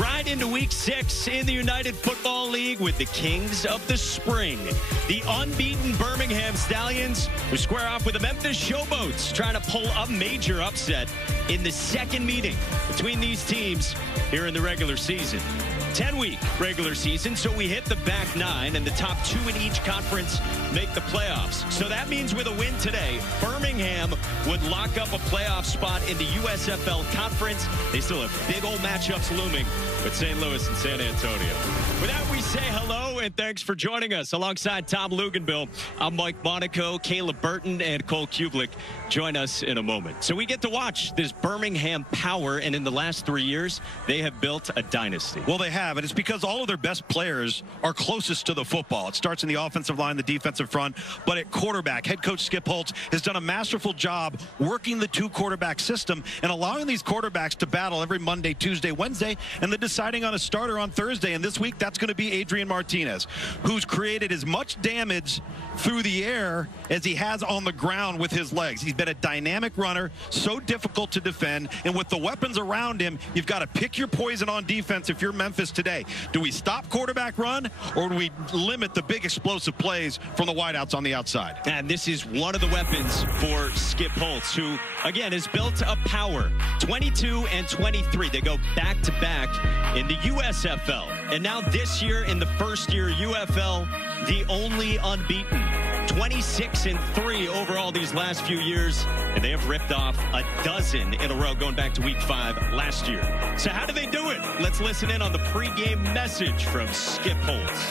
right into week 6 in the United Football League with the Kings of the Spring. The unbeaten Birmingham Stallions who square off with the Memphis Showboats, trying to pull a major upset in the second meeting between these teams here in the regular season. 10-week regular season, so we hit the back 9, and the top 2 in each conference make the playoffs. So that means with a win today, Birmingham would lock up a playoff spot in the USFL Conference. They still have big old matchups looming with St. Louis and San Antonio. With that, we say hello, and thanks for joining us. Alongside Tom Luganbill, I'm Mike Monaco, Caleb Burton, and Cole Kublik. Join us in a moment. So we get to watch this Birmingham power, and in the last 3 years, they have built a dynasty. Well, they have, and it's because all of their best players are closest to the football. It starts in the offensive line, the defensive front, but at quarterback, head coach Skip Holtz has done a masterful job working the 2-quarterback system and allowing these quarterbacks to battle every Monday, Tuesday, Wednesday, and then deciding on a starter on Thursday. And this week, that's going to be Adrian Martinez, who's created as much damage through the air as he has on the ground with his legs. He's been a dynamic runner, so difficult to defend, and with the weapons around him, you've got to pick your poison on defense if you're Memphis today. Do we stop quarterback run, or do we limit the big explosive plays from the wideouts on the outside? And this is one of the weapons for Skip Holtz, who, again, has built a power. 22 and 23. They go back-to-back in the USFL. And now this year, in the first year UFL, the only unbeaten. 26 and 3 overall these last few years, and they have ripped off a dozen in a row going back to week 5 last year. So how do they do it? Let's listen in on the pregame message from Skip Holtz.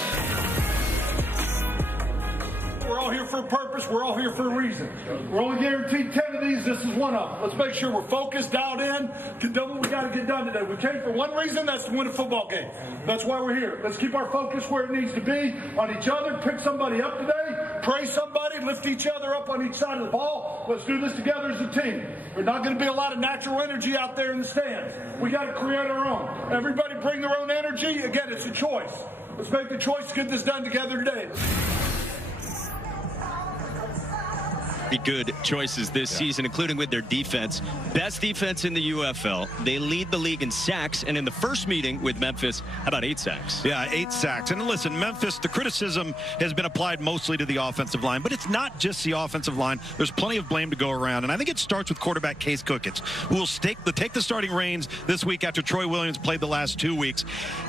We're all here for a purpose. We're all here for a reason. We're only guaranteed 10 of these. This is one of them. Let's make sure we're focused, dialed in, get done what we got to get done today. We came for one reason, that's to win a football game. That's why we're here. Let's keep our focus where it needs to be, on each other. Pick somebody up today. Pray somebody. Lift each other up on each side of the ball. Let's do this together as a team. There's not going to be a lot of natural energy out there in the stands. We got to create our own. Everybody bring their own energy. Again, it's a choice. Let's make the choice to get this done together today. Good choices this season, including with their defense. Best defense in the UFL. They lead the league in sacks, and in the first meeting with Memphis, how about 8 sacks? Yeah, 8 sacks. And listen, Memphis, the criticism has been applied mostly to the offensive line, but it's not just the offensive line. There's plenty of blame to go around, and I think it starts with quarterback Case Cookins, who will take the starting reins this week after Troy Williams played the last 2 weeks.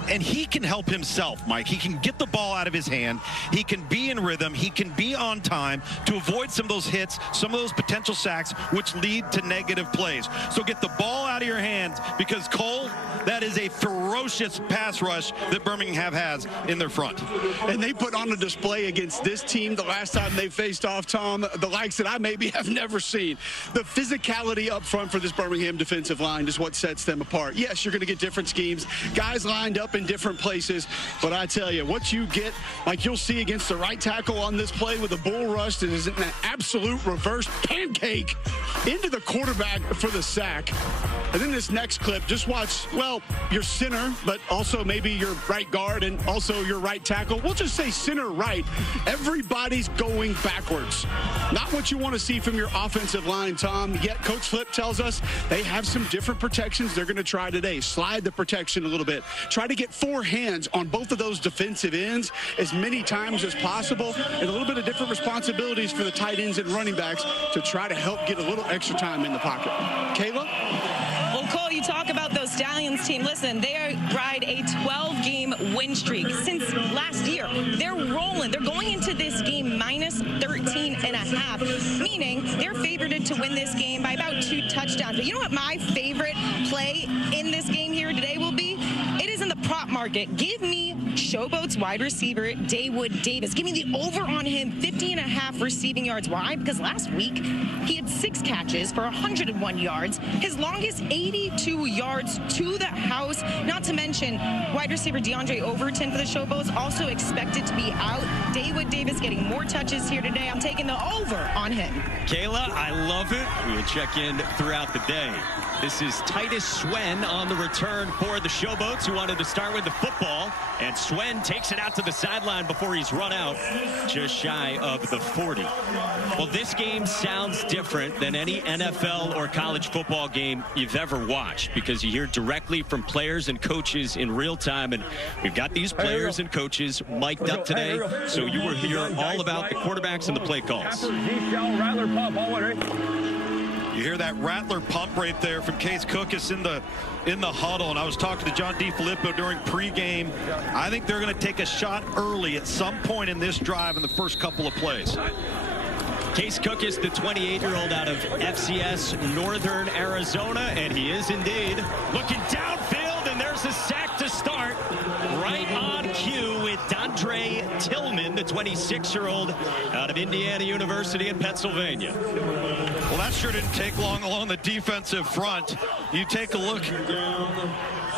And he can help himself, Mike. He can get the ball out of his hand. He can be in rhythm. He can be on time to avoid some of those hits, some of those potential sacks, which lead to negative plays. So get the ball out of your hands, because, Cole, that is a ferocious pass rush that Birmingham has in their front. And they put on a display against this team the last time they faced off, Tom, the likes that I maybe have never seen. The physicality up front for this Birmingham defensive line is what sets them apart. Yes, you're going to get different schemes, guys lined up in different places, but I tell you, what you get, like you'll see against the right tackle on this play with a bull rush that is an absolute reverse pancake into the quarterback for the sack. And then this next clip, just watch, well, your center, but also maybe your right guard and also your right tackle. We'll just say center right. Everybody's going backwards. Not what you want to see from your offensive line, Tom. Yet Coach Flip tells us they have some different protections they're going to try today. Slide the protection a little bit. Try to get 4 hands on both of those defensive ends as many times as possible, and a little bit of different responsibilities for the tight ends and running backs to try to help get a little extra time in the pocket. Kayla? Well, Cole, you talk about those Stallions team. Listen, they ride a 12-game win streak since last year. They're rolling. They're going into this game minus 13.5, meaning they're favored to win this game by about 2 touchdowns. But you know what my favorite play in this game here today will be? It is in the prop market. Give me Showboats wide receiver Dawood Davis. Give me the over on him, 50.5 receiving yards. Why? Because last week he had 6 catches for 101 yards. His longest 82 yards to the house. Not to mention wide receiver DeAndre Overton for the Showboats also expected to be out. Dawood Davis getting more touches here today. I'm taking the over on him. Kayla, I love it. We will check in throughout the day. This is Titus Swen on the return for the Showboats, who wanted to start with the football. And Swen Gwen takes it out to the sideline before he's run out just shy of the 40. Well, this game sounds different than any NFL or college football game you've ever watched, because you hear directly from players and coaches in real time, and we've got these players and coaches mic'd up today, so you will hear all about the quarterbacks and the play calls. You hear that rattler pump right there from Case Cookus in the huddle, and I was talking to John DeFilippo during pregame. I think they're going to take a shot early at some point in this drive in the first couple of plays. Case Cookus, the 28-year-old out of FCS Northern Arizona, and he is indeed looking downfield, and there's a sack to start right on cue with Dondre Tillman, the 26-year-old out of Indiana University in Pennsylvania. Well, that sure didn't take long along the defensive front. You take a look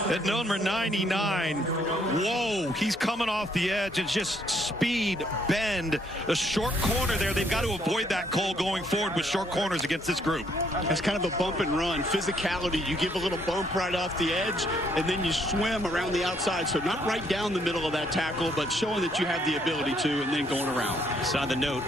at number 99. Whoa, he's coming off the edge. It's just speed, bend, a short corner there. They've got to avoid that, Cole, going forward with short corners against this group. That's kind of a bump and run. Physicality, you give a little bump right off the edge, and then you swim around the outside. So not right down the middle of that tackle, but showing that you have the ability to, and then going around. Saw the note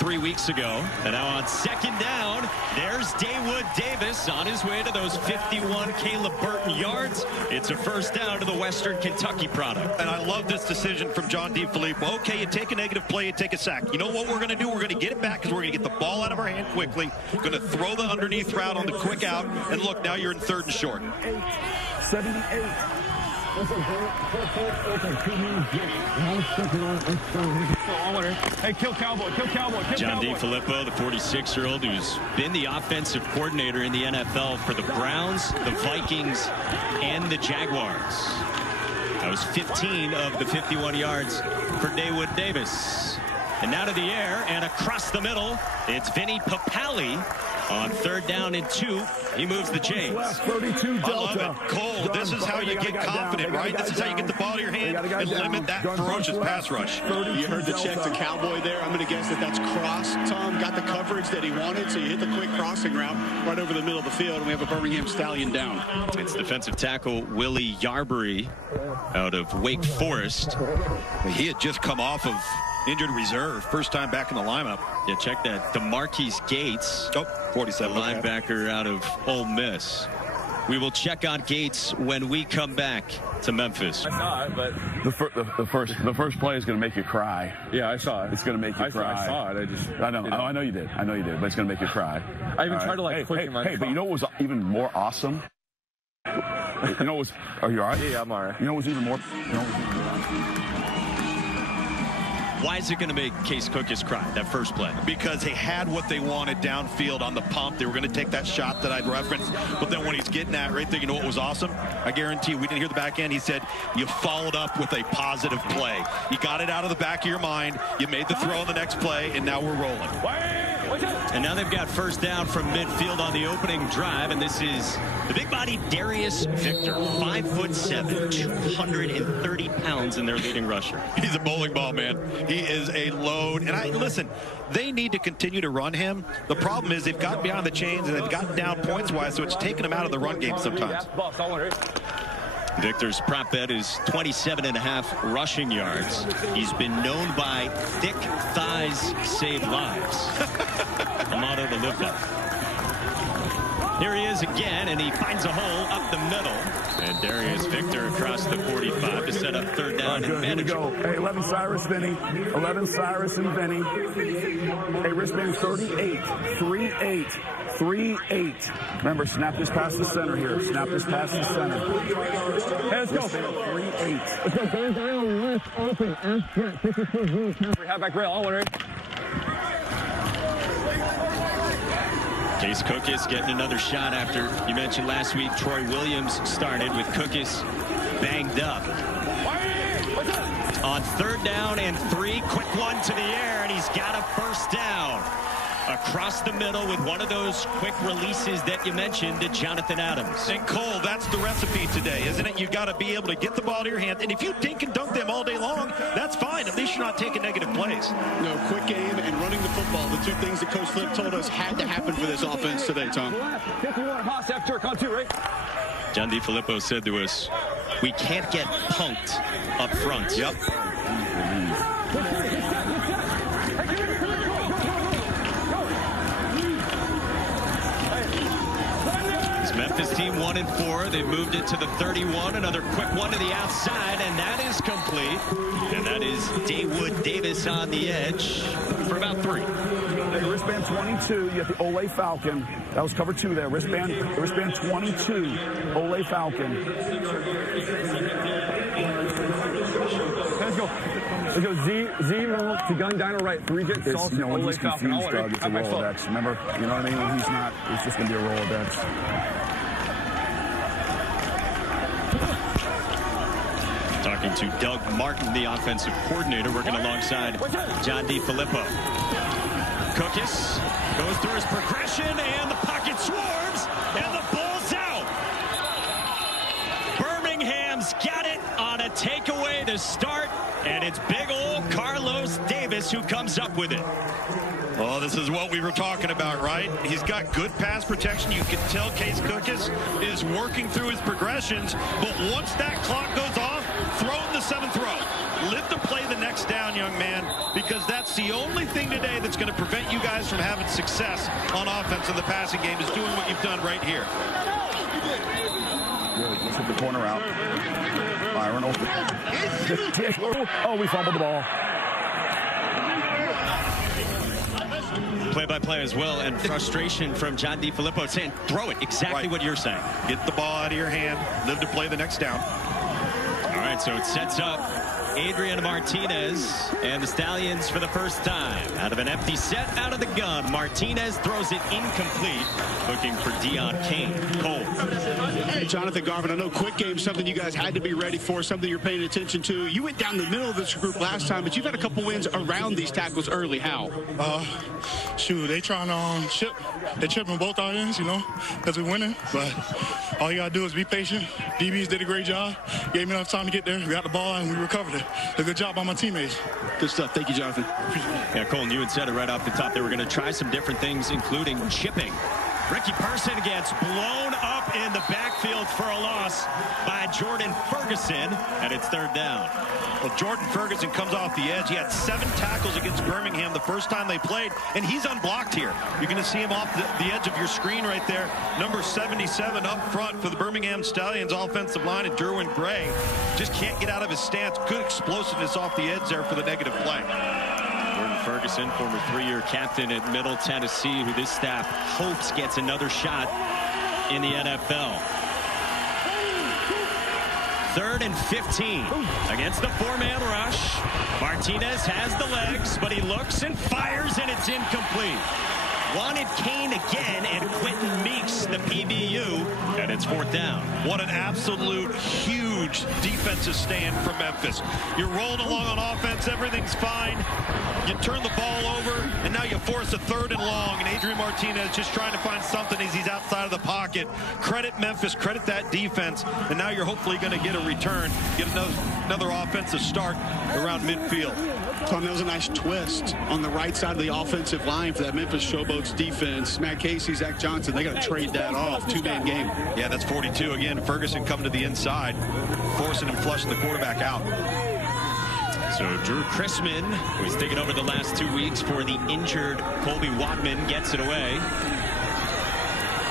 3 weeks ago, and now on second down, there's Dawood Davis on his way to those 51 Caleb Burton yards. It's a first down to the Western Kentucky product. And I love this decision from John DeFilippo. Okay, you take a negative play, you take a sack. You know what we're going to do? We're going to get it back because we're going to get the ball out of our hand quickly. We're going to throw the underneath route on the quick out. And look, now you're in third and short. 78. Hey, kill Cowboy, kill Cowboy, kill John Cowboy. DeFilippo, the 46-year-old who's been the offensive coordinator in the NFL for the Browns, the Vikings, and the Jaguars. That was 15 of the 51 yards for Dawood Davis. And now to the air and across the middle, it's Vinny Papali on third down and 2. He moves the chains. 32 Delta. I love it. Cole, this is how you get confident, right? This is how you get the ball to your hand and limit that ferocious pass rush. You heard the check to Cowboy there. I'm going to guess that that's cross. Tom got the coverage that he wanted, so you hit the quick crossing route right over the middle of the field, and we have a Birmingham Stallion down. It's defensive tackle Willie Yarbury out of Wake Forest. He had just come off of injured reserve, first time back in the lineup. Yeah, check that. DeMarquise Gates, 47 linebacker out of Ole Miss. We will check on Gates when we come back to Memphis. I saw it, but the first play is going to make you cry. yeah, I saw it. It's going to make you cry. I saw it. I know. I know you did. I know you did. But it's going to make you cry. I even tried to like click in my Hey, but you know what was even more awesome? You know what was? Are you all right? Yeah, I'm all right. You know what was even more? Why is it going to make Case Cookus cry, that first play? Because they had what they wanted downfield on the pump. They were going to take that shot that I'd referenced. But then when he's getting that right there, you know what was awesome? I guarantee you, we didn't hear the back end. He said, you followed up with a positive play. You got it out of the back of your mind. You made the throw on the next play, and now we're rolling. And now they've got first down from midfield on the opening drive, and this is the big body Darius Victor, 5'7", 230 pounds in their leading rusher. He's a bowling ball, man. He is a load. And listen, they need to continue to run him. The problem is they've gotten beyond the chains and they've gotten down points-wise, so it's taken them out of the run game sometimes. Victor's prop bet is 27.5 rushing yards. He's been known by thick thighs save lives. A motto to live by. Here he is again, and he finds a hole up the middle. And Darius Victor across the 45 to set up third down and manageable. Hey, 11 Cyrus, Vinny. 11 Cyrus and Vinny. Hey, wristband 38. 3-8. 3-8. Remember, snap this past the center here. Snap this past the center. Hey, let's go. 3-8. Halfback rail, all right. Case Cookus getting another shot after, you mentioned last week, Troy Williams started with Cookus banged up. On third down and 3, quick one to the air, and he's got a first down. Across the middle with one of those quick releases that you mentioned to Jonathan Adams. And Cole, that's the recipe today, isn't it? You've got to be able to get the ball to your hand. And if you dink and dunk them all day long, that's fine. At least you're not taking negative plays. No, quick game and running the football, the two things that Coach Flip told us had to happen for this offense today, Tom. 51 Haas after on 2, right? John DeFilippo said to us, we can't get punked up front. Yep. This Memphis team 1-4. They've moved it to the 31. Another quick one to the outside, and that is complete. And that is Dawood Davis on the edge for about 3. Wristband 22, you got the Ole Falcon. That was cover 2 there. Wristband 22, Ole Falcon. Let's go. Let's go. Z move to gun dino right. 3 jet sauce. You know, when Ole he's Falcon. confused, Doug, it's a Rolodex. Remember? You know what I mean? When he's not, it's just going to be a Rolodex. Talking to Doug Martin, the offensive coordinator, working alongside John DeFilippo. Cookus goes through his progression, and the pocket swarms, and the ball's out. Birmingham's got it on a takeaway to start, and it's big old Carlos Davis who comes up with it. Well, this is what we were talking about, right? He's got good pass protection. You can tell Case Cookus is working through his progressions, but once that clock goes off, throw in the 7th row. Live to play the next down, young man, because that's the only thing today that's going to prevent you guys from having success on offense in the passing game is doing what you've done right here. Good. Let's hit the corner out. Byron open. Oh, we fumbled the ball. Play-by-play as well, and frustration from John DeFilippo saying, throw it, exactly what you're saying. Get the ball out of your hand. Live to play the next down. All right, so it sets up Adrian Martinez and the Stallions for the first time. Out of an empty set, out of the gun. Martinez throws it incomplete, looking for Deon Kane. Cole. Hey, Jonathan Garvin, I know quick game's something you guys had to be ready for, something you're paying attention to. You went down the middle of this group last time, but you've had a couple wins around these tackles early. How? Shoot, they trying to chip. They're chipping both our ends, you know, because we're winning. But all you got to do is be patient. DBs did a great job. Gave me enough time to get there. We got the ball, and we recovered it. A good job by my teammates. Good stuff. Thank you, Jonathan. Yeah, Colin, you had said it right off the top. They were going to try some different things, including chipping. Ricky Person gets blown up in the backfield for a loss by Jordan Ferguson, and it's 3rd down. Well, Jordan Ferguson comes off the edge. He had 7 tackles against Birmingham the first time they played, and he's unblocked here. You're going to see him off the edge of your screen right there. Number 77 up front for the Birmingham Stallions offensive line, and Derwin Gray just can't get out of his stance. Good explosiveness off the edge there for the negative play. Jordan Ferguson, former 3-year captain at Middle Tennessee, who this staff hopes gets another shot in the NFL. 3rd and 15 against the 4-man rush. Martinez has the legs, but he looks and fires, and it's incomplete. Wanted Kane again, and Quentin Meeks, the PBU, and it's 4th down. What an absolute huge defensive stand from Memphis. You're rolling along on offense, everything's fine. You turn the ball over, and now you force a 3rd and long, and Adrian Martinez just trying to find something as he's outside of the pocket. Credit Memphis, credit that defense, and now you're hopefully going to get a return, get another offensive start around midfield. Tom, that was a nice twist on the right side of the offensive line for that Memphis Showboats defense. Matt Casey, Zach Johnson, they got to trade that off. 2-man game. Yeah, that's 42. Again, Ferguson coming to the inside, forcing and flushing the quarterback out. So Drew Chrisman, who's taken over the last 2 weeks for the injured Colby Wadman, gets it away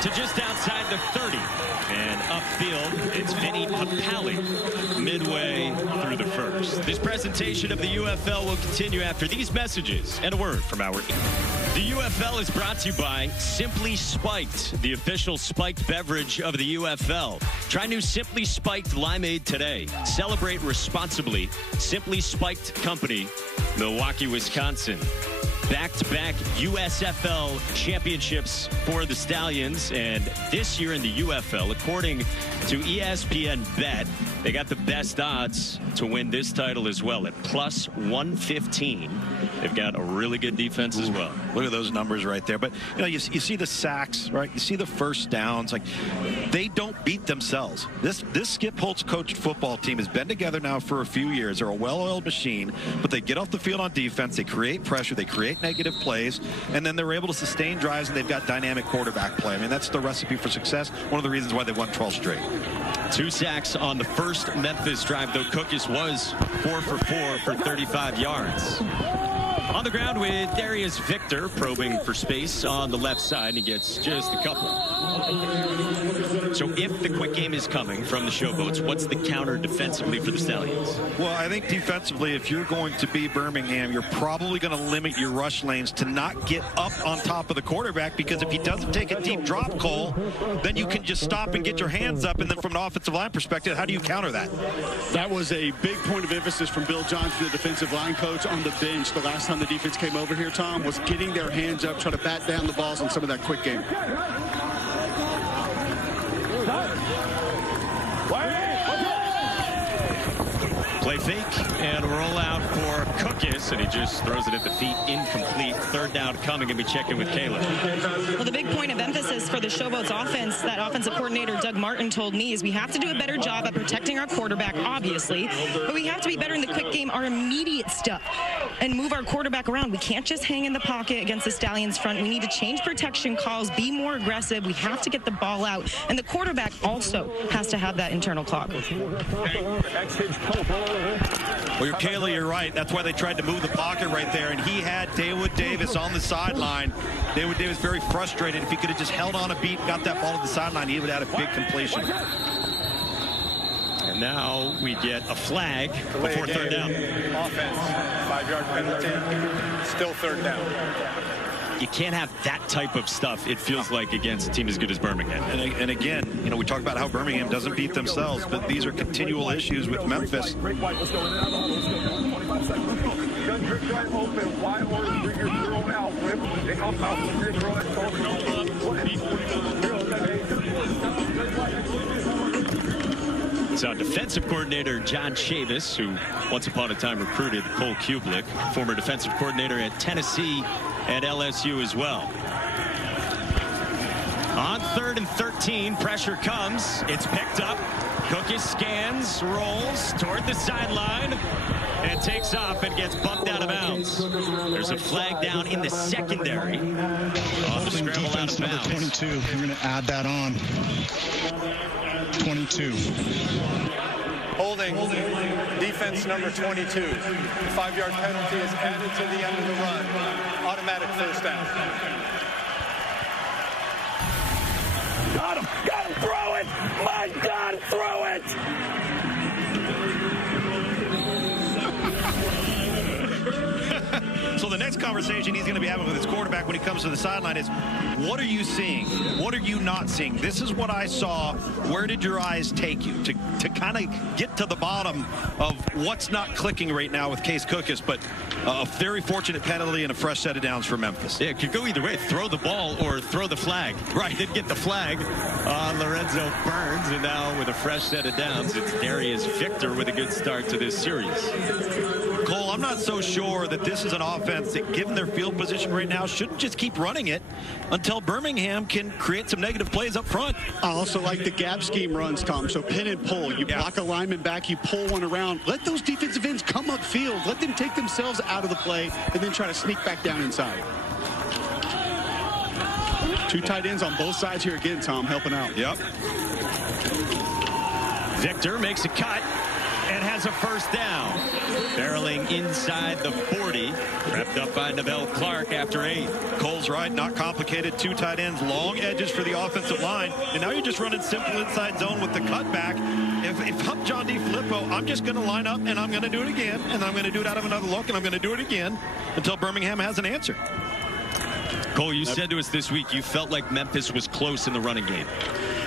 to just outside the 30. And upfield, it's Vinny Papali midway through the first. This presentation of the UFL will continue after these messages and a word from our The UFL is brought to you by Simply Spiked, the official spiked beverage of the UFL. Try new Simply Spiked Limeade today. Celebrate responsibly. Simply Spiked Company, Milwaukee, Wisconsin. Back-to-back USFL championships for the Stallions, and this year in the UFL, according to ESPN Bet, they got the best odds to win this title as well at plus 115. They've got a really good defense as well. Look at those numbers right there. But you know, you see the sacks, right? You see the first downs. Like, they don't beat themselves. This Skip Holtz coached football team has been together now for a few years. They're a well-oiled machine, but they get off the field on defense. They create pressure. They create negative plays, and then they're able to sustain drives, and they've got dynamic quarterback play. I mean, that's the recipe for success. One of the reasons why they won 12 straight. 2 sacks on the first Memphis drive, though Cookus was 4 for 4 for 35 yards. On the ground with Darius Victor, probing for space on the left side. He gets just a couple. So if the quick game is coming from the Showboats, what's the counter defensively for the Stallions? Well, I think defensively, if you're going to be Birmingham, you're probably going to limit your rush lanes to not get up on top of the quarterback, because if he doesn't take a deep drop, Cole, then you can just stop and get your hands up. And then from an offensive line perspective, how do you counter that? That was a big point of emphasis from Bill Johnson, the defensive line coach, on the bench the last time the defense came over here, Tom, was getting their hands up, trying to bat down the balls on some of that quick game. Play fake and roll out for Cookus, and he just throws it at the feet, incomplete. Third down coming, and we check in with Caleb. Well, the big point of emphasis for the Showboats offense that offensive coordinator Doug Martin told me is we have to do a better job at protecting our quarterback, obviously, but we have to be better in the quick game, our immediate stuff, and move our quarterback around. We can't just hang in the pocket against the Stallions front. We need to change protection calls, be more aggressive. We have to get the ball out, and the quarterback also has to have that internal clock. Well, Kayla, you're right. That's why they tried to move the pocket right there, and he had Dawood Davis on the sideline. Dawood Davis very frustrated. If he could have just held on a beat and got that ball to the sideline, he would have had a big completion. And now we get a flag before third down. Offense, 5-yard penalty, still third down. You can't have that type of stuff, it feels like, against a team as good as Birmingham. And again, you know, we talk about how Birmingham doesn't beat themselves, but these are continual issues with Memphis. So defensive coordinator John Chavis, who once upon a time recruited Cole Kublik, former defensive coordinator at Tennessee and LSU as well. On 3rd and 13, pressure comes. It's picked up. Cookus scans, rolls toward the sideline, and takes off and gets bumped out of bounds. There's a flag down in the secondary on the scramble out of bounds. Number 22. You're going to add that on. 22. Holding defense number 22. The 5-yard penalty is added to the end of the run. Automatic first down. Got him! Got him! Throw it! My God, throw it! So the next conversation he's going to be having with his quarterback when he comes to the sideline is, what are you seeing? What are you not seeing? This is what I saw. Where did your eyes take you? To kind of get to the bottom of what's not clicking right now with Case Cookus, but a very fortunate penalty and a fresh set of downs for Memphis. Yeah, it could go either way. Throw the ball or throw the flag. Right, did get the flag on Lorenzo Burns, and now with a fresh set of downs, it's Darius Victor with a good start to this series. Cole, I'm not so sure that this is an offense that, given their field position right now, shouldn't just keep running it until Birmingham can create some negative plays up front. I also like the gap scheme runs, Tom. So pin and pull. You block a lineman back, you pull one around. Let those defensive ends come upfield. Let them take themselves out of the play and then try to sneak back down inside. 2 tight ends on both sides here again, Tom, helping out. Yep. Victor makes a cut and has a first down. Barreling inside the 40. Wrapped up by Neville Clark after 8. Cole's right, not complicated. 2 tight ends, long edges for the offensive line. And now you're just running simple inside zone with the cutback. If I'm John D. Filippo, I'm just going to line up and I'm going to do it again. And I'm going to do it out of another look, and I'm going to do it again until Birmingham has an answer. Cole, you said to us this week you felt like Memphis was close in the running game.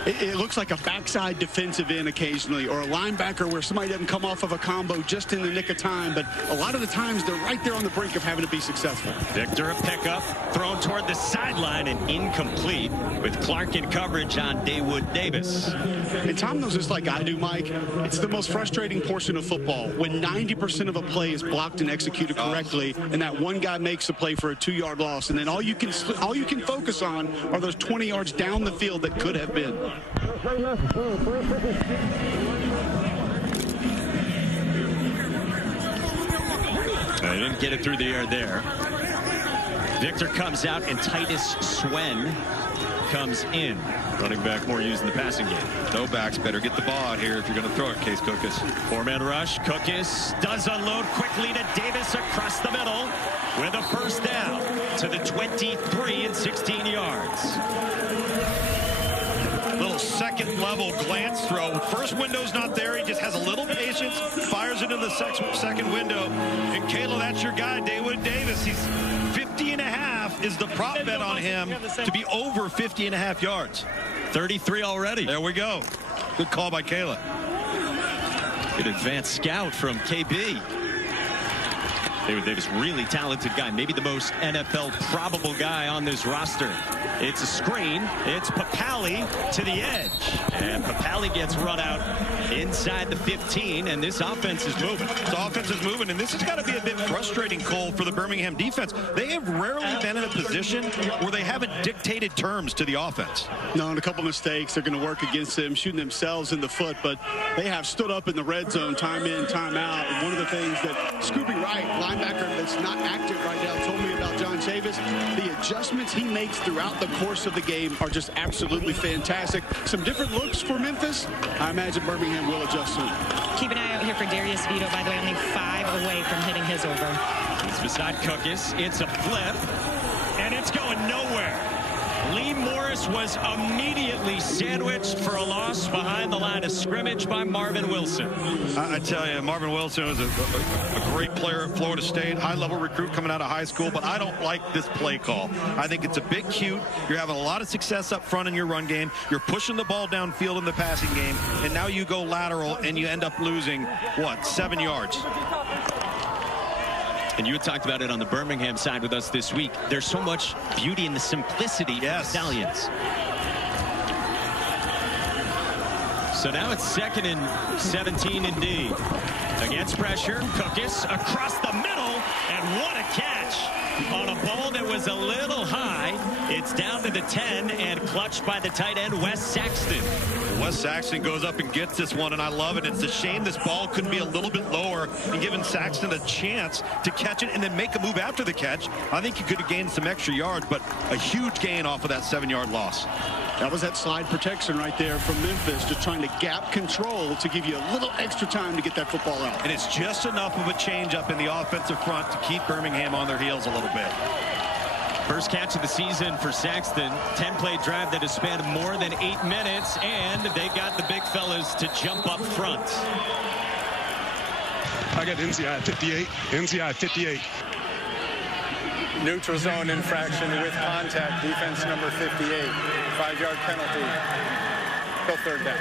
It looks like a backside defensive end occasionally, or a linebacker where somebody doesn't come off of a combo just in the nick of time, but a lot of the times they're right there on the brink of having to be successful. Victor a pickup, thrown toward the sideline and incomplete with Clark in coverage on Dawood Davis. And Tom knows this like I do, Mike. It's the most frustrating portion of football when 90% of a play is blocked and executed correctly, and that one guy makes a play for a 2-yard loss, and then all you can focus on are those 20 yards down the field that could have been. They didn't get it through the air there. Victor comes out, and Titus Swen comes in. Running back more used in the passing game. No backs better get the ball out here if you're going to throw it, Case Cookus. Four-man rush. Cookus does unload quickly to Davis across the middle with a first down to the 23 and 16 yards. Little second level glance throw. First window's not there. He just has a little patience, fires into the second window. And Kayla, that's your guy, David Davis. He's 50.5 is the prop bet on him to be over 50.5 yards. 33 already. There we go. Good call by Kayla. Good advanced scout from KB. David Davis, really talented guy. Maybe the most NFL probable guy on this roster. It's a screen. It's Papali to the edge. And Papali gets run out inside the 15, and this offense is moving. This offense is moving, and this has got to be a bit frustrating, Cole, for the Birmingham defense. They have rarely been in a position where they haven't dictated terms to the offense. No, and a couple mistakes. They're going to work against them, shooting themselves in the foot, but they have stood up in the red zone time in, time out. And one of the things that Scooby Wright, linebacker that's not active right now, told me about John Chavis, the adjustments he makes throughout the course of the game are just absolutely fantastic. Some different looks for Memphis. I imagine Birmingham will adjust soon. Keep an eye out here for Darius Vito, by the way, only 5 away from hitting his over. It's beside Cookus. It's a flip, and it's going nowhere. Lee Morris was immediately sandwiched for a loss behind the line of scrimmage by Marvin Wilson. I tell you, Marvin Wilson was a great player at Florida State, high-level recruit coming out of high school, but I don't like this play call. I think it's a bit cute. You're having a lot of success up front in your run game. You're pushing the ball downfield in the passing game, and now you go lateral, and you end up losing, what, 7 yards? And you had talked about it on the Birmingham side with us this week. There's so much beauty in the simplicity of the Stallions. So now it's 2nd and 17 indeed. Against pressure, Cookus across the middle, and what a catch on a ball that was a little high. It's down to the 10 and clutched by the tight end, Wes Saxton. Wes Saxton goes up and gets this one, and I love it. It's a shame this ball couldn't be a little bit lower and giving Saxton a chance to catch it and then make a move after the catch. I think he could have gained some extra yards, but a huge gain off of that 7-yard loss. That was that slide protection right there from Memphis, just trying to gap control to give you a little extra time to get that football out. And it's just enough of a change up in the offensive front to keep Birmingham on their heels a little bit. First catch of the season for Saxton. 10-play drive that has spanned more than 8 minutes, and they got the big fellas to jump up front. I got NCI at 58. NCI at 58. Neutral zone infraction with contact. Defense number 58. 5-yard penalty. Go third down.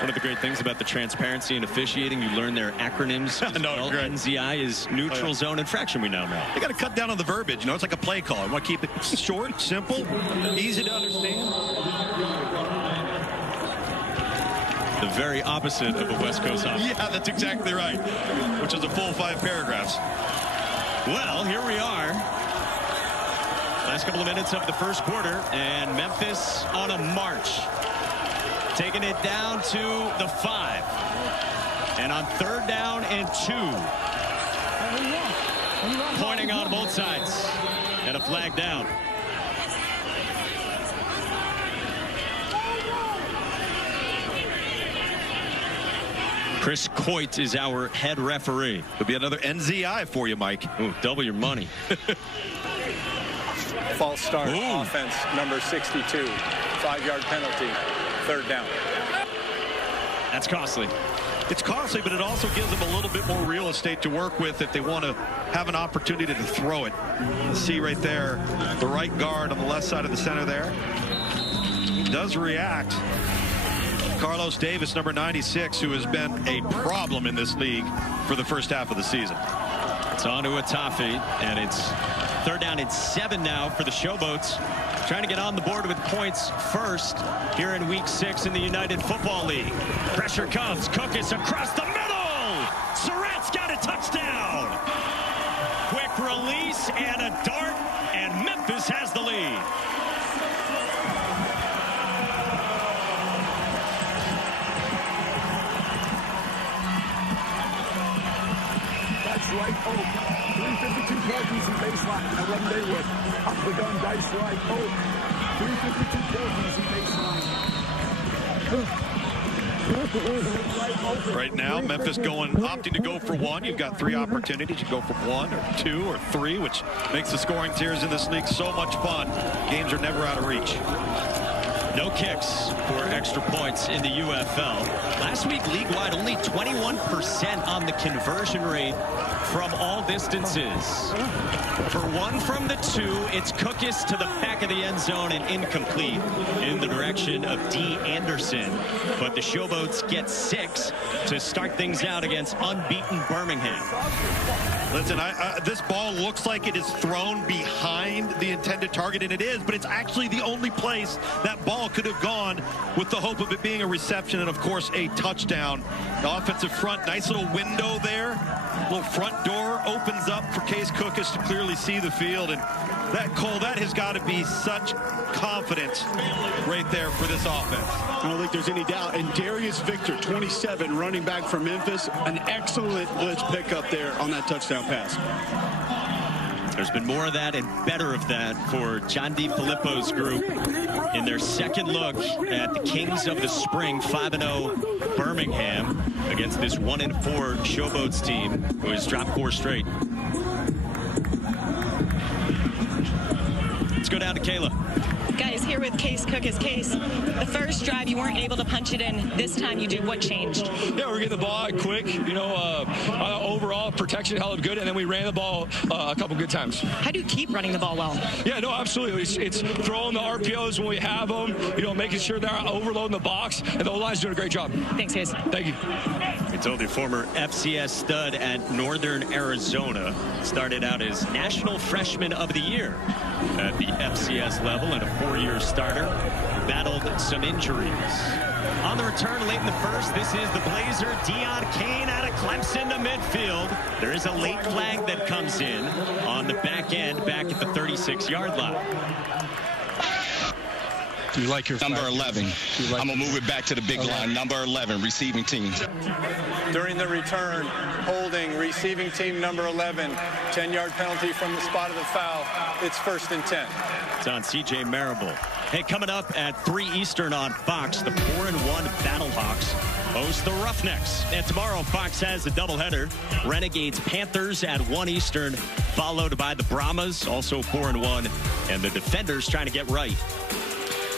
One of the great things about the transparency and officiating, you learn their acronyms. No, great. NZI is neutral zone infraction, we now know. They got to cut down on the verbiage. You know, it's like a play call. You want to keep it short, simple, easy to understand. The very opposite of a West Coast offense. Yeah, that's exactly right. Which is a full 5 paragraphs. Well, here we are. Last couple of minutes of the first quarter, and Memphis on a march. Taking it down to the 5. And on 3rd down and 2. Pointing on both sides. And a flag down. Chris Coit is our head referee. It'll be another NZI for you, Mike. Ooh, double your money. False start. Ooh. Offense number 62. 5-yard penalty. 3rd down. That's costly. It's costly, but it also gives them a little bit more real estate to work with if they want to have an opportunity to throw it. You see right there, the right guard on the left side of the center there. He does react. Carlos Davis, number 96, who has been a problem in this league for the first half of the season. It's on to Atafi, and it's 3rd down and 7 now for the Showboats. Trying to get on the board with points first here in Week 6 in the United Football League. Pressure comes. Cookus across the middle. Surratt's got a touchdown. Quick release and a dart, and Memphis has the lead. Dice right, 352 play piece in baseline. 11-day with up the gun, dice right, Right now, Memphis opting to go for one. You've got 3 opportunities. You go for 1 or 2 or 3, which makes the scoring tiers in this league so much fun. Games are never out of reach. No kicks for extra points in the UFL. Last week, league-wide, only 21% on the conversion rate from all distances. For 1 from the 2, it's Cookus to the back of the end zone and incomplete in the direction of D. Anderson. But the Showboats get 6 to start things out against unbeaten Birmingham. Listen, this ball looks like it is thrown behind the intended target, and it is, but it's actually the only place that ball could have gone with the hope of it being a reception and, of course, a touchdown. The offensive front, nice little window there. Little front door opens up for Case Cookus to clearly see the field, and that, Cole, that has got to be such confidence right there for this offense. I don't think there's any doubt. And Darius Victor, 27, running back from Memphis, an excellent blitz pickup there on that touchdown pass. There's been more of that and better of that for John DeFilippo's group in their second look at the Kings of the Spring, 5-0 Birmingham against this 1-4 Showboats team who has dropped 4 straight. Let's go down to Kayla. Guys, here with Case Cookus. Case, the first drive you weren't able to punch it in. This time you did. What changed? Yeah, we're getting the ball out quick. You know, overall protection held good, and then we ran the ball a couple good times. How do you keep running the ball well? Yeah, no, absolutely. It's throwing the RPOs when we have them. You know, making sure they're overloading the box, and the O-line's doing a great job. Thanks, Case. Thank you. I told you, former FCS stud at Northern Arizona, started out as National Freshman of the Year at the FCS level and a 4-year starter. Battled some injuries. On the return late in the first, this is the Blazer, Deion Kane out of Clemson to midfield. There is a late flag that comes in on the back end, back at the 36-yard line. Do you like your number 11? I'm gonna move it back to the big line. Number 11, receiving team. During the return, holding receiving team number 11, 10-yard penalty from the spot of the foul. It's 1st and 10. It's on C.J. Marable. Hey, coming up at 3 Eastern on Fox, the 4-1 Battlehawks host the Roughnecks. And tomorrow, Fox has a doubleheader. Renegades Panthers at 1 Eastern, followed by the Brahmas, also 4-1, and the Defenders trying to get right.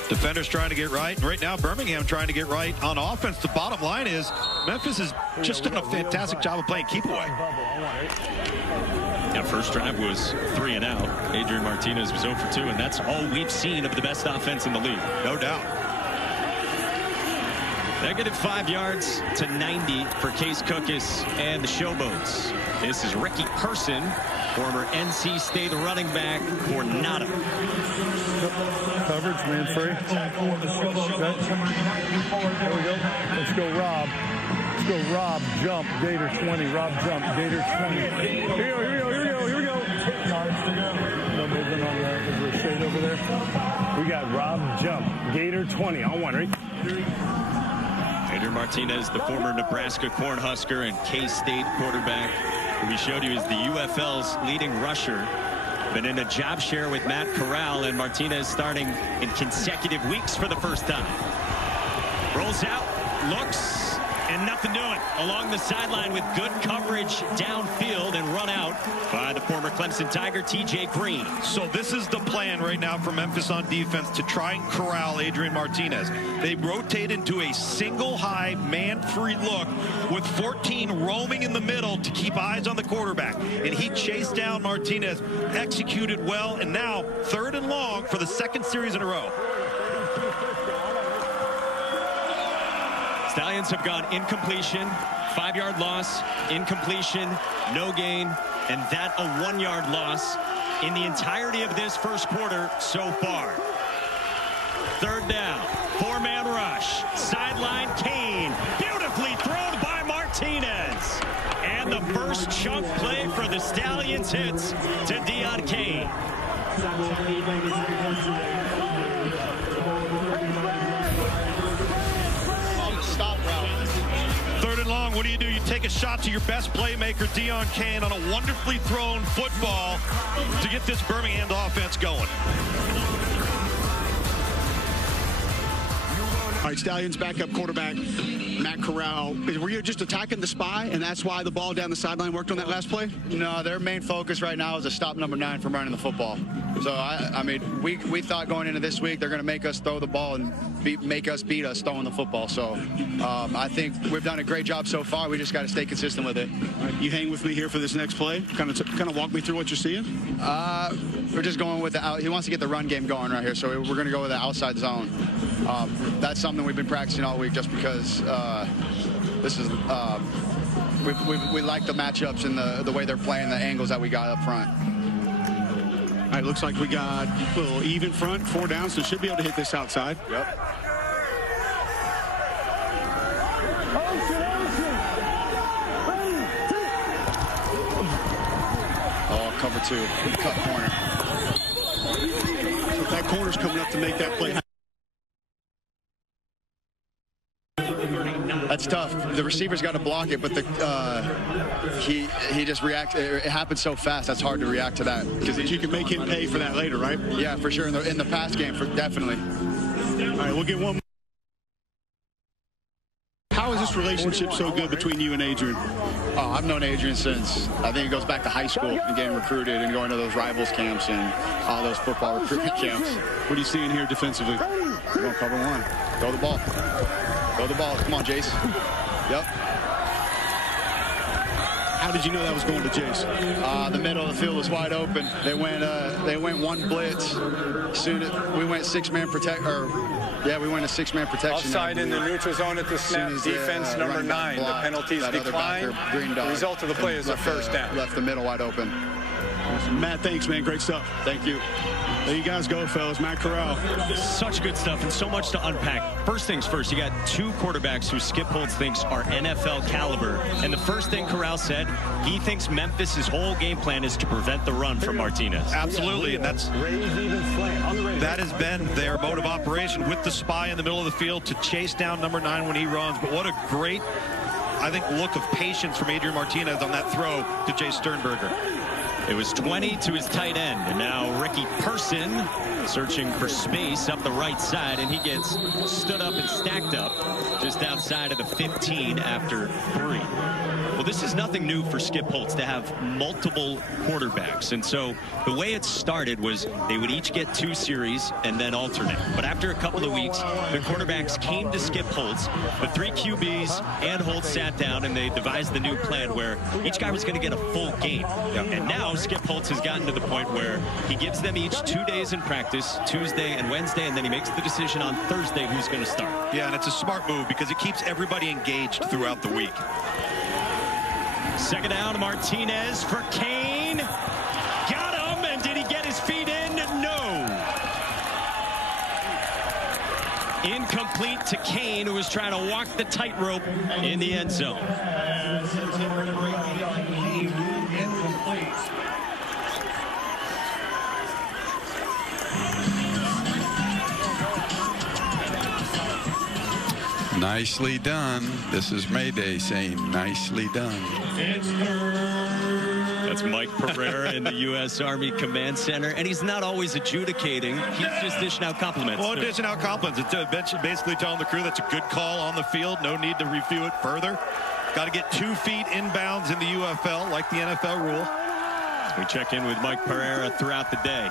Defenders trying to get right, and right now Birmingham trying to get right on offense. The bottom line is Memphis has just done a fantastic job of playing keep away. Yeah, first drive was 3 and out. Adrian Martinez was 0 for 2, and that's all we've seen of the best offense in the league. No doubt. Negative 5 yards to 90 for Case Cookus and the Showboats. This is Ricky Person, former NC State running back for Nada. Coverage, man free. Okay. There we go. Let's go, Rob. Let's go, Rob. Jump. Gator 20. Rob jump. Gator 20. Here we go. Here we go. No movement on that. Is there a shade over there? We got Rob jump. Gator 20. On one, right? Adrian Martinez, the former Nebraska Cornhusker and K-State quarterback, who we showed you is the UFL's leading rusher. Been in a job share with Matt Corral, and Martinez starting in consecutive weeks for the first time. Rolls out, looks, and nothing doing. Along the sideline with good coverage downfield and run out by the former Clemson Tiger, TJ Green. So this is the plan right now for Memphis on defense to try and corral Adrian Martinez. They rotate into a single high man-free look with 14 roaming in the middle to keep eyes on the quarterback. And he chased down Martinez, executed well, and now 3rd and long for the 2nd series in a row. Stallions have gone incompletion, 5-yard loss, incompletion, no gain, and that a 1-yard loss in the entirety of this first quarter so far. 3rd down, 4-man rush, sideline Kane, beautifully thrown by Martinez. And the first chunk play for the Stallions hits to Deion Kane. 3rd and long, what do? You take a shot to your best playmaker, Deion Kane, on a wonderfully thrown football to get this Birmingham offense going. All right, Stallions backup quarterback Matt Corral. Were you just attacking the spy, and that's why the ball down the sideline worked on that last play? No, their main focus right now is to stop number 9 from running the football. So, I mean, we thought going into this week they're going to make us throw the ball and make us beat us throwing the football. So I think we've done a great job so far. We just got to stay consistent with it. Right, you hang with me here for this next play. Kind of walk me through what you're seeing. We're just going with the out. He wants to get the run game going right here, so we're going to go with the outside zone. That's something we've been practicing all week, just because this is we like the matchups and the way they're playing, the angles that we got up front. All right, looks like we got a little even front, 4 down, so should be able to hit this outside. Yep. Oh, cover 2, cut corner. So that corner's coming up to make that play. That's tough. The receiver's got to block it, but he just reacts. It happens so fast. That's hard to react to that. Because you can make him pay for that later, right? Yeah, for sure. In the pass game, definitely. All right, we'll get one more. How is this relationship so good between you and Adrian? Oh, I've known Adrian since, I think it goes back to high school and getting recruited and going to those rivals camps and all those football recruitment camps. What are you seeing here defensively? We're going to cover 1. Throw the ball. Throw the ball. Come on, Jace. Yep. How did you know that was going to Jace? The middle of the field was wide open. They went 1 blitz. Soon we went 6-man protect. We went a 6-man protection. Offside in the neutral zone at the snap. Defense number 9. The penalties decline. The result of the play is a first down. Left the middle wide open. Matt, thanks, man. Great stuff. Thank you. There you guys go, fellas. Matt Corral. Such good stuff and so much to unpack. First things first, you got 2 quarterbacks who Skip Holtz thinks are NFL caliber. And the first thing Corral said, he thinks Memphis' whole game plan is to prevent the run from Martinez. Absolutely, and that has been their mode of operation, with the spy in the middle of the field to chase down number 9 when he runs. But what a great, I think, look of patience from Adrian Martinez on that throw to Jay Sternberger. It was 20 to his tight end, and now Ricky Person searching for space up the right side, and he gets stood up and stacked up just outside of the 15 after 3. Well, this is nothing new for Skip Holtz to have multiple quarterbacks, and so the way it started was they would each get 2 series and then alternate. But after a couple of weeks, the quarterbacks came to Skip Holtz. The 3 QBs and Holtz sat down, and they devised the new plan where each guy was going to get a full game. And now Skip Holtz has gotten to the point where he gives them each 2 days in practice, Tuesday and Wednesday, and then he makes the decision on Thursday who's going to start. Yeah, and it's a smart move because it keeps everybody engaged throughout the week. Second down, Martinez for Kane. Got him, and did he get his feet in? No. Incomplete to Kane, who was trying to walk the tightrope in the end zone. Nicely done. This is Mayday saying nicely done. That's Mike Pereira in the U.S. Army Command Center, and he's not always adjudicating. He's just dishing out compliments. Well, dishing out compliments. It's basically telling the crew that's a good call on the field. No need to review it further. Got to get 2 feet inbounds in the UFL, like the NFL rule. We check in with Mike Pereira throughout the day.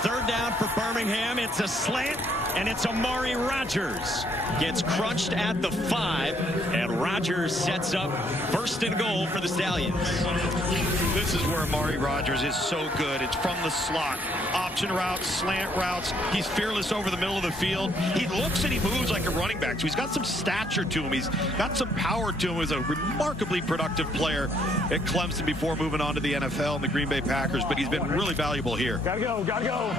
Third down for Birmingham. It's a slant, and it's Amari Rogers. Gets crunched at the 5, and Rogers sets up first and goal for the Stallions. This is where Amari Rogers is so good. It's from the slot. Option routes, slant routes. He's fearless over the middle of the field. He looks and he moves like a running back. So he's got some stature to him. He's got some power to him. He's a remarkably productive player at Clemson before moving on to the NFL and the Green Bay Packers. But he's been really valuable here. Gotta go, gotta go.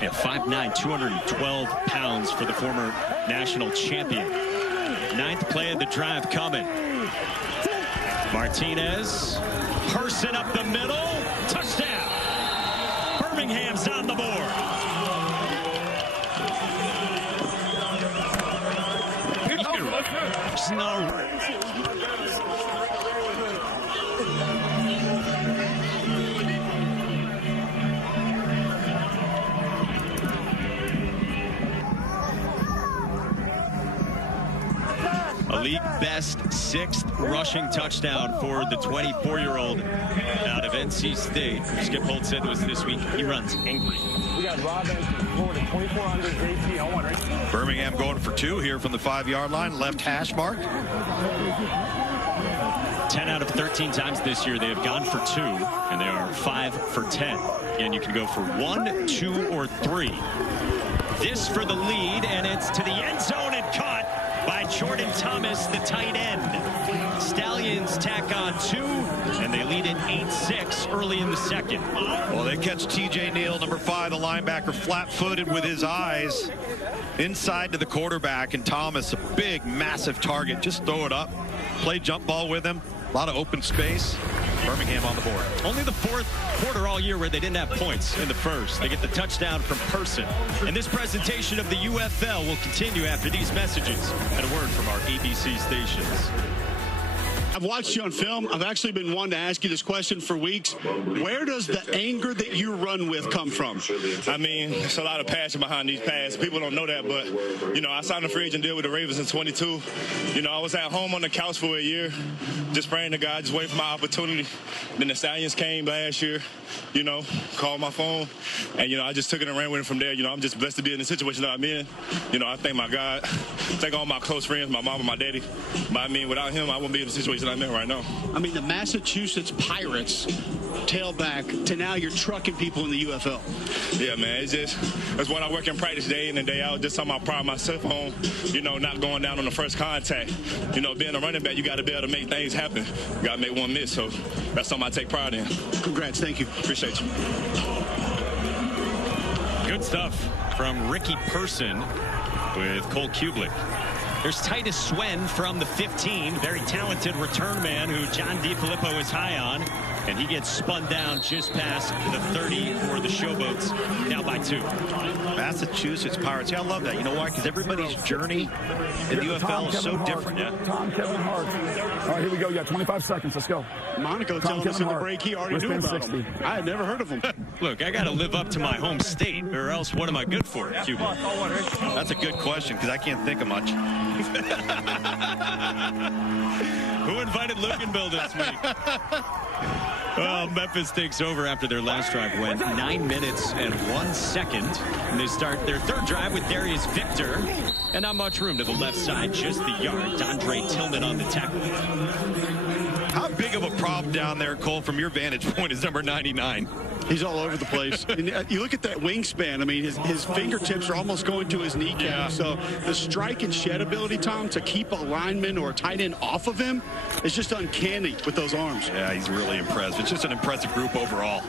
Yeah, 5'9", 212 pounds for the former national champion. 9th play of the drive coming. Martinez, Person up the middle, touchdown. Birmingham's on the board. best 6th rushing touchdown for the 24-year-old out of NC State. Skip Holt said to us this week, he runs angry. We got Rob Florida, 2400 JT on one, right? Birmingham going for 2 here from the 5-yard line, left hash mark. 10 out of 13 times this year they have gone for 2, and they are 5 for 10. And you can go for 1, 2, or 3. This for the lead, and it's to the end zone and caught by Jordan Thomas, the tight end. Stallions tack on 2, and they lead it 8-6 early in the second. Well, they catch T.J. Neal, number 5, the linebacker, flat-footed with his eyes inside to the quarterback, and Thomas, a big, massive target. Just throw it up, play jump ball with him. A lot of open space. Birmingham on the board. Only the 4th quarter all year where they didn't have points in the first. They get the touchdown from Person. And this presentation of the UFL will continue after these messages and a word from our ABC stations. I've watched you on film. I've actually been wanting to ask you this question for weeks. Where does the anger that you run with come from? I mean, there's a lot of passion behind these passes. People don't know that, but, you know, I signed a free agent deal with the Ravens in 22. You know, I was at home on the couch for a year, just praying to God, just waiting for my opportunity. Then the Stallions came last year, you know, called my phone, and, you know, I just took it and ran with it from there. You know, I'm just blessed to be in the situation that I'm in. You know, I thank my God, thank all my close friends, my mom and my daddy. But, I mean, without him, I wouldn't be in the situation I'm in right now. I mean, the Massachusetts Pirates tailback to now you're trucking people in the UFL. Yeah, man, that's what I work in practice day in and day out. Just something I pride myself on, you know, not going down on the first contact. You know, being a running back, you got to be able to make things happen. You got to make one miss, so that's something I take pride in. Congrats, thank you. Appreciate you. Good stuff from Ricky Person with Cole Kublik. There's Titus Swen from the 15, very talented return man who John DiFilippo is high on, and he gets spun down just past the 30 for the Showboats, now by 2. Massachusetts Pirates. Yeah, I love that. You know why? Because everybody's journey in the UFL is so different. Yeah. Tom Kevin Hart. All right, here we go. You got 25 seconds. Let's go. Monaco telling us in the break he already knew about him. I had never heard of him. Look, I got to live up to my home state, or else what am I good for, Cuba? That's a good question, because I can't think of much. Who invited Luganville this week? Well, Memphis takes over after their last drive went 9 minutes and 1 second. And they start their 3rd drive with Darius Victor. And not much room to the left side, just the yard. Dondre Tillman on the tackle. How big of a problem down there, Cole, from your vantage point, is number 99? He's all over the place. And you look at that wingspan. I mean, his fingertips are almost going to his kneecap. Yeah. So the strike and shed ability, Tom, to keep a lineman or a tight end off of him is just uncanny with those arms. Yeah, he's really impressive. It's just an impressive group overall.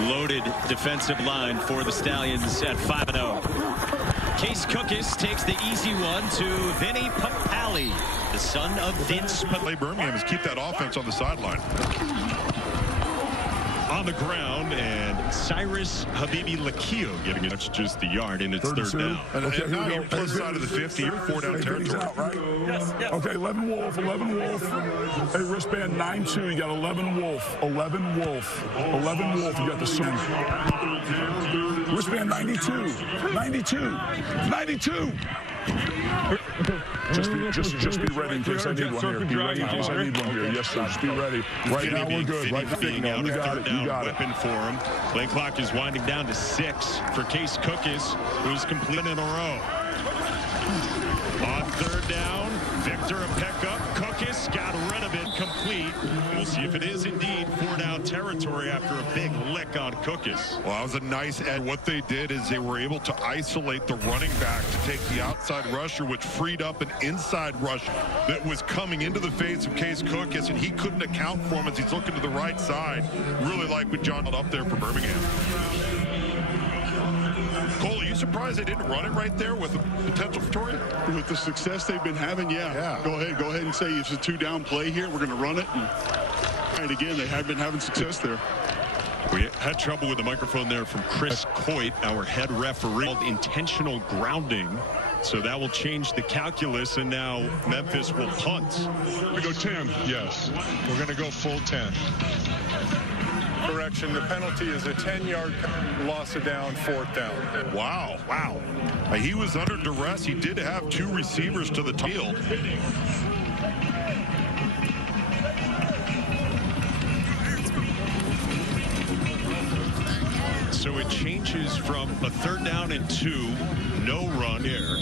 Loaded defensive line for the Stallions at 5-0. Case Cookis takes the easy one to Vinny Papali, the son of Vince Papali. Birmingham is keep that offense on the sideline. On the ground, and Cyrus Habibi Lakio getting it. That's just the yard, and it's 3rd down. And now you're plus side of the 50. You're 4-down territory. Out, right? Yes. Okay, 11 Wolf. Hey, wristband 9-2. You got 11 Wolf. 11 Wolf. You got the swing. Wristband 92. 92. Just be ready in case I need one here. Be ready in case I need one here. Yes, sir. Just be ready. Right now we're good. Right now, you got it. You got it. Weapon for him. Play clock is winding down to 6 for Case Cookis, who's completed in a row. On 3rd down, Victor a pickup. Cookis got rid of it, complete. We'll see if it is indeed 4-down territory after a big lick on Cookis. Well, that was a nice ad. What they did is they were able to isolate the running back to take the outside rusher, which freed up an inside rush that was coming into the face of Case Cookis, and he couldn't account for him as he's looking to the right side. Really like what John up there for Birmingham. Cole, are you surprised they didn't run it right there with a potential for Torrey? With the success they've been having, yeah. Go ahead and say it's a 2-down play here. We're going to run it. And again, they have been having success there. We had trouble with the microphone there from Chris Coit, our head referee. Intentional grounding. So that will change the calculus, and now Memphis will punt. We go 10, yes. We're going to go full 10. Correction, the penalty is a 10-yard loss of down, 4th down. Wow. He was under duress. He did have 2 receivers to the field. So it changes from a 3rd down and 2, no run here.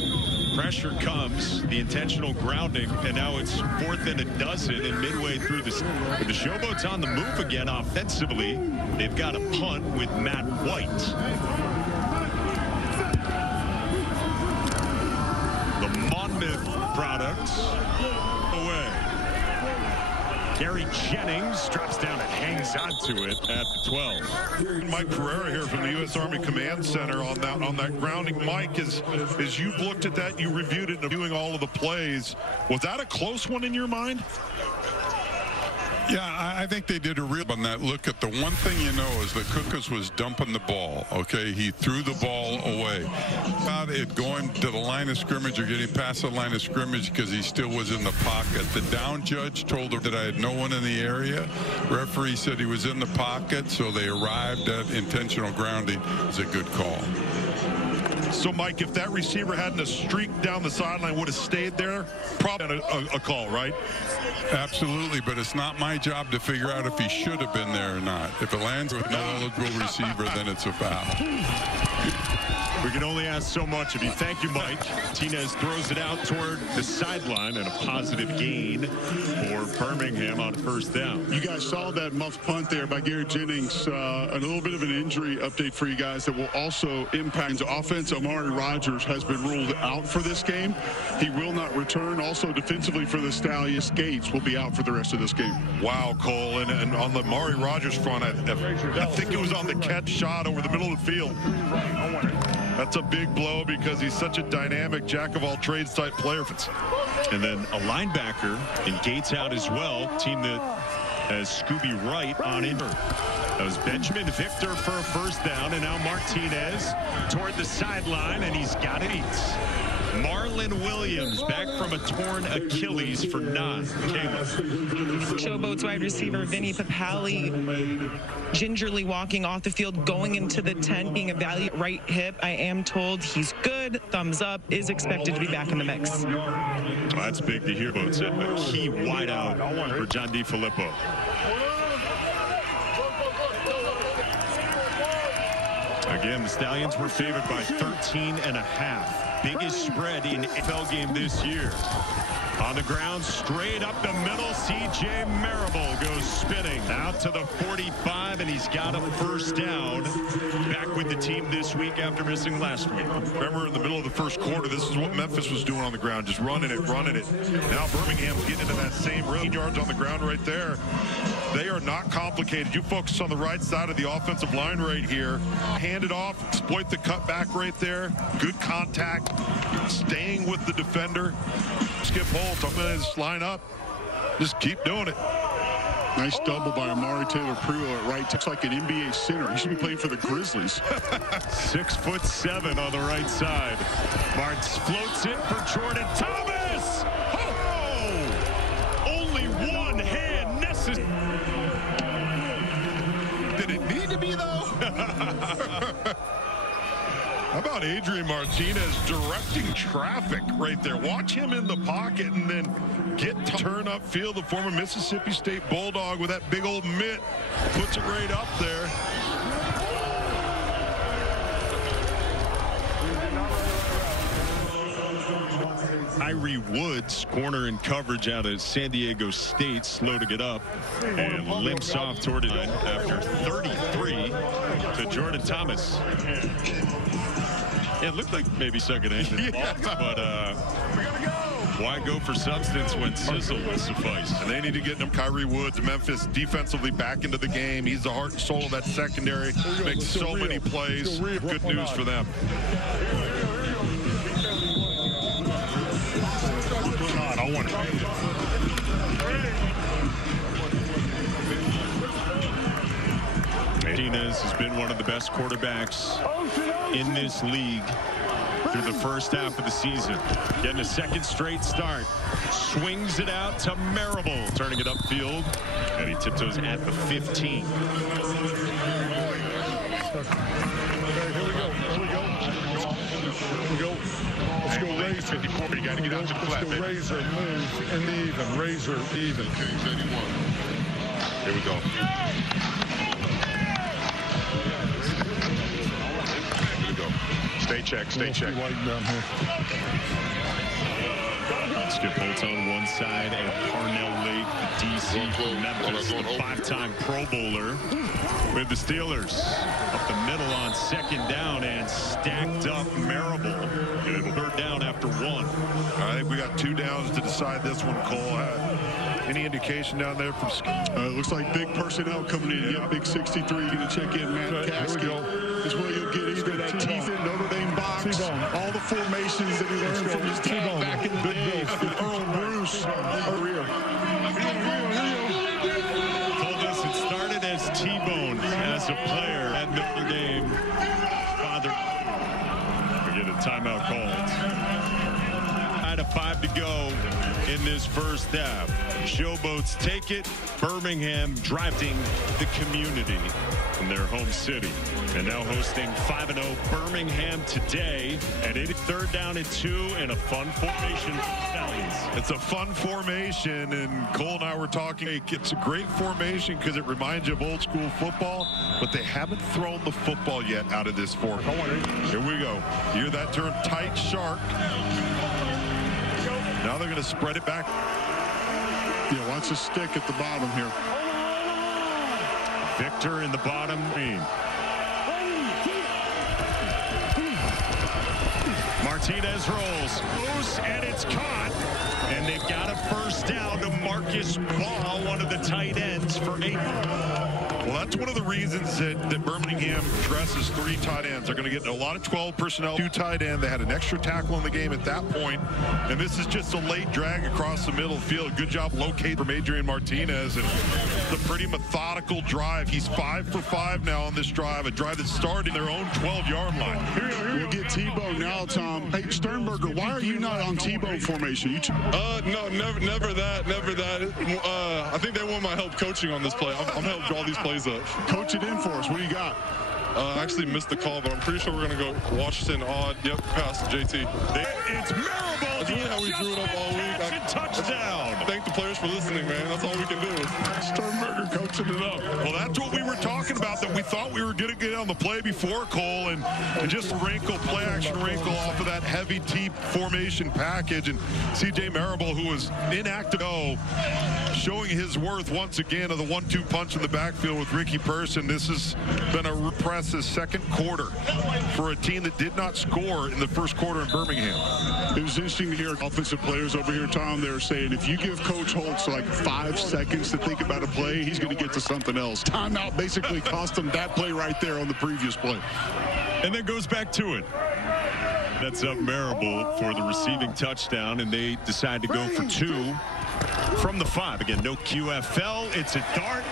Pressure comes, the intentional grounding, and now it's 4th and 12, and midway through the Showboats on the move again offensively. They've got a punt with Matt White. The Monmouth product away. Gary Jennings drops down and hangs onto it at the 12. Mike Pereira here from the U.S. Army Command Center on that grounding. Mike, as you've looked at that, you reviewed it and doing all of the plays. Was that a close one in your mind? Yeah, I think they did a real on that. Look at the one thing you know is that Cookus was dumping the ball. Okay, he threw the ball away. About it going to the line of scrimmage or getting past the line of scrimmage because he still was in the pocket. The down judge told her that I had no one in the area. Referee said he was in the pocket, so they arrived at intentional grounding. It was a good call. So, Mike, if that receiver hadn't a streak down the sideline, would have stayed there, probably a call, right? Absolutely, but it's not my job to figure out if he should have been there or not. If it lands with no eligible receiver, then it's a foul. We can only ask so much of you. Thank you, Mike. Martinez throws it out toward the sideline and a positive gain for Birmingham on 1st down. You guys saw that muff punt there by Gary Jennings. A little bit of an injury update for you guys that will also impact the offense. Amari Rogers has been ruled out for this game. He will not return. Also defensively for the Stallions, Gates will be out for the rest of this game. Wow, Cole. And on the Amari Rogers front, I think it was on the catch shot over the middle of the field. That's a big blow because he's such a dynamic jack-of-all-trades type player. And then a linebacker and Gates out as well. Team that has Scooby Wright on in. That was Benjamin Victor for a 1st down, and now Martinez toward the sideline, and he's got it. Marlon Williams back from a torn Achilles for 9. Showboats wide receiver Vinny Papali gingerly walking off the field, going into the tent, being evaluated right hip. I am told he's good. Thumbs up. Is expected to be back in the mix. Well, that's big to hear. It's a key wideout for John DeFilippo. Again, the Stallions were favored by 13.5. Biggest spread in NFL game this year. On the ground, straight up the middle, C.J. Marable goes spinning out to the 45, and he's got a 1st down. Back with the team this week after missing last week. Remember, in the middle of the 1st quarter, this is what Memphis was doing on the ground, just running it. Now Birmingham's getting into that same 18 yards on the ground right there. They are not complicated. You focus on the right side of the offensive line right here. Hand it off, exploit the cutback right there. Good contact, staying with the defender. Skip Holt, I'm going to just line up. Just keep doing it. Nice double by Amari Taylor-Pruitt at right. Looks like an NBA center. He should be playing for the Grizzlies. 6'7" on the right side. Martz floats it for Jordan Thomas. Oh! Only one hand necessary. Did it need to be, though? How about Adrian Martinez directing traffic right there? Watch him in the pocket and then get to turn upfield. The former Mississippi State Bulldog with that big old mitt puts it right up there. Tyree Woods, corner and coverage out of San Diego State, slow to get up and limps off toward it after 33 to Jordan Thomas. Yeah, it looked like maybe second-hand involved, but why go for substance when sizzle will suffice? And they need to get him. Tyree Woods, Memphis defensively back into the game. He's the heart and soul of that secondary. Makes so many plays. Good news for them. I want it. Martinez has been one of the best quarterbacks in this league through the first half of the season. Getting a second straight start. Swings it out to Marable, turning it upfield. And he tiptoes at the 15. Here we go. Let's go Razor. 54, you got to get out to the flat. Let's go Razor, move, in the even. Razor, even. Here we go. Stay check, stay check. Skip Holtz on one side, and Parnell Lake, the DC from Memphis, the 5-time Pro Bowler with the Steelers. Up the middle on second down, and stacked up Marable. Good third down after one. I think we got 2 downs to decide this one, Cole. Any indication down there from it looks like big personnel coming in. Yeah, big 63 going to check in. Matt Caskey is where you'll get either that teeth in Notre Dame box, all the formations that he learned from his dad back in the day, Earl Bruce. Told us it started as T-Bone as a player at Notre Dame. Father, we get a timeout called. 5 to go in this first half. Showboats take it. Birmingham driving the community in their home city. And now hosting 5-0 Birmingham today. And it is 3rd down and 2 and a fun formation for the Stallions. It's a fun formation, and Cole and I were talking. It's a great formation because it reminds you of old school football, but they haven't thrown the football yet out of this formation. Here we go. You hear that term, tight shark. Now they're going to spread it back. Yeah, watch the stick at the bottom here. Victor in the bottom lane. Martinez rolls. Loose, and it's caught. And they've got a first down to Marcus Ball, one of the tight ends for 8. Well, that's one of the reasons that Birmingham dresses 3 tight ends. They're going to get a lot of 12 personnel, 2 tight end. They had an extra tackle in the game at that point, and this is just a late drag across the middle field. Good job locating from Adrian Martinez, and the pretty methodical drive. He's 5 for 5 now on this drive, a drive that started in their own 12-yard line. We'll get T-Bone now, Tom. Hey, Sternberger, why are you not on T-Bone formation? No, never that. I think they want my help coaching on this play. I'm helping draw these plays up. Coach it in for us. What do you got? I actually missed the call, but I'm pretty sure we're going to go Washington odd. Yep, pass JT. It's Marable. That's really how we drew it up all week. Touchdown. Thank the players for listening, man. That's all we can do. Sternberger coaching it up. Well, that's what we were talking about, that we thought we were going to get on the play before, Cole, and just play action wrinkle off of that heavy T formation package. And C.J. Marable, who was inactive, showing his worth once again of the 1-2 punch in the backfield with Ricky Person. This has been a impressive second quarter for a team that did not score in the first quarter in Birmingham. It was interesting to hear offensive players over here, Tom. They're saying if you give Coach Holtz like 5 seconds to think about a play, he's going to get to something else. Timeout basically cost him that play right there on the previous play. And then goes back to it. That's up Marable for the receiving touchdown, and they decide to go for 2 from the 5. Again, no QFL. It's a dart.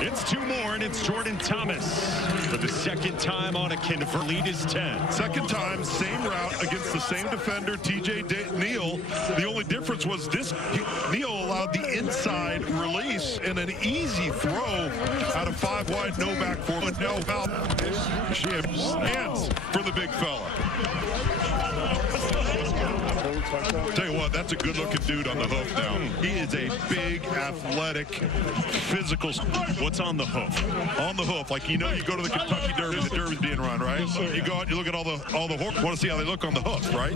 It's 2 more, and it's Jordan Thomas for the second time on a convert. Lead is 10. Second time, same route against the same defender, T.J. Neal. The only difference was this. Neal allowed the inside release and an easy throw out of 5 wide, no back four. But now she has hands for the big fella. Tell you what, that's a good-looking dude on the hoof now. He is a big, athletic, physical. What's on the hoof? On the hoof, like you go to the Kentucky Derby, the Derby's being run, right? You go out, you look at all the horses. Want to see how they look on the hoof, right?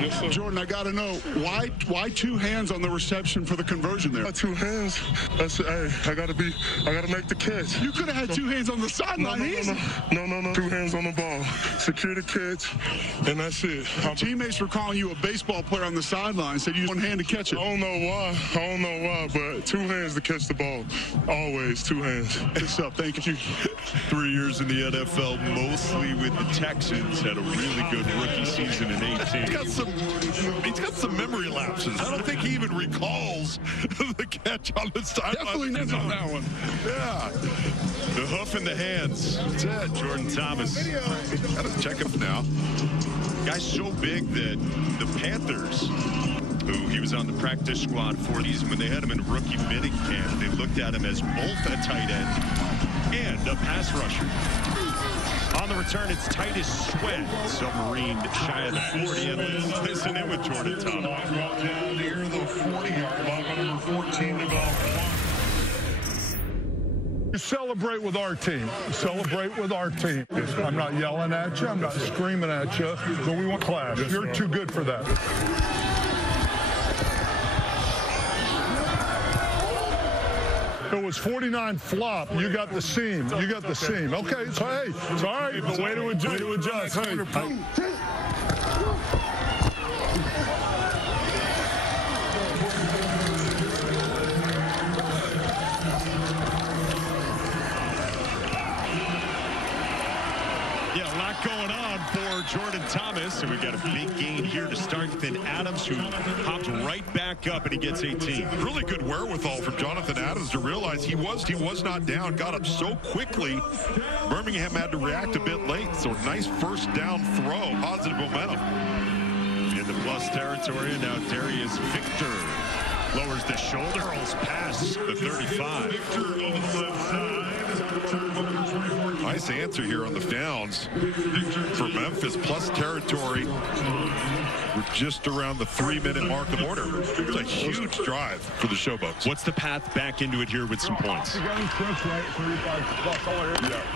Yes, sir. Jordan, I got to know why 2 hands on the reception for the conversion there? 2 hands. Hey, I gotta make the catch. You could have had 2 hands on the sideline. No. 2 hands on the ball. Secure the catch, and that's it. Teammates were calling you a baseball player on the sideline said you used one hand to catch it. I don't know why, but 2 hands to catch the ball. Always 2 hands. Good stuff. Thank you. 3 years in the NFL, mostly with the Texans. Had a really good rookie season in 18. He's got some memory lapses. I don't think he even recalls the catch on the sideline. Definitely not on that one. Yeah. The hoof and the hands. That's it. Jordan Thomas. Gotta check him now. Guy's so big that the Panthers, who he was on the practice squad for these, when they had him in rookie minicamp, they looked at him as both a tight end and a pass rusher. On the return, it's Titus Sweat, submarine shy of the 40, and let's listen in with Jordan Thomas. Near the 40-yard line, number 14 development. You celebrate with our team. Celebrate with our team. I'm not yelling at you. I'm not screaming at you. But we want class. You're too good for that. It was 49 flop. You got the seam. You got the seam. Okay, so hey, it's all right. It's a way to adjust. Hey. Going on for Jordan Thomas, and we've got a big gain here to start. Then Adams, who hopped right back up, and he gets 18. Really good wherewithal from Jonathan Adams to realize he was not down, got up so quickly. Birmingham had to react a bit late, so nice first down throw, positive momentum. In the plus territory, and now Darius Victor lowers the shoulder, rolls past the 35. Victor on the left side. Nice answer here on the downs for Memphis, plus territory. We're just around the 3-minute mark of order. It's a huge drive for the Showboats. What's the path back into it here with some points?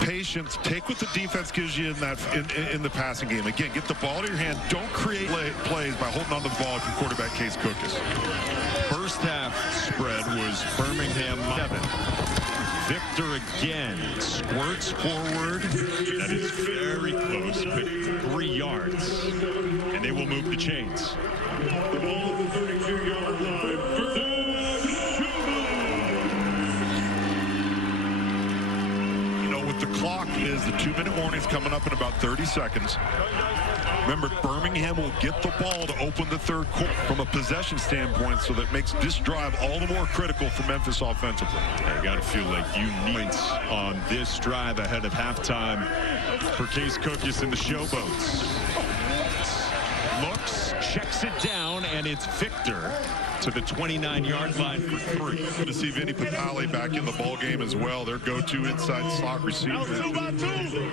Patience. Take what the defense gives you in the passing game. Again, get the ball to your hand. Don't create plays by holding on to the ball if your quarterback Case Cook is. First half spread was Birmingham 7. Victor again squirts forward. That is very close, but 3 yards. And they will move the chains. The ball at the 32-yard line. You know, with the clock is the 2-minute warning's coming up in about 30 seconds. Remember, Birmingham will get the ball to open the third quarter from a possession standpoint, so that makes this drive all the more critical for Memphis offensively. I got to feel like you need points on this drive ahead of halftime for Case Cookis and the Showboats. Looks, checks it down, and it's Victor to the 29-yard line for 3. Good to see Vinny Papale back in the ball game as well. Their go-to inside slot receiver.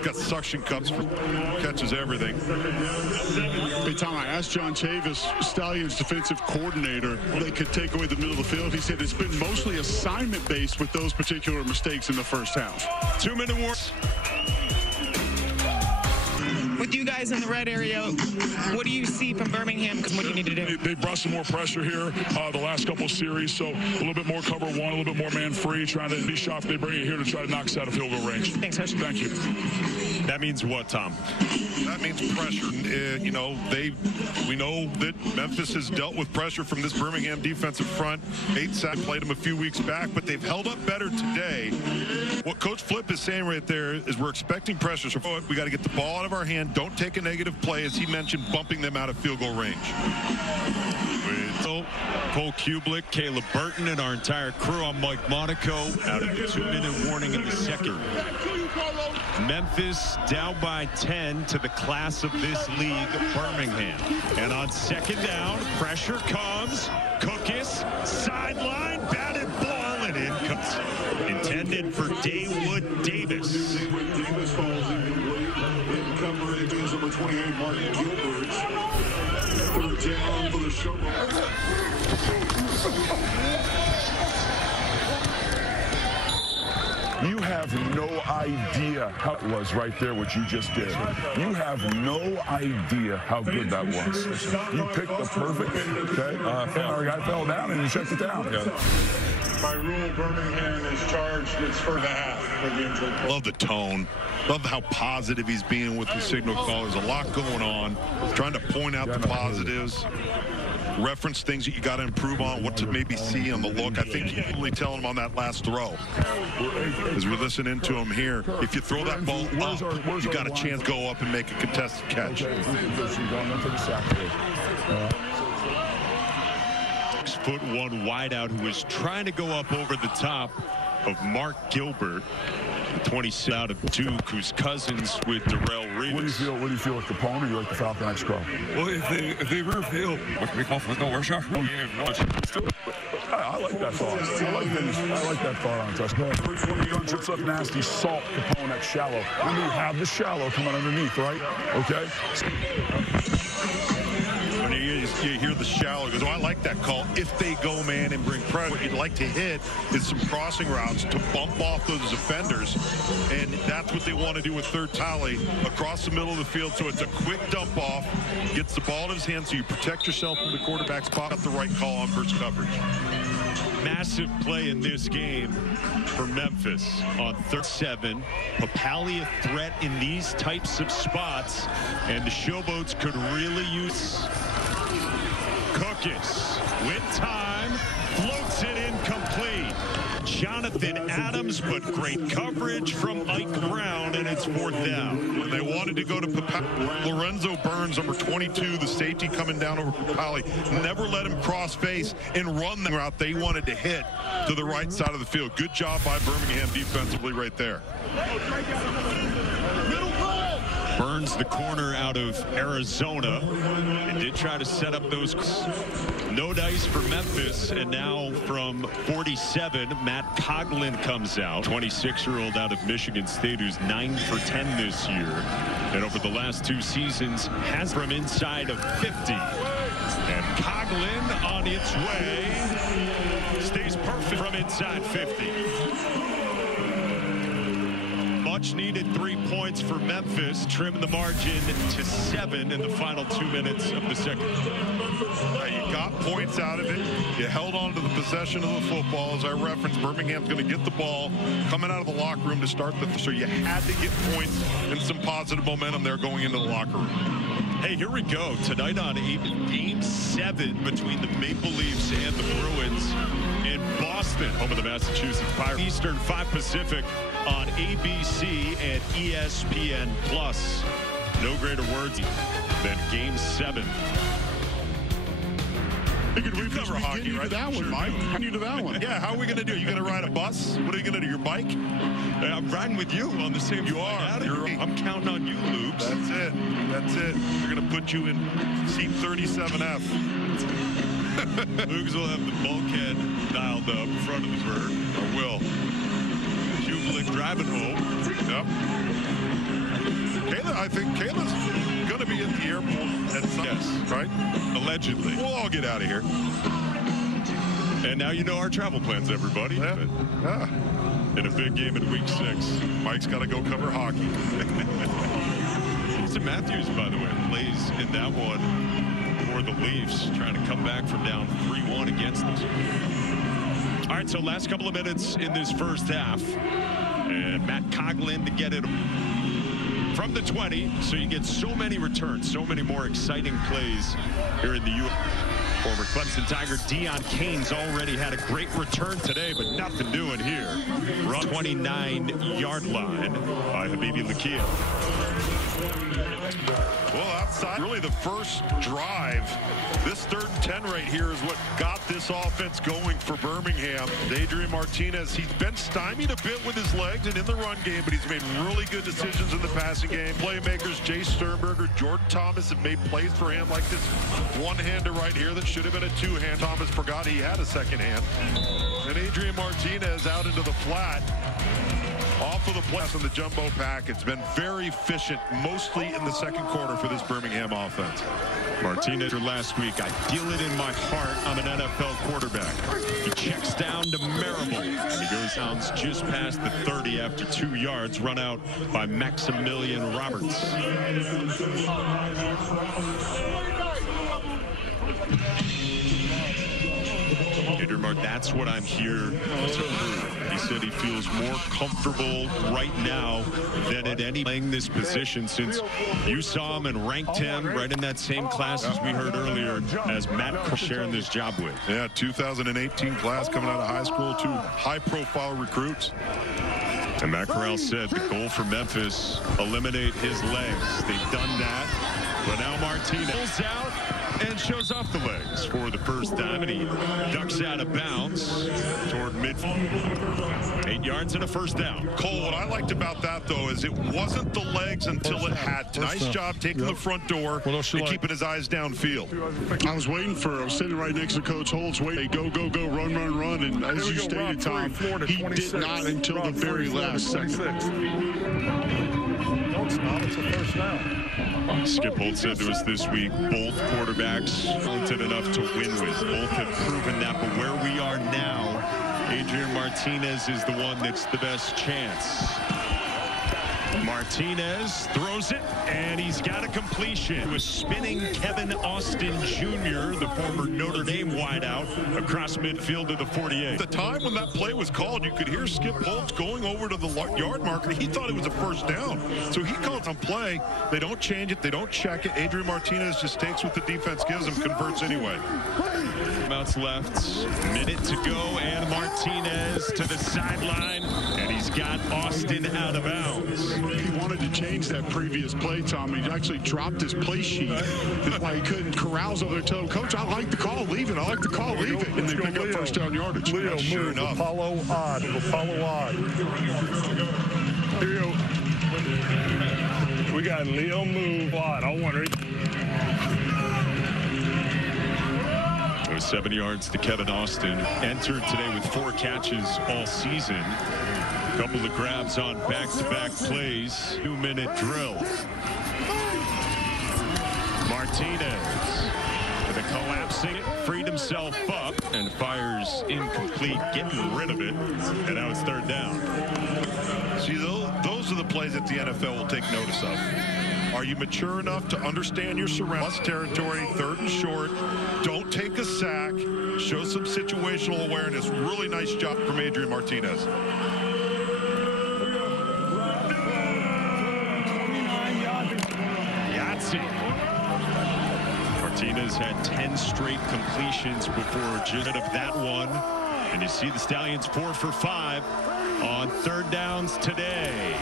Got suction cups for catches everything. Hey, Tom, I asked John Chavis, Stallions defensive coordinator, they could take away the middle of the field. He said it's been mostly assignment-based with those particular mistakes in the first half. 2-minute warning. With you guys in the red area, what do you see from Birmingham? What do you need to do? They brought some more pressure here the last couple of series, so a little bit more cover one, a little bit more man-free, trying to be sharp. They bring it here to try to knock us out of field goal range. Thanks, Coach. Thank you. That means what, Tom? That means pressure. You know, we know that Memphis has dealt with pressure from this Birmingham defensive front. 8 sacks, played them a few weeks back, but they've held up better today. What Coach Flip is saying right there is we're expecting pressure. So we got to get the ball out of our hand. Don't take a negative play, as he mentioned, bumping them out of field goal range. Cole Kublick, Caleb Burton, and our entire crew. I'm Mike Monaco. Out of the 2-minute warning in the second. Memphis down by 10 to the class of this league, Birmingham. And on second down, pressure comes. Cookis, sideline, batted ball, and in comes. Intended for Dawood Davis. Coverage is number 28, Mark Gilbert. Third down for the Showboats. You have no idea how it was right there, what you just did. You have no idea how good that was. You picked the perfect, okay? Our guy fell down and you checked it down. Yeah. By rule, Birmingham is charged. It's for the half for the injury. Love the tone. Love how positive he's being with the signal call. There's a lot going on. Trying to point out the positives. reference things that you got to improve on, what to maybe see on the look. I think you're really telling him on that last throw. As we're listening to him here, if you throw that ball up, you got a chance to go up and make a contested catch. 6'1" wideout who was trying to go up over the top of Mark Gilbert, the 26 out of Duke, who's cousins with Darrell Reeves. What do you feel like the Palm, or you like the Falcon X Crow? Well, if they were feel, what we call for no worse. I like that thought. I like that thought on touch. First one you trips up nasty, salt Capone X shallow. When you have the shallow coming underneath, right? Okay. When you hear the shallow, he goes, oh, I like that call. If they go man and bring pressure, what you'd like to hit is some crossing routes to bump off those defenders, and that's what they want to do with third tally across the middle of the field. So it's a quick dump off, gets the ball in his hand, so you protect yourself from the quarterback spot. Got the right call on versus coverage. Massive play in this game for Memphis on 3rd-7. Papali a threat in these types of spots, and the Showboats could really use Cookis with time, floats it incomplete. Jonathan Adams, but great coverage from Ike Brown, and it's 4th down. When they wanted to go to Lorenzo Burns, number 22, the safety coming down over Papali, never let him cross face and run the route they wanted to hit to the right side of the field. Good job by Birmingham defensively right there. Burns, the corner out of Arizona, and did try to set up those. No dice for Memphis, and now from 47, Matt Coughlin comes out, 26-year-old out of Michigan State, who's 9 for 10 this year, and over the last 2 seasons has from inside of 50. And Coughlin on its way, stays perfect from inside 50. Much needed 3 points for Memphis, trim the margin to 7 in the final 2 minutes of the second. You got points out of it. You held on to the possession of the football. As I referenced, Birmingham's going to get the ball coming out of the locker room to start so you had to get points and some positive momentum there going into the locker room. Hey, here we go. Tonight on Game 7 between the Maple Leafs and the Bruins in Boston, home of the Massachusetts Pirates. Eastern, 5 Pacific on ABC and ESPN+. No greater words than Game 7. We cover hockey, right? That one, Mike. You to that one. Yeah, how are we going to do? You going to ride a bus? What are you going to do? Your bike? I'm riding with you on the same. You are. I'm counting on you, Loops. That's it. That's it. They're going to put you in seat 37F. Loops will have the bulkhead dialed up in front of the bird. I will. Jubilee driving home. Yep. Kayla, I think Kayla's going to be at the airport at some, yes, right? Allegedly. We'll all get out of here. And now you know our travel plans, everybody. Yeah. In a big game in week 6. Mike's got to go cover hockey. St. Matthews, by the way, plays in that one for the Leafs, trying to come back from down 3-1 against them. All right, so last couple of minutes in this first half. And Matt Coughlin to get it from the 20, so you get so many returns, so many more exciting plays here in the U. Former Clemson Tiger Deion Keynes already had a great return today, but nothing doing here. Run 29-yard line by Habibi Lakia. Well, outside, really the first drive. This 3rd and 10 right here is what got this offense going for Birmingham. Adrian Martinez, he's been stymied a bit with his legs and in the run game, but he's made really good decisions in the passing game. Playmakers, Jay Sternberger, Jordan Thomas have made plays for him, like this one-hander right here that should have been a 2-hand. Thomas forgot he had a second hand. And Adrian Martinez out into the flat. Off of the plus on the jumbo pack. It's been very efficient, mostly in the second quarter for this Birmingham offense. Martinez last week, I feel it in my heart. I'm an NFL quarterback. He checks down to Marable. He goes down just past the 30 after 2 yards, run out by Maximilian Roberts. Andrew Mark, that's what I'm here to prove. He said he feels more comfortable right now than at any playing this position since you saw him and ranked him right in that same class as we heard earlier as Matt sharing this job with. Yeah, 2018 class coming out of high school, 2 high-profile recruits. And Matt Corral said the goal for Memphis, eliminate his legs. They've done that, but now Martinez pulls out and shows off the legs for the first time, and he ducks out of bounds toward midfield. 8 yards and a first down. Cole, what I liked about that, though, is it wasn't the legs until it had to. Nice job taking the front door and keeping his eyes downfield. I was sitting right next to Coach Holtz, waiting, go, run, and as you stated, Tom, he did not until the very last second. It's a first down. Skip Holtz said to us this week, both quarterbacks talented enough to win with. Both have proven that, but where we are now, Adrian Martinez is the one that's the best chance. Martinez throws it, and he's got a completion with spinning Kevin Austin Jr., the former Notre Dame wideout, across midfield to the 48. The time when that play was called, you could hear Skip Holtz going over to the yard marker. He thought it was a first down. So he called on play. They don't change it. They don't check it. Adrian Martinez just takes what the defense gives him, converts anyway. Timeouts left, minute to go, and Martinez to the sideline, and he's got Austin out of bounds. He wanted to change that previous play, Tom. He actually dropped his play sheet. That's why he couldn't corrals over there. Tell him, Coach, I like the call, leave it. I like the call, leave it. And they pick up first down yardage. Leo, sure enough. Apollo odd. Here you go. We got Leo move odd. I wonder. It was 7 yards to Kevin Austin. Entered today with 4 catches all season. A couple of grabs on back-to-back plays. 2-minute drill. Martinez with a collapsing it, freed himself up and fires incomplete, getting rid of it. And now it's 3rd down. See, those are the plays that the NFL will take notice of. Are you mature enough to understand your surroundings? Territory, 3rd and short. Don't take a sack. Show some situational awareness. Really nice job from Adrian Martinez. Martinez had 10 straight completions before just of that one. And you see the Stallions 4 for 5 on 3rd downs today.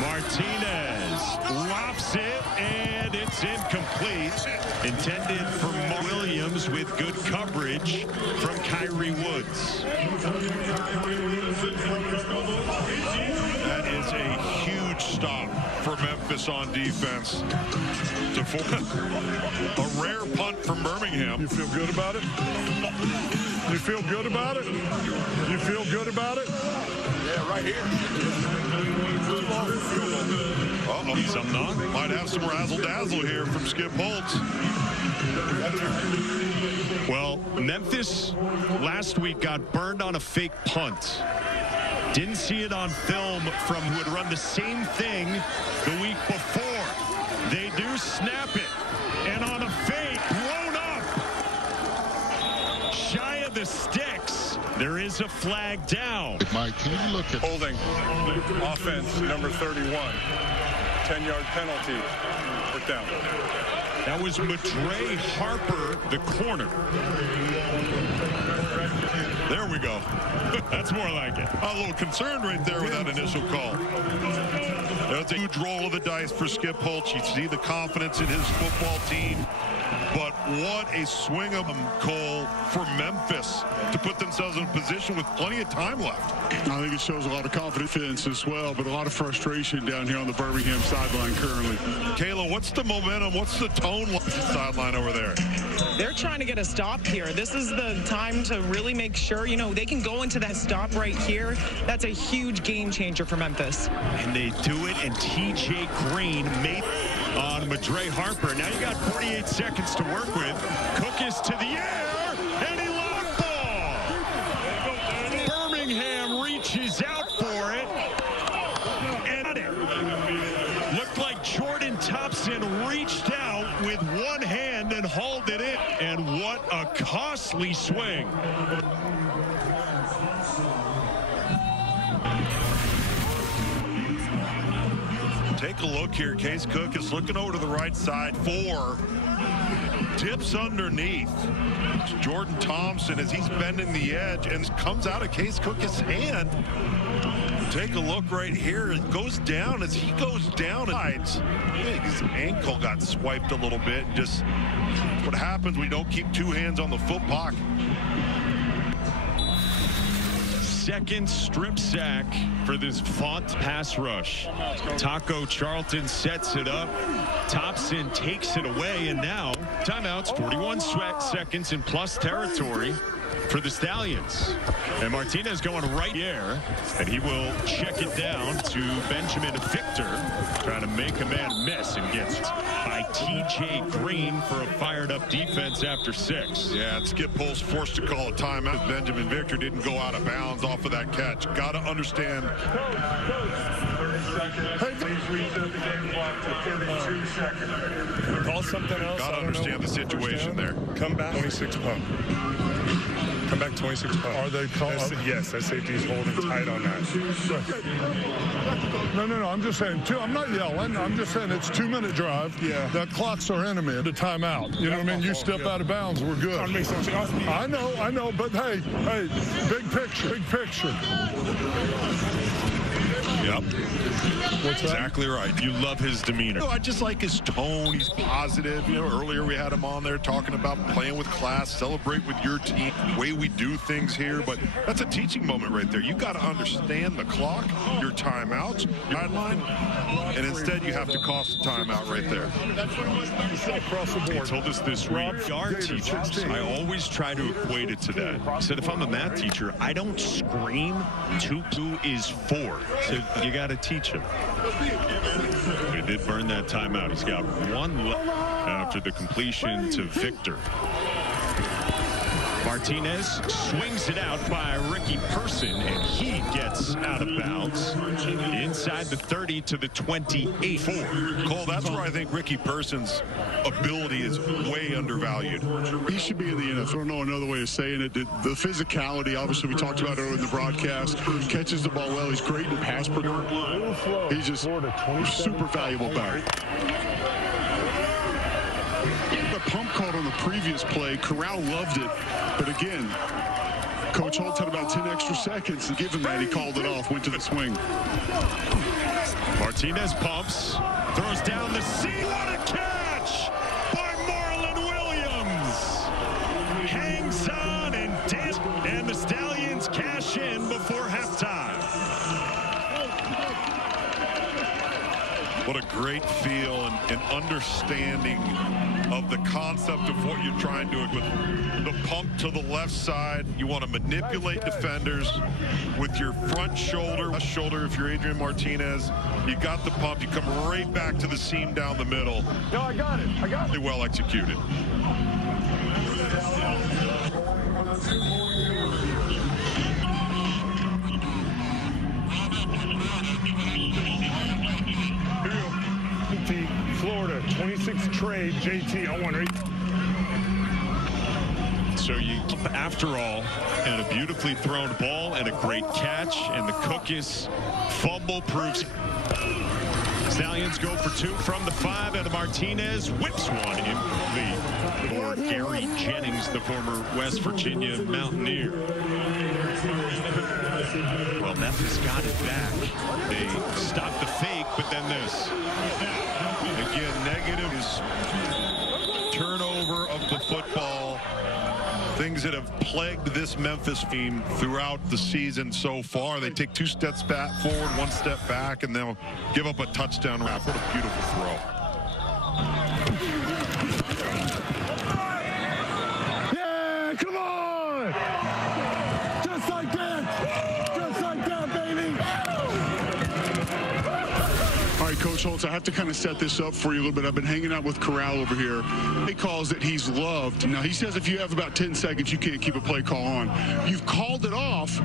Martinez lofts it, and it's incomplete. Intended for Mark Williams with good coverage from Kyrie Woods. That is a huge stop for Memphis on defense. A rare punt from Birmingham. You feel good about it? You feel good about it? You feel good about it? Yeah, right here. Might have some razzle-dazzle here from Skip Holtz. Well, Memphis last week got burned on a fake punt. Didn't see it on film from who had run the same thing the week before. They do snap it, and on a fake, blown up. Shy of the sticks, there is a flag down. Mike, can you look at holding offense number 31? 10-yard penalty. Put down. That was Madre Harper, the corner. There we go. That's more like it. A little concerned right there with that initial call. That's a huge roll of the dice for Skip Holtz. You see the confidence in his football team. But what a swing of them, Cole, for Memphis to put themselves in a position with plenty of time left. I think it shows a lot of confidence as well, but a lot of frustration down here on the Birmingham sideline currently. Kayla, what's the momentum? What's the tone like the sideline over there? They're trying to get a stop here. This is the time to really make sure, they can go into that stop right here. That's a huge game changer for Memphis. And they do it, and T.J. Green made on Madre Harper. Now you got 48 seconds to work with. Cook is to the air, and he locked ball. Birmingham reaches out for it, and it looked like Jordan Thompson reached out with one hand and hauled it in. And what a costly swing. Take a look here. Case Cook is looking over to the right side. 4. Dips underneath. Jordan Thompson as he's bending the edge and comes out of Case Cook's hand. Take a look right here. It goes down as he goes down. His ankle got swiped a little bit. Just what happens when you don't keep 2 hands on the foot pocket. Second strip sack for this Font pass rush. Taco Charlton sets it up. Thompson takes it away, and now timeouts, 41 seconds in plus territory for the Stallions. And Martinez going right here, and he will check it down to Benjamin Victor, trying to make a man miss, and gets by TJ Green for a fired-up defense after 6. Yeah, and Skip Holtz forced to call a timeout. Benjamin Victor didn't go out of bounds off of that catch. Got to understand. Call something else. Got to understand the situation there. Come back. 26 pump. Come back 26 pump. Are they calling? Yes, that safety is holding tight on that. No. I'm just saying, I'm not yelling. I'm just saying it's 2-minute drive. Yeah. The clock's our enemy at a timeout. You know what I mean? You step out of bounds, we're good. I know, but hey, big picture. Yep. What's exactly right. You love his demeanor. I just like his tone. He's positive. Earlier we had him on there talking about playing with class, celebrate with your team, the way we do things here. But that's a teaching moment right there. You got to understand the clock, your timeouts, your guideline, and instead you have to cost the timeout right there. Across the board. He told us this week, our teachers, I always try to equate it to that. He said, if I'm a math teacher, I don't scream 2 is 4. So you got to teach him. He did burn that timeout. He's got 1 left after the completion to Victor. Martinez swings it out by Ricky Person, and he gets out of bounds inside the 30 to the 28. Cole, that's where I think Ricky Person's ability is way undervalued. He should be in the NFL. I don't know another way of saying it. The physicality, obviously, we talked about earlier in the broadcast. Catches the ball well. He's great in pass protection. He's just super valuable back. Pump called on the previous play. Corral loved it, but again, Coach Holt had about 10 extra seconds, and given that, he called it off, went to the swing. Martinez pumps, throws down the seam. What a catch by Marlon Williams! Hangs on and the Stallions cash in before halftime. What a great feel and understanding of the concept of what you're trying to do with the pump to the left side. You want to manipulate defenders with your front shoulder, left shoulder if you're Adrian Martinez. You got the pump. You come right back to the seam down the middle. No, I got it. Really well executed. Florida, 26 trade, JT, I want So you, after all, and a beautifully thrown ball and a great catch, and the Cookis fumble proves. Stallions go for 2 from the 5, and Martinez whips one incomplete for Gary Jennings, the former West Virginia Mountaineer. Well, Memphis got it back. They stopped the fake, but then this. Again, negative is turnover of the football. Things that have plagued this Memphis team throughout the season so far. They take 2 steps back forward, 1 step back, and they'll give up a touchdown wrap. What a beautiful throw. Yeah, come on! Just like that! Just like that, baby! All right, Coach Holtz, I have to kind of set this up for you a little bit. I've been hanging out with Corral over here. He calls it he's loved. Now, he says if you have about 10 seconds, you can't keep a play call on. You've called it off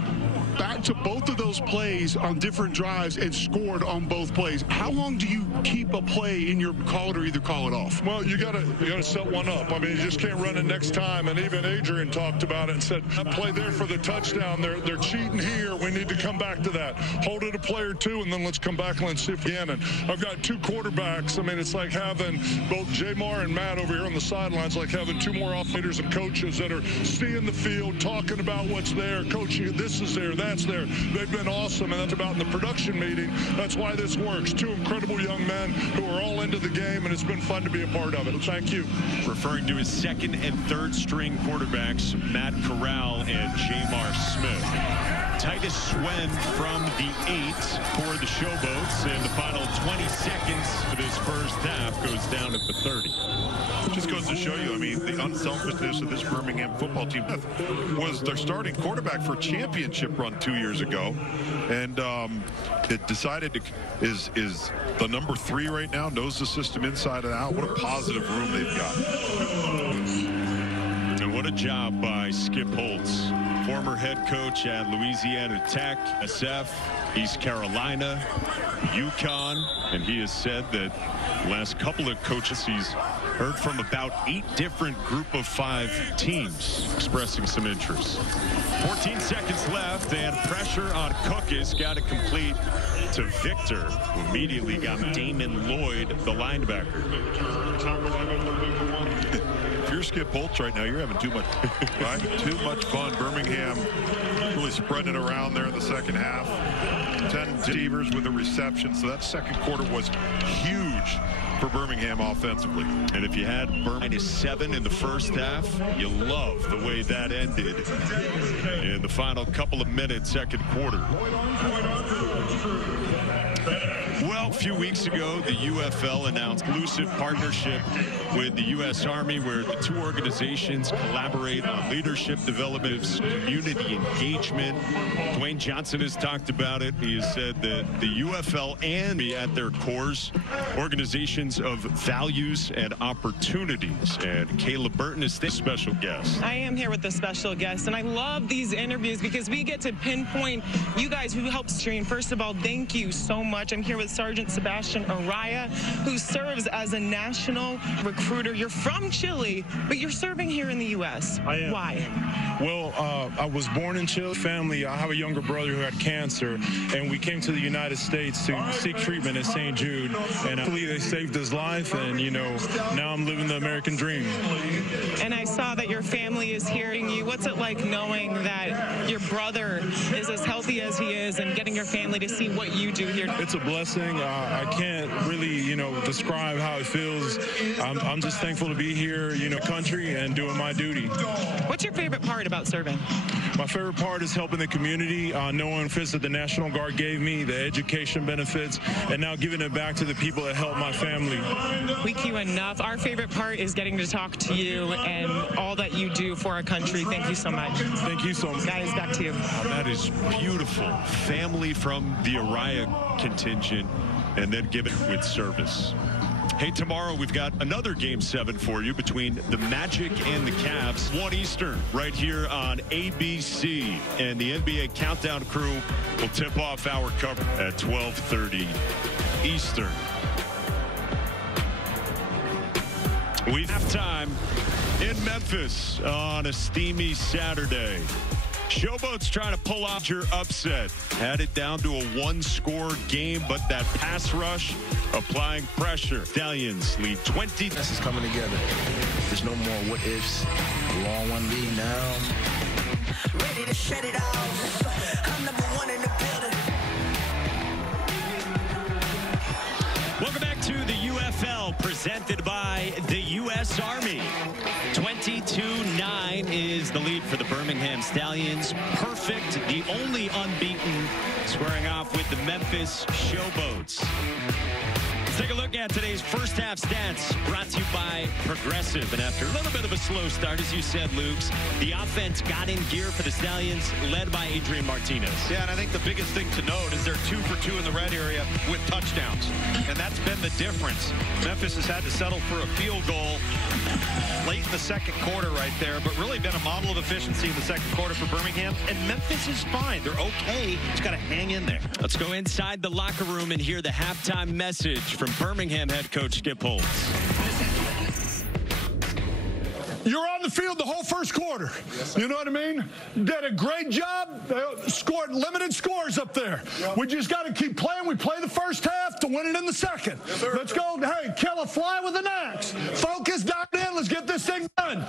back to both of those plays on different drives and scored on both plays. How long do you keep a play in your call it or either call it off? Well, you gotta set one up. I mean, you just can't run it next time. And even Adrian talked about it and said, that play there for the touchdown. They're cheating here. We need to come back to that. Hold it a play or 2, and then let's come back and let's see if we can. And I've got two quarterbacks. I mean, it's like having both Jamar and Matt over here on the sidelines, like having two more operators and coaches that are seeing the field, talking about what's there, coaching, this is there, that's there. They've been awesome, and that's about in the production meeting. That's why this works. Two incredible young men who are all into the game, and it's been fun to be a part of it. Thank you. Referring to his second and third string quarterbacks, Matt Corral and Jamar Smith. Titus Swen from the 8 for the Showboats, and the final 20 seconds of his first half goes down at the 30. Just goes to show you, I mean, the unselfishness of this Birmingham football team was their starting quarterback for a championship run 2 years ago, and it decided to is the number 3 right now, knows the system inside and out. What a positive room they've got. And what a job by Skip Holtz, former head coach at Louisiana Tech, SF, East Carolina, UConn, and he has said that the last couple of coaches he's heard from about 8 different group of 5 teams expressing some interest. 14 seconds left, and pressure on Cook has got it complete to Victor, who immediately got Damon Lloyd, the linebacker. If you're Skip Holtz right now, you're having too much, right? Too much fun. Birmingham really spreading it around there in the second half. 10 receivers with a reception, so that second quarter was huge for Birmingham offensively. And if you had -7 in the first half, you love the way that ended in the final couple of minutes, second quarter. Well, a few weeks ago, the UFL announced exclusive partnership with the U.S. Army, where the two organizations collaborate on leadership development, community engagement. Dwayne Johnson has talked about it. He has said that the UFL and at their cores, organizations of values and opportunities. And Kayla Burton is the special guest. I am here with the special guest, and I love these interviews because we get to pinpoint you guys who help stream. First of all, thank you so much. I'm here with Sergeant Sebastian Araya, who serves as a national recruiter. You're from Chile, but you're serving here in the U.S. I am. Why? Well, I was born in Chile. Family, I have a younger brother who had cancer, and we came to the United States to seek treatment at St. Jude, and hopefully they saved his life, and, you know, now I'm living the American dream. And I saw that your family is hearing you. What's it like knowing that your brother is as healthy as he is and getting your family to see what you do here? It's a blessing. I can't really, you know, describe how it feels. I'm just thankful to be here, you know, country and doing my duty. What's your favorite part about serving? My favorite part is helping the community, knowing benefits that the National Guard gave me, the education benefits, and now giving it back to the people that help my family. Week you enough. Our favorite part is getting to talk to you and all that you do for our country. Thank you so much. Thank you so much. Guys, back to you. Oh, that is beautiful. Family from the Araya contingent, and then give it with service. Hey, tomorrow we've got another Game 7 for you between the Magic and the Cavs. 1 Eastern right here on ABC. And the NBA Countdown crew will tip off our cover at 12:30 Eastern. We have time in Memphis on a steamy Saturday. Showboats trying to pull off your upset. Had it down to a 1-score game, but that pass rush applying pressure. Stallions lead 20. This is coming together. There's no more what ifs. Long one lead now. Ready to shut it off. I'm #1 in the building. Welcome back to the UFL, presented by the U.S. Army. 22-9 is the lead for the Birmingham Stallions. Perfect, the only unbeaten, squaring off with the Memphis Showboats. Let's take a look at today's first half stats, brought to you by Progressive. And after a little bit of a slow start, as you said, Lukes, the offense got in gear for the Stallions, led by Adrian Martinez. Yeah, and I think the biggest thing to note is they're 2 for 2 in the red area with touchdowns. And that's been the difference. Memphis has had to settle for a field goal late in the second quarter right there, but really been a model of efficiency in the second quarter for Birmingham. And Memphis is fine. They're okay. Just got to hang in there. Let's go inside the locker room and hear the halftime message from Birmingham head coach Skip Holtz. You're on the field the whole first quarter. You know what I mean? Did a great job. They scored limited scores up there. We just got to keep playing. We play the first half to win it in the second. Let's go. Hey, kill a fly with an axe. Focus, dive in. Let's get this thing done.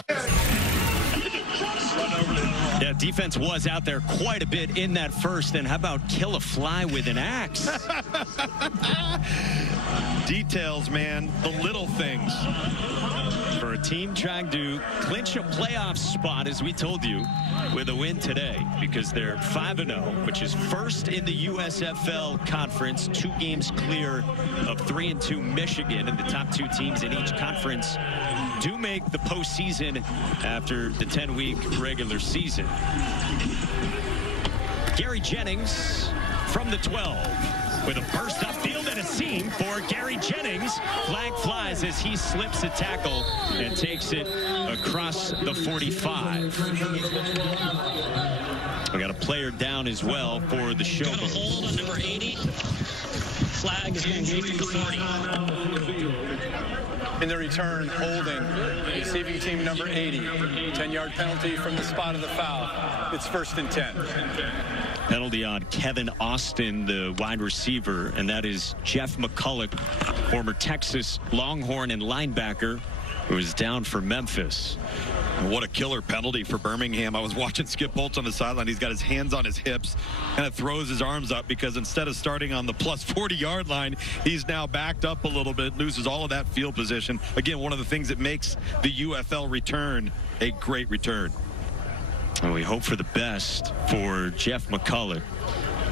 Yeah, defense was out there quite a bit in that first. And how about kill a fly with an axe? Details, man. The little things. For a team trying to clinch a playoff spot, as we told you, with a win today, because they're 5-0, which is first in the USFL conference, 2 games clear of 3-2 Michigan, and the top 2 teams in each conference do make the postseason after the 10-week regular season. Gary Jennings from the 12 with a burst upfield and a seam for Gary Jennings. Flag flies as he slips a tackle and takes it across the 45. We got a player down as well for the Showboats. Got a hold on number 80. Flag is being waved at the 40. In the return, holding, receiving team number 80. 10-yard penalty from the spot of the foul. It's 1st and 10. Penalty on Kevin Austin, the wide receiver, and that is Jeff McCulloch, former Texas Longhorn and linebacker, who is down for Memphis. What a killer penalty for Birmingham. I was watching Skip Holtz on the sideline. He's got his hands on his hips, kind of throws his arms up because instead of starting on the plus 40-yard line, he's now backed up a little bit, loses all of that field position. Again, one of the things that makes the UFL return a great return. And we hope for the best for Jeff McCulloch,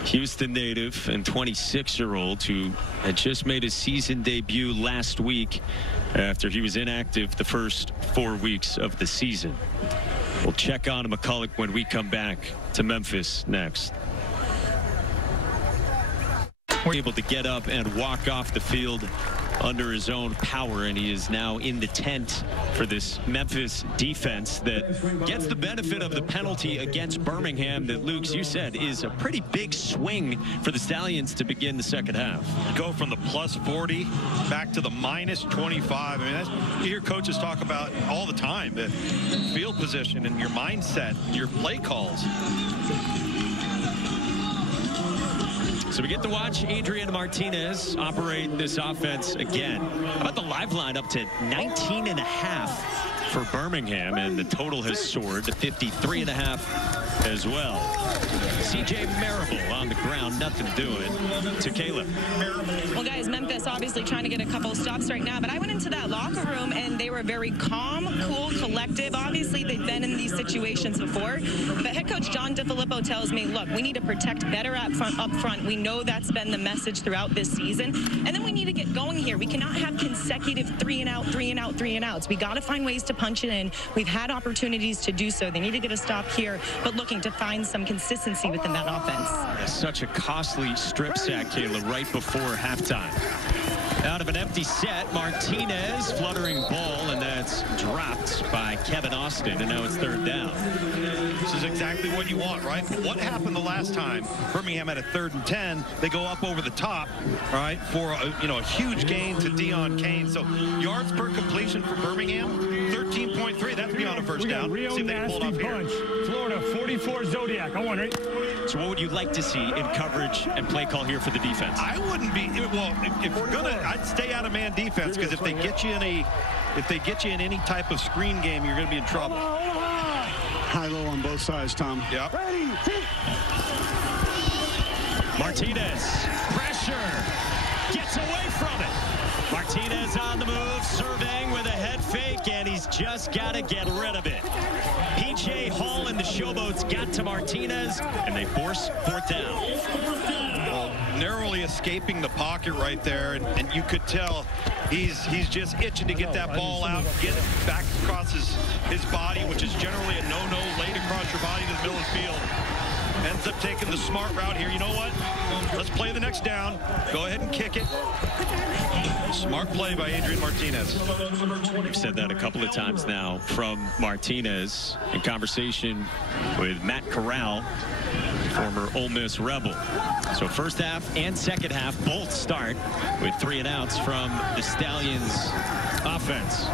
Houston native and 26-year-old who had just made his season debut last week after he was inactive the first 4 weeks of the season. We'll check on McCulloch when we come back to Memphis next. We're able to get up and walk off the field under his own power, and he is now in the tent for this Memphis defense that gets the benefit of the penalty against Birmingham that, Luke, you said is a pretty big swing for the Stallions to begin the second half. Go from the plus 40 back to the minus 25. I mean, that's, you hear coaches talk about all the time, the field position and your mindset, your play calls. So we get to watch Adrian Martinez operate this offense again. How about the live line up to 19.5 for Birmingham, and the total has soared to 53.5 as well. CJ Marable on the ground, nothing doing to Caleb. Well, guys, Memphis obviously trying to get a couple of stops right now, but I went into that locker room and they were very calm, cool, collective. Obviously, they've been in these situations before, but head coach John DeFilippo tells me, look, we need to protect better up front. We know that's been the message throughout this season, and then we need to get going here. We cannot have consecutive 3-and-outs. We got to find ways to punch it in. We've had opportunities to do so. They need to get a stop here, but looking to find some consistency within that offense. Such a costly strip sack, Kayla, right before halftime. Out of an empty set, Martinez fluttering ball, and that's dropped by Kevin Austin, and now it's 3rd down. This is exactly what you want, right? But what happened the last time? Birmingham had a 3rd and 10. They go up over the top, right, for a huge gain to Deion Kane. So yards per completion for Birmingham, 13.3. That's beyond a first down. See if they can pull it off here. Florida 44 Zodiac. I want it. So what would you like to see in coverage and play call here for the defense? I wouldn't be, well, if we're gonna, I'd stay out of man defense, because if they get you in any type of screen game, you're gonna be in trouble. High-low on both sides, Tom. Yep. Martinez, pressure, gets away from it. Martinez on the move, surveying with a head fake, and he's just got to get rid of it. P.J. Hall and the Showboats got to Martinez, and they force 4th down. Well, narrowly escaping the pocket right there, and you could tell he's just itching to get that ball out, get it back across his body, which is generally a no-no, laid across your body to the middle of the field. Ends up taking the smart route here. You know what? Let's play the next down. Go ahead and kick it. Smart play by Adrian Martinez. We've said that a couple of times now from Martinez in conversation with Matt Corral, former Ole Miss Rebel. So first half and second half both start with 3-and-outs from the Stallions offense.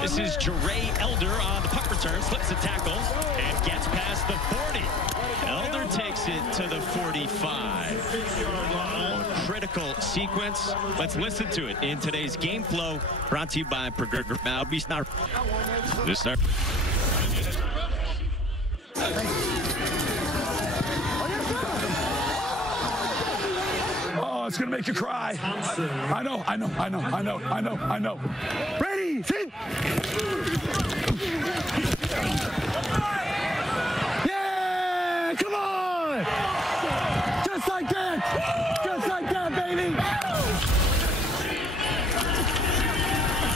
This is Jeray Elder on the puck return, slips the tackle, and gets past the 40. Elder takes it to the 45. A critical sequence. Let's listen to it in today's Game Flow, brought to you by Progressive. Oh, it's going to make you cry. I know. Ready, sit. Yeah, come on. Just like that, baby.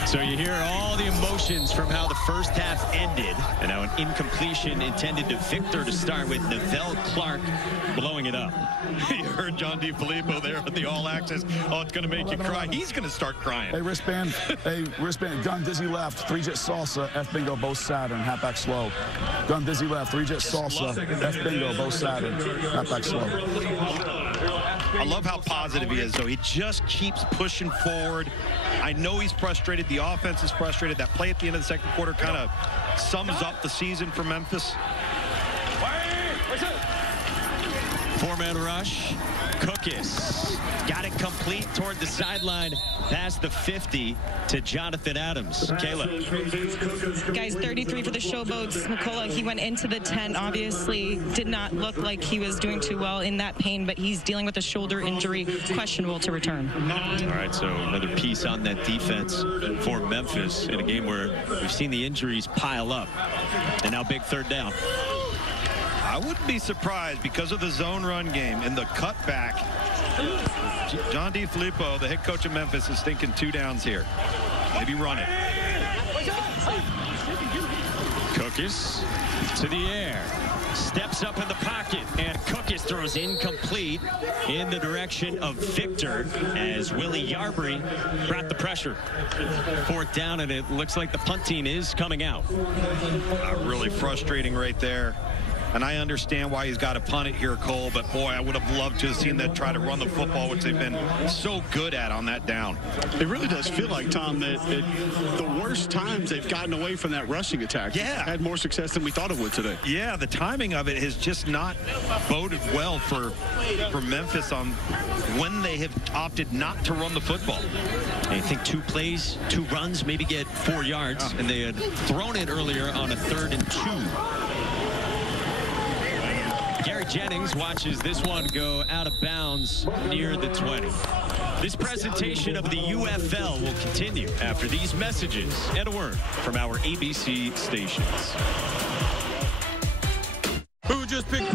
So you hear all the emotions from how the first half ended, and now an incompletion intended to Victor to start with Neville Clark blowing it up. You heard John DiFilippo there at the All Access. Oh, it's going to make you cry. He's going to start crying. Hey, wristband. Gun dizzy left. 3-jet salsa. F bingo, both Saturn. Halfback slow. Gun dizzy left. 3-jet salsa. F bingo, both Saturn. Halfback slow. I love how positive he is, though. He just keeps pushing forward. I know he's frustrated. The offense is frustrated. That play at the end of the second quarter kind of sums up the season for Memphis. Four-man rush. Cookis got it complete toward the sideline past the 50 to Jonathan Adams. Kayla. Guys, 33 for the Showboats. McCullough, he went into the tent. Obviously did not look like he was doing too well in that pain, but he's dealing with a shoulder injury, questionable to return. All right, so another piece on that defense for Memphis in a game where we've seen the injuries pile up. And now big third down. I wouldn't be surprised because of the zone run game and the cutback. John DiFilippo, the head coach of Memphis, is thinking 2 downs here. Maybe run it. Cookis to the air. Steps up in the pocket, and Cookis throws incomplete in the direction of Victor as Willie Yarbrough brought the pressure. 4th down, and it looks like the punt team is coming out. Really frustrating right there. And I understand why he's got to punt it here, Cole, but boy, I would have loved to have seen them try to run the football, which they've been so good at on that down. It really does feel like, Tom, that the worst times they've gotten away from that rushing attack. Yeah. Had more success than we thought it would today. Yeah, the timing of it has just not boded well for Memphis on when they have opted not to run the football. I think 2 plays, 2 runs, maybe get 4 yards, and they had thrown it earlier on a 3rd and 2. Gary Jennings watches this one go out of bounds near the 20. This presentation of the UFL will continue after these messages and a word from our ABC stations. Who just picked?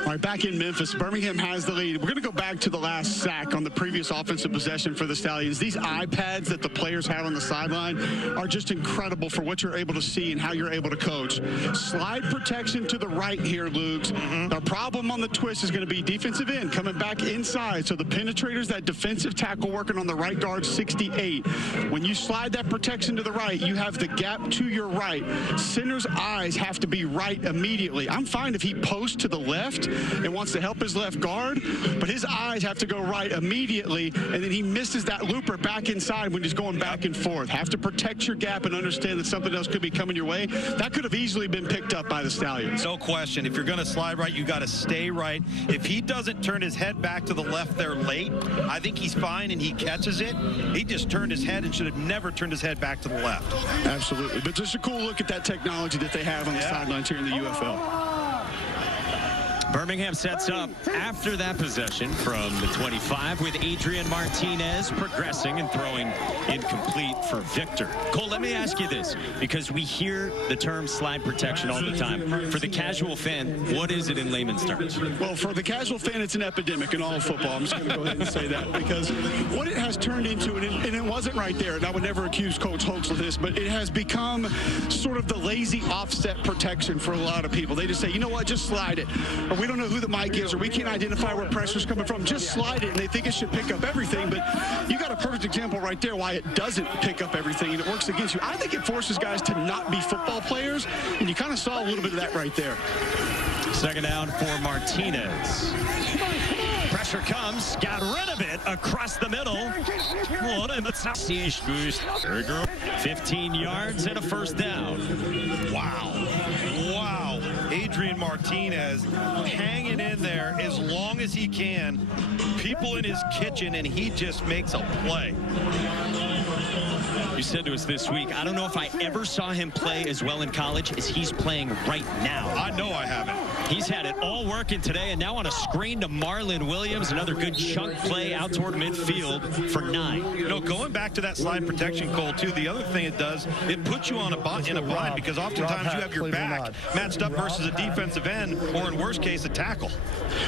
All right, back in Memphis, Birmingham has the lead. We're going to go back to the last sack on the previous offensive possession for the Stallions. These iPads that the players had on the sideline are just incredible for what you're able to see and how you're able to coach. Slide protection to the right here, Luke's. The problem on the twist is going to be defensive end coming back inside. So the penetrators, that defensive tackle working on the right guard, 68. When you slide that protection to the right, you have the gap to your right. Center's eyes have to be right immediately. I'm fine if he posts to the left and wants to help his left guard, but his eyes have to go right immediately, and then he misses that looper back inside when he's going back and forth. Have to protect your gap and understand that something else could be coming your way. That could have easily been picked up by the Stallions. No question. If you're going to slide right, you got to stay right. If he doesn't turn his head back to the left there late, I think he's fine and he catches it. He just turned his head and should have never turned his head back to the left. Absolutely. But just a cool look at that technology that they have on the sidelines here in the UFL. Birmingham sets up after that possession from the 25 with Adrian Martinez progressing and throwing incomplete for Victor. Cole, let me ask you this, because we hear the term slide protection all the time. For the casual fan, what is it in layman's terms? Well, for the casual fan, it's an epidemic in all of football. I'm just going to go ahead and say that, because what it has turned into, and it wasn't right there, and I would never accuse Coach Holtz of this, but it has become sort of the lazy offset protection for a lot of people. They just say, you know what, just slide it. Or we don't know who the mic is, or we can't identify where pressure's coming from. Just slide it, and they think it should pick up everything. But you got a perfect example right there why it doesn't pick up everything, and it works against you. I think it forces guys to not be football players, and you kind of saw a little bit of that right there. Second down for Martinez. Pressure comes, got rid of it across the middle. 15 yards and a first down. Wow. Wow. Adrian Martinez hanging in there as long as he can. People in his kitchen, and he just makes a play. You said to us this week, I don't know if I ever saw him play as well in college as he's playing right now. I know I haven't. He's had it all working today, and now on a screen to Marlon Williams, another good chunk play out toward midfield for 9. You know, going back to that slide protection, Cole, too, the other thing it does, it puts you in a bind because oftentimes you have your back matched up versus a defensive end, or in worst case, a tackle.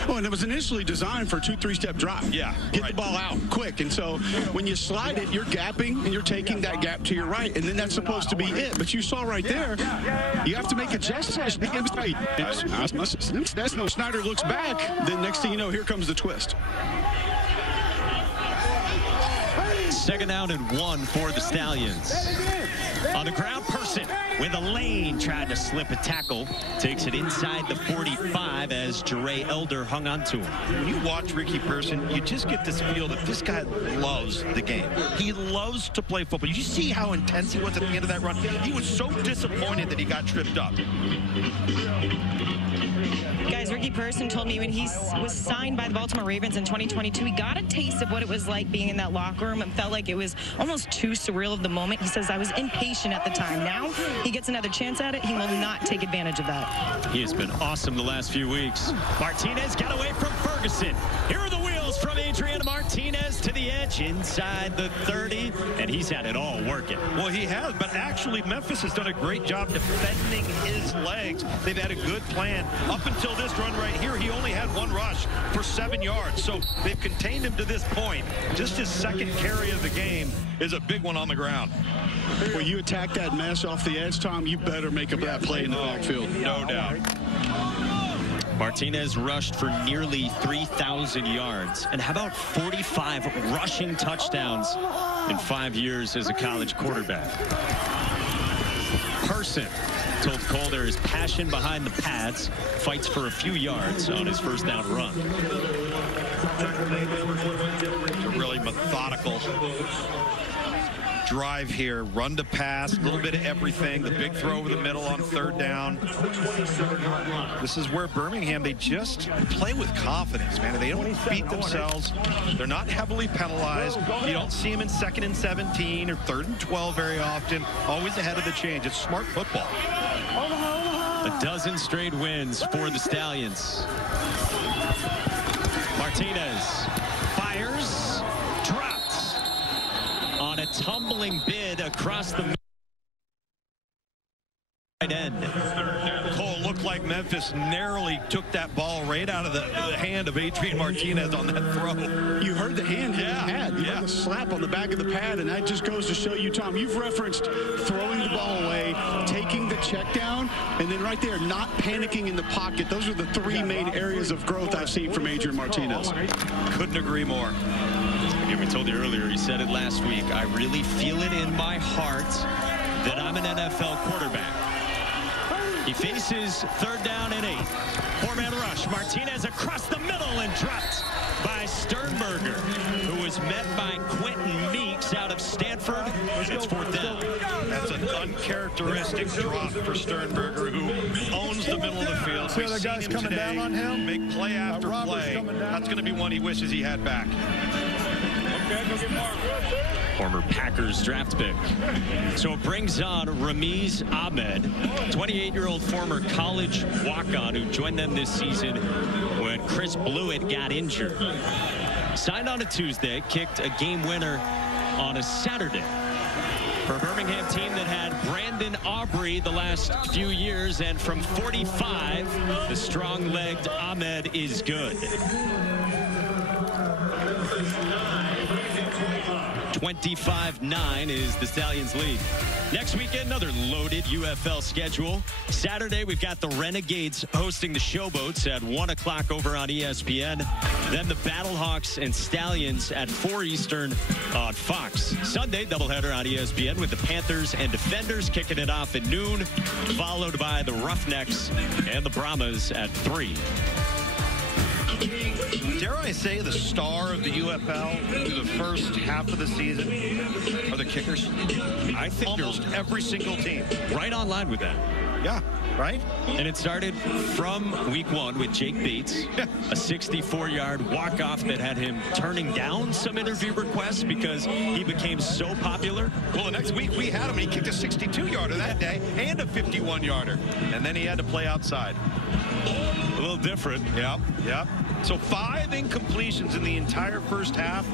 Oh, and it was initially designed for a 2-3-step drive. Yeah. Get the ball out quick. And so when you slide it, you're gapping, and you're taking that gap to your right, and then that's supposed to be it. But you saw right there, you have to make adjustments. That's no Snyder looks back. Then next thing you know, here comes the twist. Second down and 1 for the Stallions. On the ground, Person with a lane tried to slip a tackle. Takes it inside the 45 as Jeray Elder hung on to him. When you watch Ricky Person, you just get this feel that this guy loves the game. He loves to play football. You see how intense he was at the end of that run? He was so disappointed that he got tripped up. Guys, Ricky Person told me when he was signed by the Baltimore Ravens in 2022, he got a taste of what it was like being in that locker room and felt like it was almost too surreal of the moment. He says, I was impatient at the time. Now he gets another chance at it. He will not take advantage of that. He has been awesome the last few weeks. Martinez got away from Ferguson. Here are the wheels from Adrian Martinez to the edge inside the 30, and he's had it all working. Well, he has, but actually Memphis has done a great job defending his legs. They've had a good plan. Up until this run right here, he only had 1 rush for 7 yards. So they've contained him to this point. Just his second carry of the game is a big one on the ground. When you attack that mess off the edge, Tom, you better make up that play in the backfield. No doubt. Martinez rushed for nearly 3,000 yards. And how about 45 rushing touchdowns in 5 years as a college quarterback? Person told Cole there is passion behind the pads, fights for a few yards on his first down run. It's a really methodical drive here, run to pass, a little bit of everything. The big throw over the middle on 3rd down. This is where Birmingham, they just play with confidence, man. They don't beat themselves. They're not heavily penalized. You don't see them in 2nd and 17 or 3rd and 12 very often. Always ahead of the change. It's smart football. A dozen straight wins for the Stallions. Martinez fires, drops on a tumbling bid across the right end. Cole, looked like Memphis narrowly took that ball right out of the hand of Adrian Martinez on that throw. You heard the hand he had. You heard the slap on the back of the pad, and that just goes to show you, Tom, you've referenced throwing the ball away, taking the check down, and then right there, not panicking in the pocket. Those are the 3 main areas of growth I've seen from Adrian Martinez. Couldn't agree more. We told you earlier, he said it last week, I really feel it in my heart that I'm an NFL quarterback. He faces 3rd down and 8. 4-man rush. Martinez across the middle and dropped by Sternberger, who was met by Quentin Meeks out of Stanford. It's 4th down. That's an uncharacteristic drop for Sternberger, who owns the middle of the field. See other guys coming down on him? Make play after play. That's going to be one he wishes he had back. Former Packers draft pick. So it brings on Ramiz Ahmed, 28-year-old former college walk-on who joined them this season when Chris Blewett got injured. Signed on a Tuesday, kicked a game winner on a Saturday. For a Birmingham team that had Brandon Aubrey the last few years, and from 45, the strong-legged Ahmed is good. 25-9 is the Stallions lead. Next weekend, another loaded UFL schedule. Saturday, we've got the Renegades hosting the Showboats at 1 o'clock over on ESPN. Then the Battlehawks and Stallions at 4 Eastern on Fox. Sunday, doubleheader on ESPN with the Panthers and Defenders kicking it off at noon, followed by the Roughnecks and the Brahmas at 3. Dare I say the star of the UFL through the first half of the season are the kickers? I think almost every single team. Right on line with that. Yeah, right? And it started from week 1 with Jake Bates, a 64-yard walk-off that had him turning down some interview requests because he became so popular. Well, the next week we had him, and he kicked a 62-yarder that day and a 51-yarder. And then he had to play outside. A little different. Yep. So 5 incompletions in the entire first half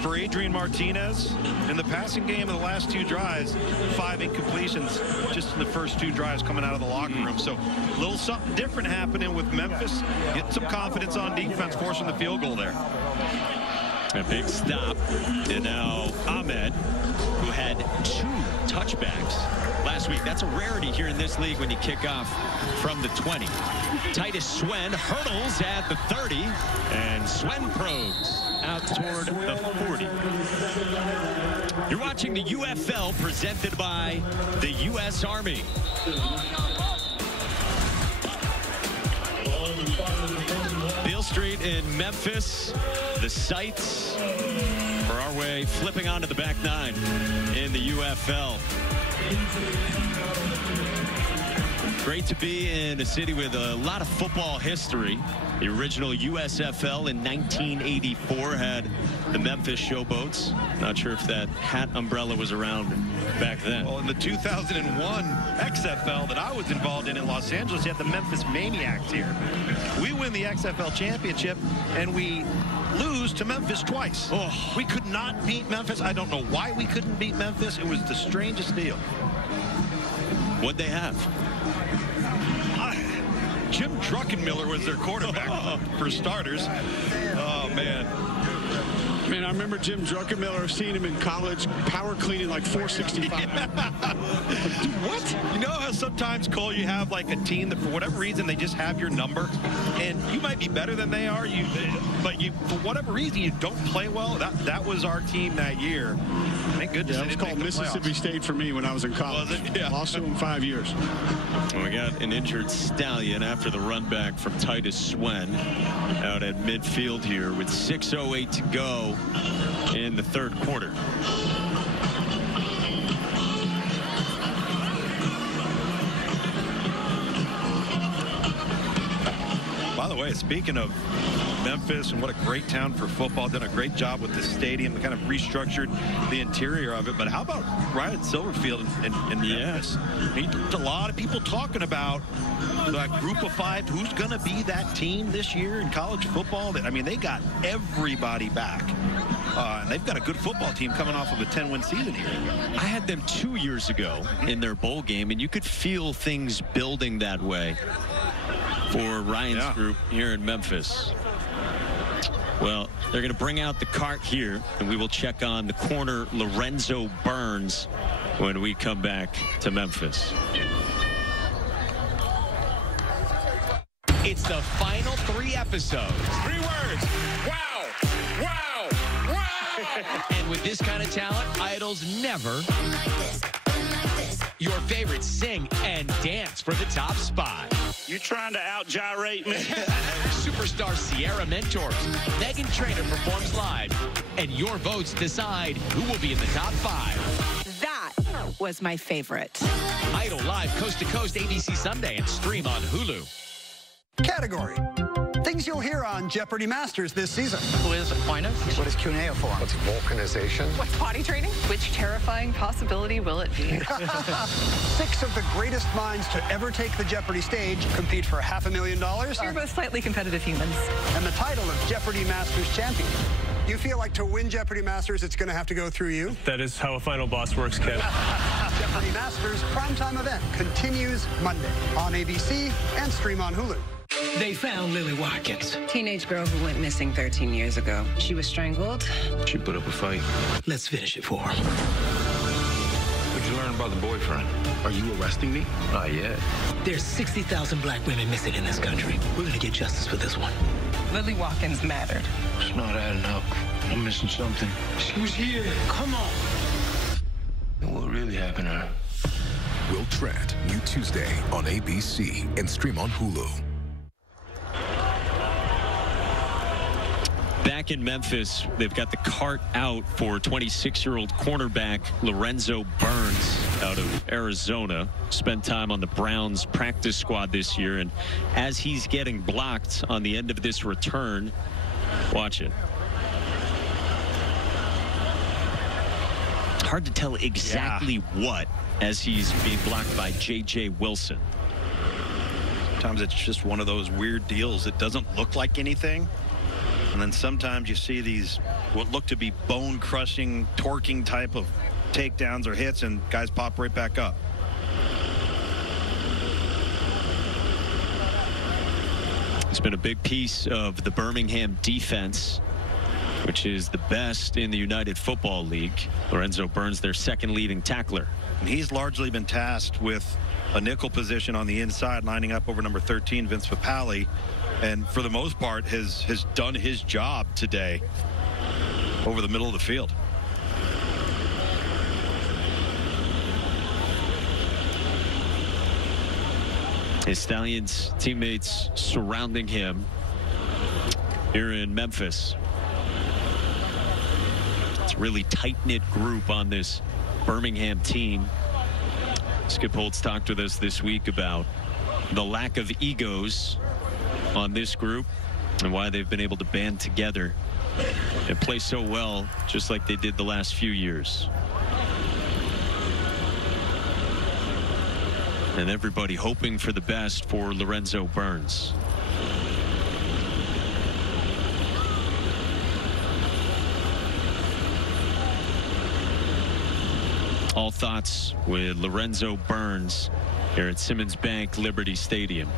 for Adrian Martinez. In the passing game of the last 2 drives, 5 incompletions just in the first 2 drives coming out of the locker room. So a little something different happening with Memphis. Getting some confidence on defense, forcing the field goal there. A big stop. And now Ahmed, who had 2 touchbacks last week. That's a rarity here in this league when you kick off from the 20. Titus Swen hurdles at the 30, and Swen probes out toward the 40. You're watching the UFL presented by the U.S. Army. Beale Street in Memphis, the sights for our way flipping onto the back 9 in the UFL. Great to be in a city with a lot of football history. The original USFL in 1984 had the Memphis Showboats. Not sure if that hat umbrella was around back then. Well, in the 2001 XFL that I was involved in Los Angeles, you had the Memphis Maniacs here. We win the XFL championship, and we lose to Memphis twice. Oh. We could not beat Memphis. I don't know why we couldn't beat Memphis. It was the strangest deal. What'd they have? Jim Druckenmiller was their quarterback for starters. Oh, man. Man, I remember Jim Druckenmiller, seeing him in college, power cleaning like 465. Dude, what? You know how sometimes, Cole, you have like a team that for whatever reason they just have your number, and you might be better than they are, but for whatever reason you don't play well. That was our team that year. Thank goodness. Yeah, it was called Mississippi State for me when I was in college. Was it? Yeah. Lost to him 5 years. Well, we got an injured Stallion after the run back from Titus Swen out at midfield here with 6:08 to go in the third quarter. By the way, speaking of Memphis and what a great town for football, done a great job with the stadium. They kind of restructured the interior of it. But how about Ryan Silverfield in Memphis? I mean, there's a lot of people talking about that group of 5. Who's going to be that team this year in college football? I mean, they got everybody back. And they've got a good football team coming off of a 10-win season here. I had them 2 years ago in their bowl game, and you could feel things building that way for Ryan's group here in Memphis. Well, they're going to bring out the cart here, and we will check on the corner Lorenzo Burns when we come back to Memphis. It's the final 3 episodes. 3 words. Wow. Wow. Wow. And with this kind of talent, idols never your favorites sing and dance for the top spot. You trying to out-gyrate me? Superstar Sierra mentors. Megan Trainor performs live. And your votes decide who will be in the top 5. That was my favorite. Idol Live Coast to Coast ABC Sunday and stream on Hulu. Category. Things you'll hear on Jeopardy Masters this season. Who is Aquinas? What is Cuneo for? What's vulcanization? What's potty training? Which terrifying possibility will it be? 6 of the greatest minds to ever take the Jeopardy stage compete for $500,000. You're both slightly competitive humans. And the title of Jeopardy Masters champion. You feel like to win Jeopardy Masters, it's going to have to go through you? That is how a final boss works, Ken. Jeopardy Masters primetime event continues Monday on ABC and stream on Hulu. They found Lily Watkins. Teenage girl who went missing 13 years ago. She was strangled. She put up a fight. Let's finish it for her. What'd you learn about the boyfriend? Are you arresting me? Not yet. There's 60,000 black women missing in this country. We're gonna get justice for this one. Lily Watkins mattered. It's not adding up. I'm missing something. She was here. Come on. What really happened to her? Will Trent, new Tuesday on ABC and stream on Hulu. Back in Memphis, they've got the cart out for 26-year-old cornerback Lorenzo Burns out of Arizona. Spent time on the Browns practice squad this year, and as he's getting blocked on the end of this return, watch it. Hard to tell exactly what as he's being blocked by J.J. Wilson. Sometimes it's just one of those weird deals that doesn't look like anything. And then sometimes you see these what look to be bone-crushing, torquing type of takedowns or hits, and guys pop right back up. It's been a big piece of the Birmingham defense, which is the best in the United Football League. Lorenzo Burns, their second leading tackler. And he's largely been tasked with a nickel position on the inside, lining up over number 13, Vince Papali, and for the most part has done his job today over the middle of the field. His Stallions teammates surrounding him here in Memphis. It's a really tight-knit group on this Birmingham team. Skip Holtz talked with us this week about the lack of egos on this group and why they've been able to band together and play so well, just like they did the last few years. And everybody hoping for the best for Lorenzo Burns. All thoughts with Lorenzo Burns here at Simmons Bank Liberty Stadium.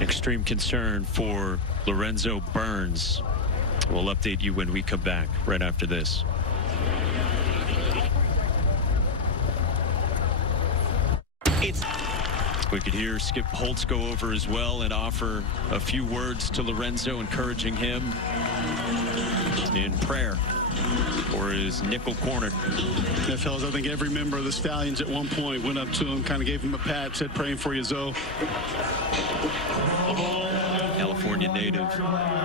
Extreme concern for Lorenzo Burns. We'll update you when we come back right after this. We could hear Skip Holtz go over as well and offer a few words to Lorenzo, encouraging him in prayer for his nickel corner. Yeah, fellas, I think every member of the Stallions at one point went up to him, kind of gave him a pat, said, "Praying for you, Zoe." California native,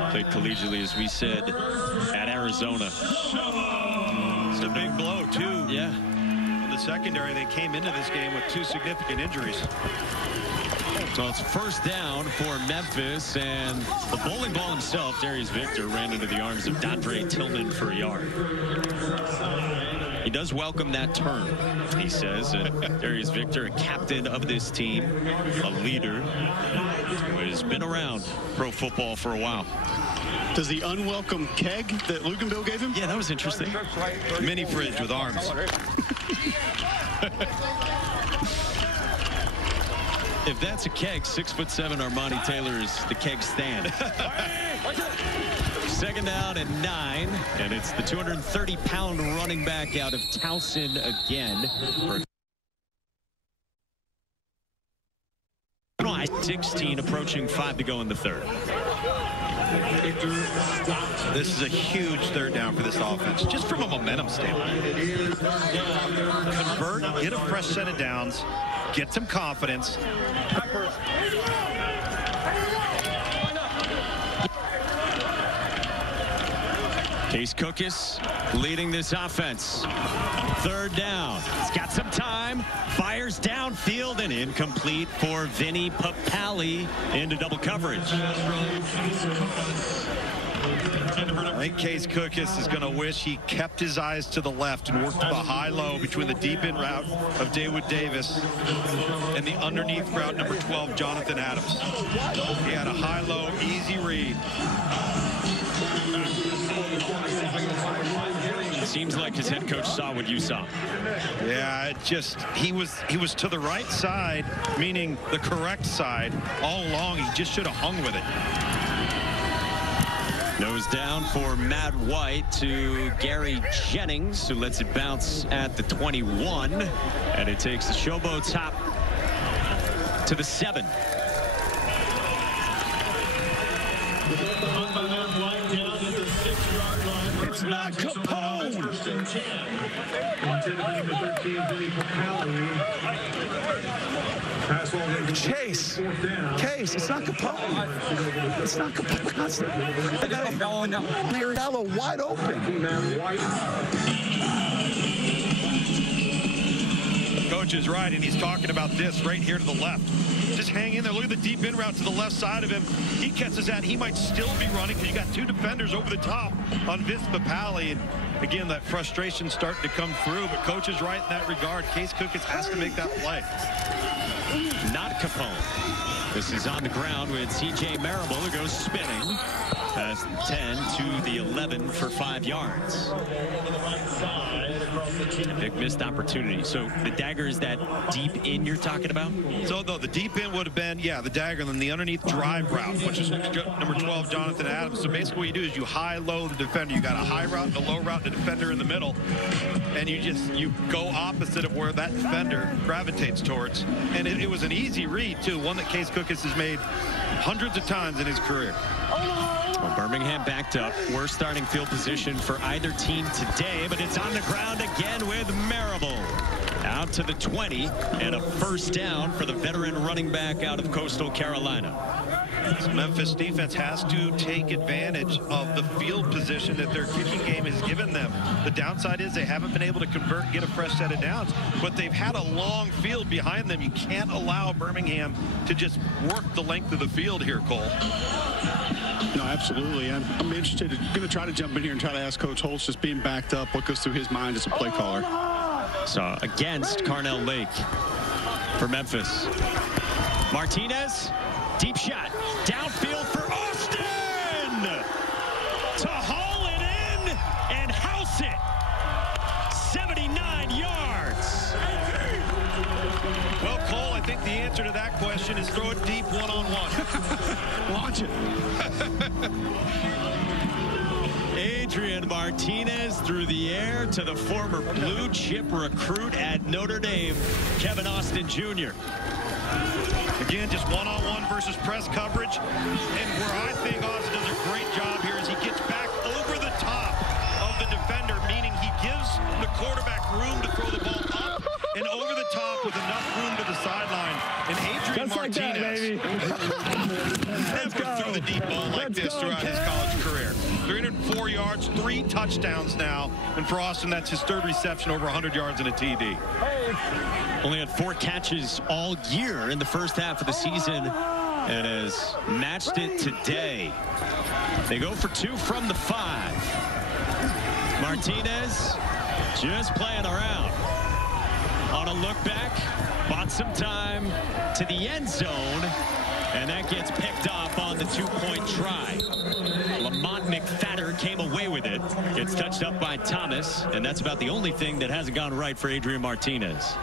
played collegiately, as we said, at Arizona. It's a big blow, too. Yeah. In the secondary, they came into this game with 2 significant injuries. So it's first down for Memphis, and the bowling ball himself, Darius Victor, ran into the arms of Dondre Tillman for a yard. He does welcome that term, he says, and Darius Victor, a captain of this team, a leader who has been around pro football for a while. Does the unwelcome keg that Luganville gave him? Yeah, that was interesting. Mini fridge with arms. If that's a keg, 6'7" Armani Taylor is the keg stand. Second down and 9, and it's the 230-pound running back out of Towson again. For 16, approaching 5 to go in the third. This is a huge third down for this offense, just from a momentum standpoint. Convert, get a fresh set of downs, get some confidence. Case Cookus leading this offense. Third down. He's got some time. Fires downfield and incomplete for Vinny Papali into double coverage. I think Case Cookus is going to wish he kept his eyes to the left and worked the high-low between the deep-in route of Dawood Davis and the underneath route number 12, Jonathan Adams. He had a high-low, easy read. Seems like his head coach saw what you saw. Yeah, it just he was to the right side, meaning the correct side all along. He just should have hung with it. Nose down for Matt White to Gary Jennings, who lets it bounce at the 21, and it takes the Showboats hop to the 7. It's not Capone. Chase, it's not Capone. It's not Capone. Mariello wide open. Coach is right, and he's talking about this right here to the left. Just hang in there. Look at the deep in route to the left side of him. He catches that. He might still be running because you got 2 defenders over the top on Vince Papali. And again, that frustration starting to come through. But Coach is right in that regard. Case Cookus has to make that play. Not Capone. This is on the ground with C.J. Marable, who goes spinning. Past 10 to the 11 for 5 yards. Big missed opportunity. So the dagger is that deep in you're talking about? So the deep in would have been, yeah, the dagger, and then the underneath drive route, which is number 12, Jonathan Adams. So basically what you do is you high-low the defender. You got a high route and a low route, the defender in the middle, and you go opposite of where that defender gravitates towards. And it was an easy read, too, one that Case Cookus has made hundreds of times in his career. Well, Birmingham backed up. Worst starting field position for either team today, but it's on the ground again with Marable. Out to the 20, and a first down for the veteran running back out of Coastal Carolina. So Memphis defense has to take advantage of the field position that their kicking game has given them. The downside is they haven't been able to convert and get a fresh set of downs, but they've had a long field behind them. You can't allow Birmingham to just work the length of the field here, Cole. No, absolutely. I'm interested. Going to try to jump in here and try to ask Coach Holtz, just being backed up, what goes through his mind as a play caller. So against Carnell Lake for Memphis. Martinez, deep shot, downfield for Austin to haul it in and house it. 79 yards. Well, Cole, I think the answer to that question is throw it deep one-on-one. Launch it. Adrian Martinez through the air to the former blue chip recruit at Notre Dame, Kevin Austin Jr. Again, just one-on-one versus press coverage. And where I think Austin does a great job here is he gets back over the top of the defender, meaning he gives the quarterback room to throw the ball up and over the top with enough room to the sideline. And Adrian Martinez never threw the deep ball like this throughout his college career. 304 yards, 3 touchdowns now. And for Austin, that's his 3rd reception, over 100 yards and a TD. Only had 4 catches all year in the first half of the season and has matched it today. They go for 2 from the 5. Martinez just playing around. On a look back, bought some time to the end zone, and that gets picked off on the 2-point try. Lamont McFadder came away with it. Gets touched up by Thomas, and that's about the only thing that hasn't gone right for Adrian Martinez.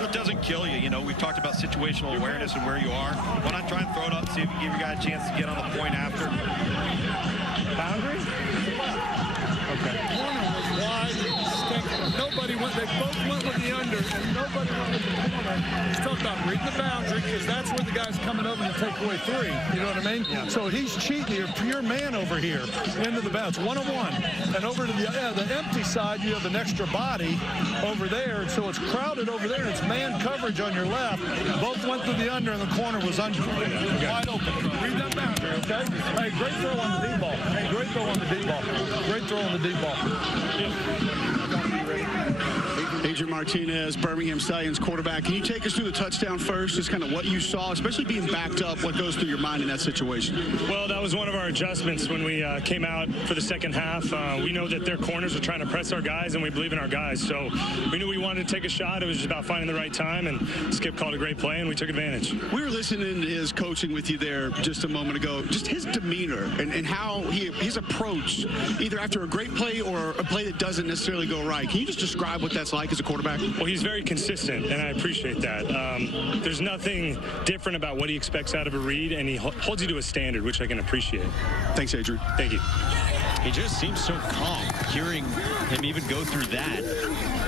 It doesn't can kill you. You know, we've talked about situational awareness and where you are. Why not try and throw it up, see if you give your guy a chance to get on the point after. Boundary? Okay. Corner was wide. Nobody went. They both went with the under, and nobody went with the corner. He's talking about reading the boundary because that's where the guy's coming over to take away 3. You know what I mean? Yeah. So he's cheating your man over here into the bounce, 1-on-1, and over to the empty side. You have an extra body over there, so it's crowded over there. And it's man coverage on your left. Both went through the under, and the corner was under. Wide open. Read that boundary, okay? Hey, great throw on the deep ball. Hey, great throw on the deep ball. Great throw on the deep ball. Adrian Martinez, Birmingham Stallions quarterback. Can you take us through the touchdown first, just kind of what you saw, especially being backed up, what goes through your mind in that situation? Well, that was one of our adjustments when we came out for the second half. We know that their corners are trying to press our guys, and we believe in our guys. So we knew we wanted to take a shot. It was just about finding the right time, and Skip called a great play, and we took advantage. We were listening to his coaching with you there just a moment ago. Just his demeanor and how his approach, either after a great play or a play that doesn't necessarily go right. Can you just describe what that's like as a quarterback? Well, he's very consistent, and I appreciate that. There's nothing different about what he expects out of a read, and he holds you to a standard, which I can appreciate. Thanks, Adrian. Thank you. He just seems so calm, hearing him even go through that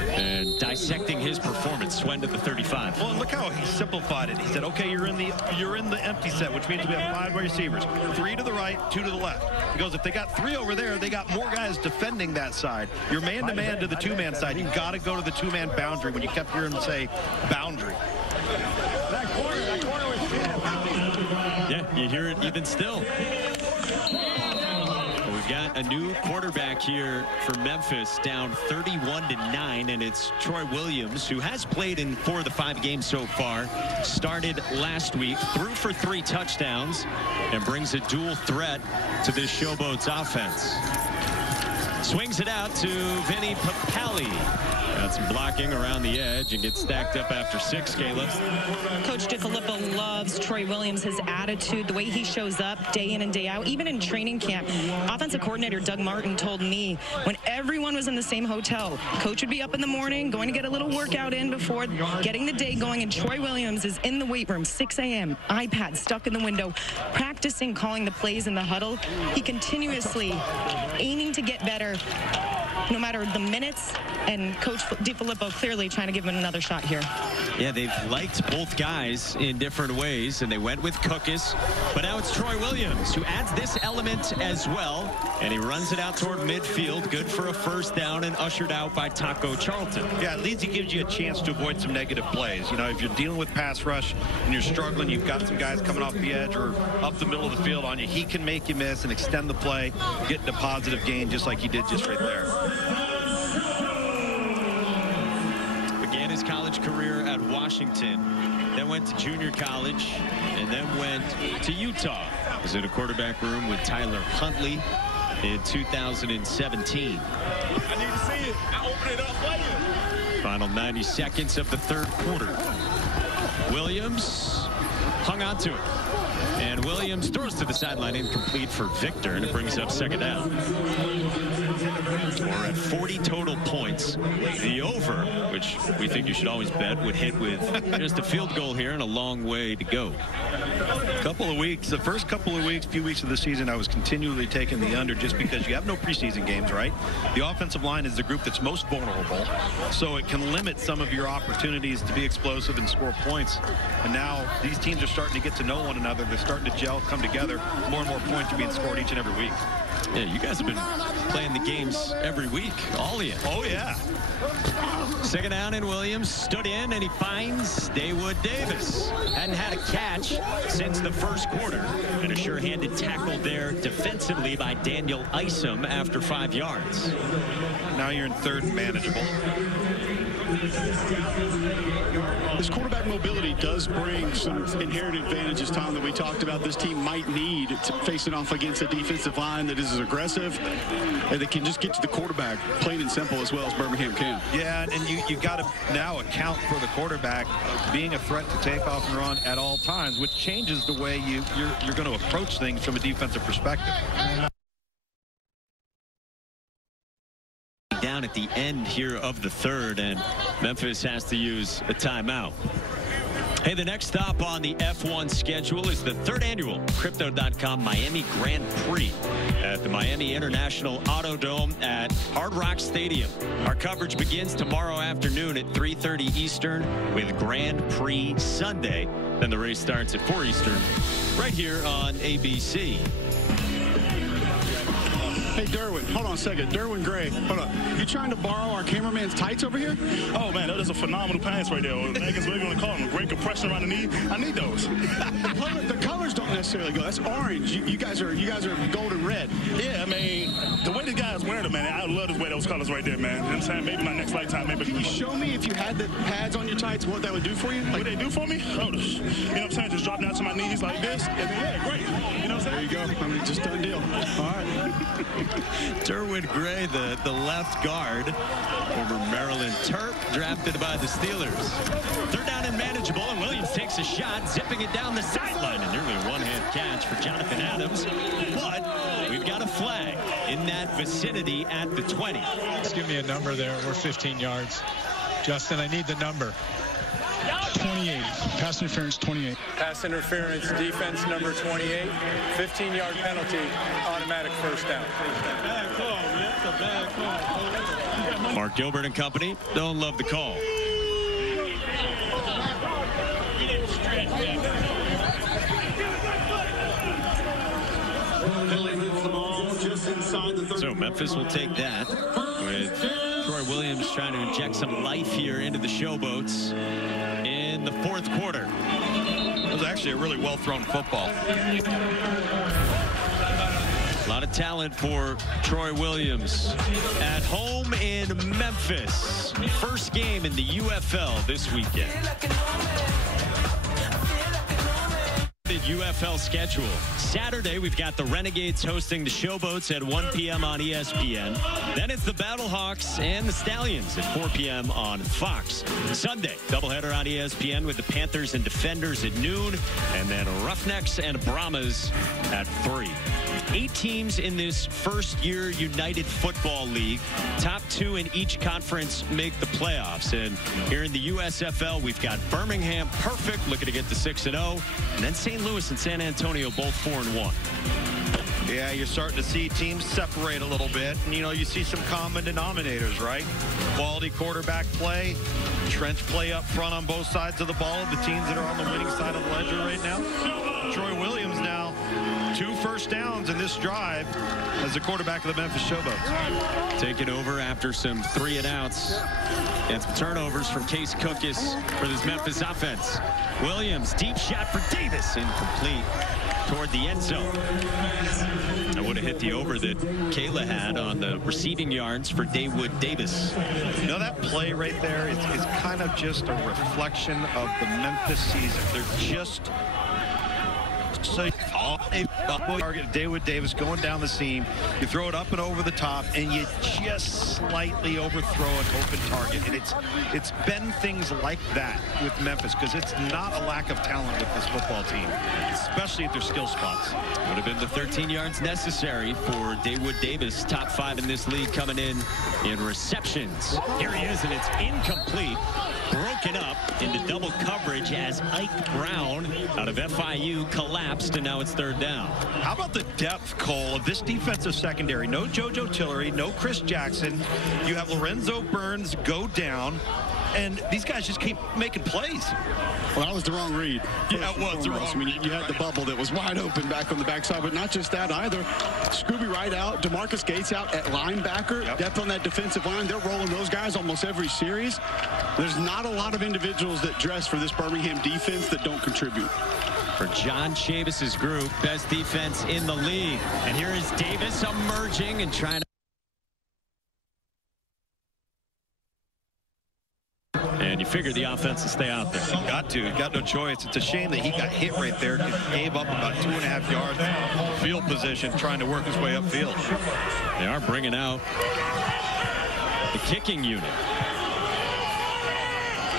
and dissecting his performance. Swen to the 35. Well, and look how he simplified it. He said, okay, you're in the empty set, which means we have 5 receivers, 3 to the right, 2 to the left. He goes, if they got 3 over there, they got more guys defending that side. You're man-to-man to the 2-man side. You got to go to the 2-man boundary when you kept hearing him say boundary. That corner was Yeah, you hear it even still. We've got a new quarterback here for Memphis, down 31-9, and it's Troy Williams, who has played in 4 of the 5 games so far. Started last week, threw for 3 touchdowns, and brings a dual threat to this Showboats offense. Swings it out to Vinny Papali. Got some blocking around the edge and gets stacked up after 6, Kayla. Coach DeFilippo loves Troy Williams, his attitude, the way he shows up day in and day out, even in training camp. Offensive coordinator Doug Martin told me when everyone was in the same hotel, Coach would be up in the morning, going to get a little workout in before getting the day going, and Troy Williams is in the weight room, 6 a.m., iPad stuck in the window, practicing calling the plays in the huddle. He continuously aiming to get better no matter the minutes, and Coach DeFilippo clearly trying to give him another shot here. Yeah, they've liked both guys in different ways, and they went with Cookus, but now it's Troy Williams who adds this element as well, and he runs it out toward midfield, good for a first down, and ushered out by Taco Charlton. Yeah, at least he gives you a chance to avoid some negative plays. You know, if you're dealing with pass rush and you're struggling, you've got some guys coming off the edge or up the middle of the field on you, he can make you miss and extend the play, get into positive gain just like he did just right there. Began his college career at Washington, then went to junior college, and then went to Utah. Was in a quarterback room with Tyler Huntley in 2017. I need to see it. I open it up later. Final 90 seconds of the 3rd quarter. Williams hung on to it. And Williams throws to the sideline, incomplete for Victor, and it brings up 2nd down. We're at 40 total points. The over, which we think you should always bet, would hit with just a field goal here and a long way to go. The first couple of weeks, few weeks of the season, I was continually taking the under just because you have no preseason games, right? The offensive line is the group that's most vulnerable, so it can limit some of your opportunities to be explosive and score points. And now these teams are starting to get to know one another. They're starting to gel, come together. More and more points are being scored each and every week. Yeah, you guys have been playing the games every week, all of you. Oh, yeah. 2nd down, and Williams stood in, and he finds Dawood Davis. Hadn't had a catch since the 1st quarter. And a sure-handed tackle there defensively by Daniel Isom after 5 yards. Now you're in 3rd and manageable. This quarterback mobility does bring some inherent advantages, Tom, that we talked about this team might need to facing off against a defensive line that is as aggressive and that can just get to the quarterback plain and simple as well as Birmingham can. Yeah, and you got to now account for the quarterback being a threat to take off and run at all times, which changes the way you're going to approach things from a defensive perspective. Down down at the end here of the third, and Memphis has to use a timeout. Hey, the next stop on the F1 schedule is the third annual Crypto.com Miami Grand Prix at the Miami International Autodome at Hard Rock Stadium. Our coverage begins tomorrow afternoon at 3:30 Eastern with Grand Prix Sunday. Then the race starts at 4 Eastern right here on ABC. Hey, Derwin, hold on a second. Derwin Gray, hold on. You trying to borrow our cameraman's tights over here? Oh, man, that is a phenomenal pass right there. Megan's really going to call him. Great compression around the knee. I need those. The colors don't necessarily go. That's orange. You guys are golden red. Yeah, I mean, the way the guy's wearing them, man, I love the way those colors right there, man. You know what I'm saying? Maybe my next lifetime, maybe. Can you show me, if you had the pads on your tights, what that would do for you? What they do for me? Oh, you know what I'm saying? Just drop down to my knees like this, and then, yeah, great. You know what I'm saying? There you go. I mean, just done deal. All right. Derwin Gray, the left guard, former Maryland Terp, drafted by the Steelers. Third down and manageable, and Williams takes a shot, zipping it down the sideline, and nearly a one-hand catch for Jonathan Adams. But we've got a flag in that vicinity at the 20. Just give me a number there. We're 15 yards. Justin, I need the number. 28. Pass interference, 28. Pass interference, defense number 28. 15-yard penalty, automatic first down. Bad call, man. That's a bad call. Mark Gilbert and company don't love the call. So Memphis will take that with Troy Williams trying to inject some life here into the Showboats in the fourth quarter. It was actually a really well-thrown football. A lot of talent for Troy Williams at home in Memphis. First game in the UFL this weekend. UFL schedule. Saturday, we've got the Renegades hosting the Showboats at 1 p.m. on ESPN. Then it's the Battlehawks and the Stallions at 4 p.m. on Fox. Sunday, doubleheader on ESPN with the Panthers and Defenders at noon, and then Roughnecks and Brahmas at 3. 8 teams in this first-year United Football League. Top 2 in each conference make the playoffs. And here in the USFL, we've got Birmingham, perfect, looking to get to 6-0. And then St. Louis and San Antonio, both 4-1. Yeah, you're starting to see teams separate a little bit. And, you know, you see some common denominators, right? Quality quarterback play, trench play up front on both sides of the ball, the teams that are on the winning side of the ledger right now. Troy Williams now 2 first downs in this drive as the quarterback of the Memphis Showboats. Taking over after some 3-and-outs and some turnovers from Case Cookis for this Memphis offense. Williams, deep shot for Davis, incomplete toward the end zone. That would have hit the over that Kayla had on the receiving yards for Dawood Davis. You know, that play right there is kind of just a reflection of the Memphis season. They're just so target Dawood Davis going down the seam. You throw it up and over the top, and you just slightly overthrow an open target. And it's been things like that with Memphis, because it's not a lack of talent with this football team, especially at their skill spots. Would have been the 13 yards necessary for Dawood Davis, top 5 in this league, coming in receptions. Here he is, and it's incomplete. Broken up into double coverage as Ike Brown out of FIU collapsed, and now it's third down. How about the depth, Cole, of this defensive secondary? No JoJo Tillery, no Chris Jackson. You have Lorenzo Burns go down, and these guys just keep making plays. Well, that was the wrong read. Yeah, it was the wrong. I mean, you had the bubble that was wide open back on the backside, but not just that either. Scooby Wright out, DeMarcus Gates out at linebacker. Yep. Depth on that defensive line. They're rolling those guys almost every series. There's not a lot of individuals that dress for this Birmingham defense that don't contribute. For John Chavis's group, best defense in the league. And here is Davis emerging and trying to. And you figure the offense will stay out there. Got to. Got no choice. It's a shame that he got hit right there. Gave up about 2.5 yards field position trying to work his way upfield. They are bringing out the kicking unit.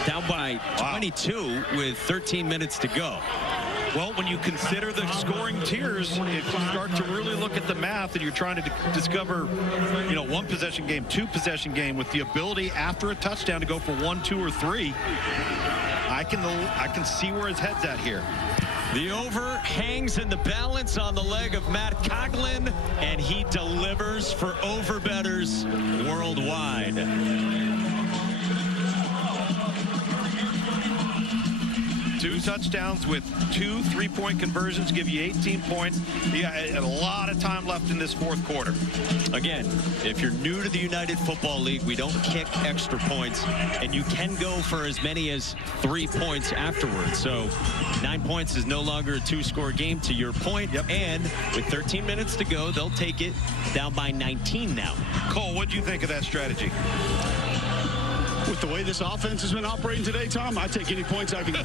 Down by 22 with 13 minutes to go. Well, when you consider the scoring tiers, if you start to really look at the math and you're trying to discover, you know, one possession game, two possession game with the ability after a touchdown to go for 1, 2, or 3, I can see where his head's at here. The over hangs in the balance on the leg of Matt Coughlin, and he delivers for over bettors worldwide. 2 touchdowns with 2 3-point conversions give you 18 points. You got a lot of time left in this fourth quarter. Again, if you're new to the United Football League, we don't kick extra points, and you can go for as many as 3 points afterwards. So 9 points is no longer a 2-score game, to your point. Yep. And with 13 minutes to go, they'll take it down by 19 now. Cole, what do you think of that strategy? With the way this offense has been operating today, Tom, I take any points I can get.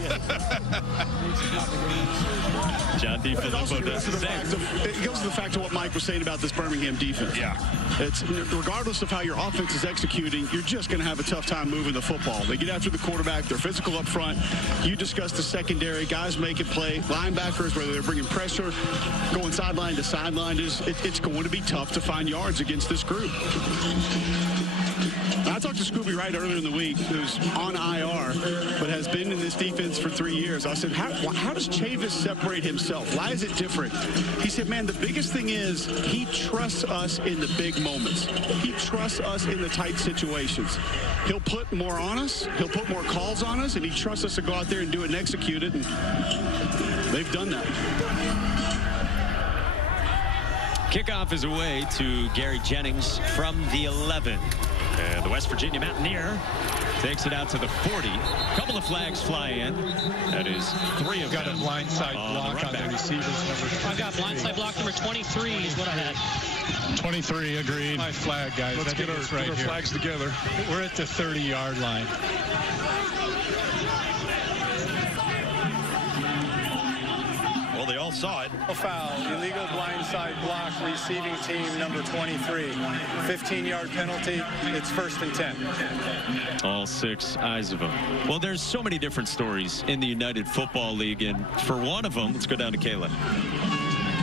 John DiFilippo does the same. It goes to the fact of what Mike was saying about this Birmingham defense. Yeah. It's regardless of how your offense is executing, you're just going to have a tough time moving the football. They get after the quarterback. They're physical up front. You discussed the secondary. Guys make it play. Linebackers, whether they're bringing pressure, going sideline to sideline, it's going to be tough to find yards against this group. I talked to Scooby Wright earlier in the week, who's on IR, but has been in this defense for 3 years. I said, how does Chavis separate himself? Why is it different? He said, man, the biggest thing is he trusts us in the big moments. He trusts us in the tight situations. He'll put more on us. He'll put more calls on us, and he trusts us to go out there and do it and execute it, and they've done that. Kickoff is away to Gary Jennings from the 11. And the West Virginia Mountaineer takes it out to the 40. A couple of flags fly in. That is 3 of them. Got a blindside block on the receivers. I've got blindside block number 23 is what I had. 23, agreed. My flag, guys. Let's get our flags together. We're at the 30-yard line. Well, they all saw it. A foul, illegal blindside block, receiving team number 23. 15-yard penalty. It's 1st and 10. All 6 eyes of them. Well, there's so many different stories in the United Football League, and for one of them, let's go down to Kayla.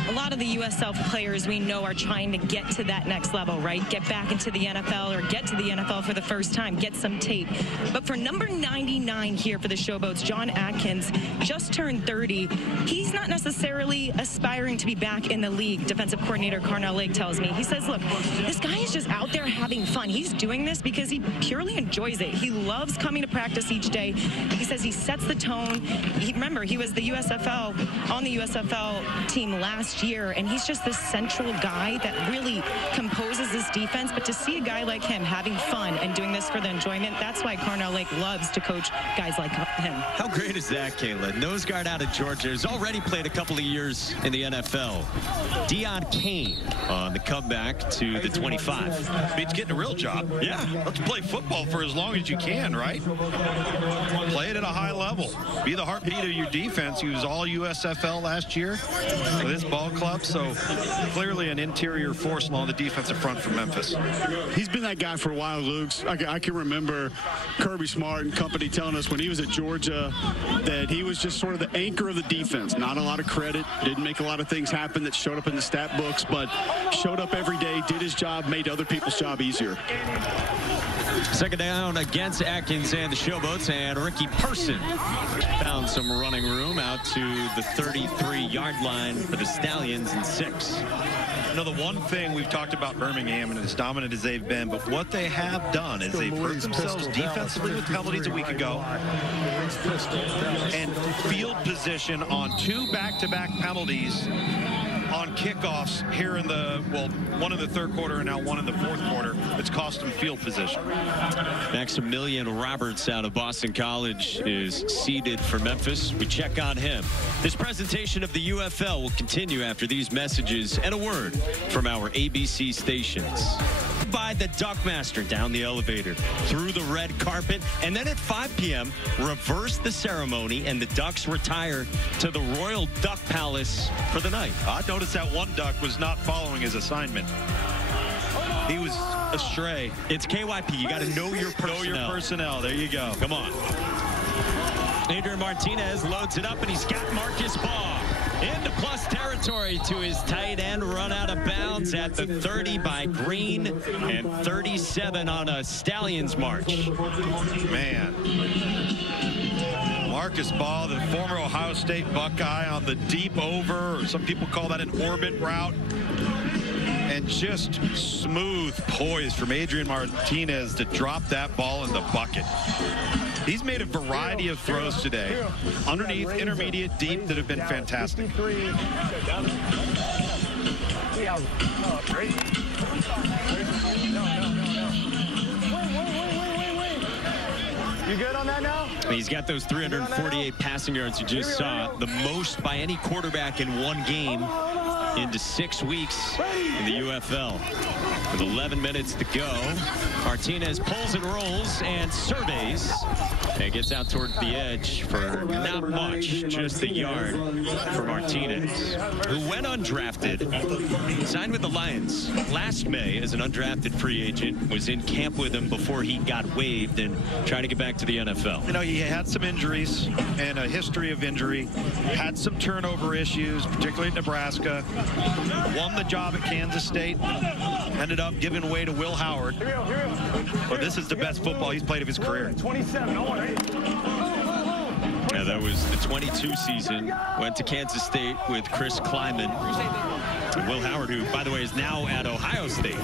A lot of the USL players we know are trying to get to that next level, right? Get back into the NFL or get to the NFL for the first time, get some tape. But for number 99 here for the Showboats, John Atkins, just turned 30. He's not necessarily aspiring to be back in the league, defensive coordinator Carnell Lake tells me. He says, look, this guy is just out there having fun. He's doing this because he purely enjoys it. He loves coming to practice each day. He says he sets the tone. Remember, he was the USFL, on the USFL team last year, and he's just this central guy that really composes this defense. But to see a guy like him having fun and doing this for the enjoyment, that's why Carnell Lake loves to coach guys like him. How great is that, Kayla? Nose guard out of Georgia, has already played a couple of years in the NFL. Deion Kane on the comeback to the 25. He's getting a real job. Yeah. Let's play football for as long as you can, right? Play it at a high level. Be the heartbeat of your defense. He was all USFL last year for this ball club, so clearly an interior force along the defensive front for Memphis. He's been that guy for a while, Luke's. I can remember Kirby Smart and company telling us when he was at Georgia that he was just sort of the anchor of the defense. Not a lot of credit, didn't make a lot of things happen that showed up in the stat books, but showed up every day, did his job, made other people's job easier. Second down against Atkins and the Showboats, and Ricky Person found some running room out to the 33-yard line for the Stallions in 6. You know, the one thing we've talked about Birmingham, and as dominant as they've been, but what they have done is they've hurt themselves defensively with penalties a week ago, and field position on 2 back-to-back penalties on kickoffs here in the, well, one in the third quarter and now one in the fourth quarter. It's cost them field position. Maximilian Roberts out of Boston College is seeded for Memphis. We check on him. This presentation of the UFL will continue after these messages and a word from our ABC stations. By the Duckmaster down the elevator, through the red carpet, and then at 5 p.m., reverse the ceremony, and the Ducks retire to the Royal Duck Palace for the night. I noticed that one Duck was not following his assignment. He was astray. It's KYP. You got to know your personnel. Know your personnel. There you go. Come on. Adrian Martinez loads it up, and he's got Marcus Baugh into plus territory to his tight end, run out of bounds at the 30 by Green, and 37 on a Stallions march. Man. Marcus Baugh, the former Ohio State Buckeye, on the deep over, or some people call that an orbit route. And just smooth poise from Adrian Martinez to drop that ball in the bucket. He's made a variety of throws today, underneath, intermediate, deep, that have been fantastic. You good on that now? He's got those 348 passing yards you just saw, the most by any quarterback in one game into 6 weeks in the UFL. With 11 minutes to go, Martinez pulls and rolls and surveys and gets out toward the edge for not much, just a yard for Martinez, who went undrafted, signed with the Lions last May as an undrafted free agent, was in camp with him before he got waived and trying to get back to the NFL. You know, he had some injuries and a history of injury, had some turnover issues, particularly at Nebraska, won the job at Kansas State, ended up giving way to Will Howard. But this is the best football he's played of his career. 27. Yeah, that was the 22 season. Went to Kansas State with Chris Kleiman. And Will Howard, who, by the way, is now at Ohio State.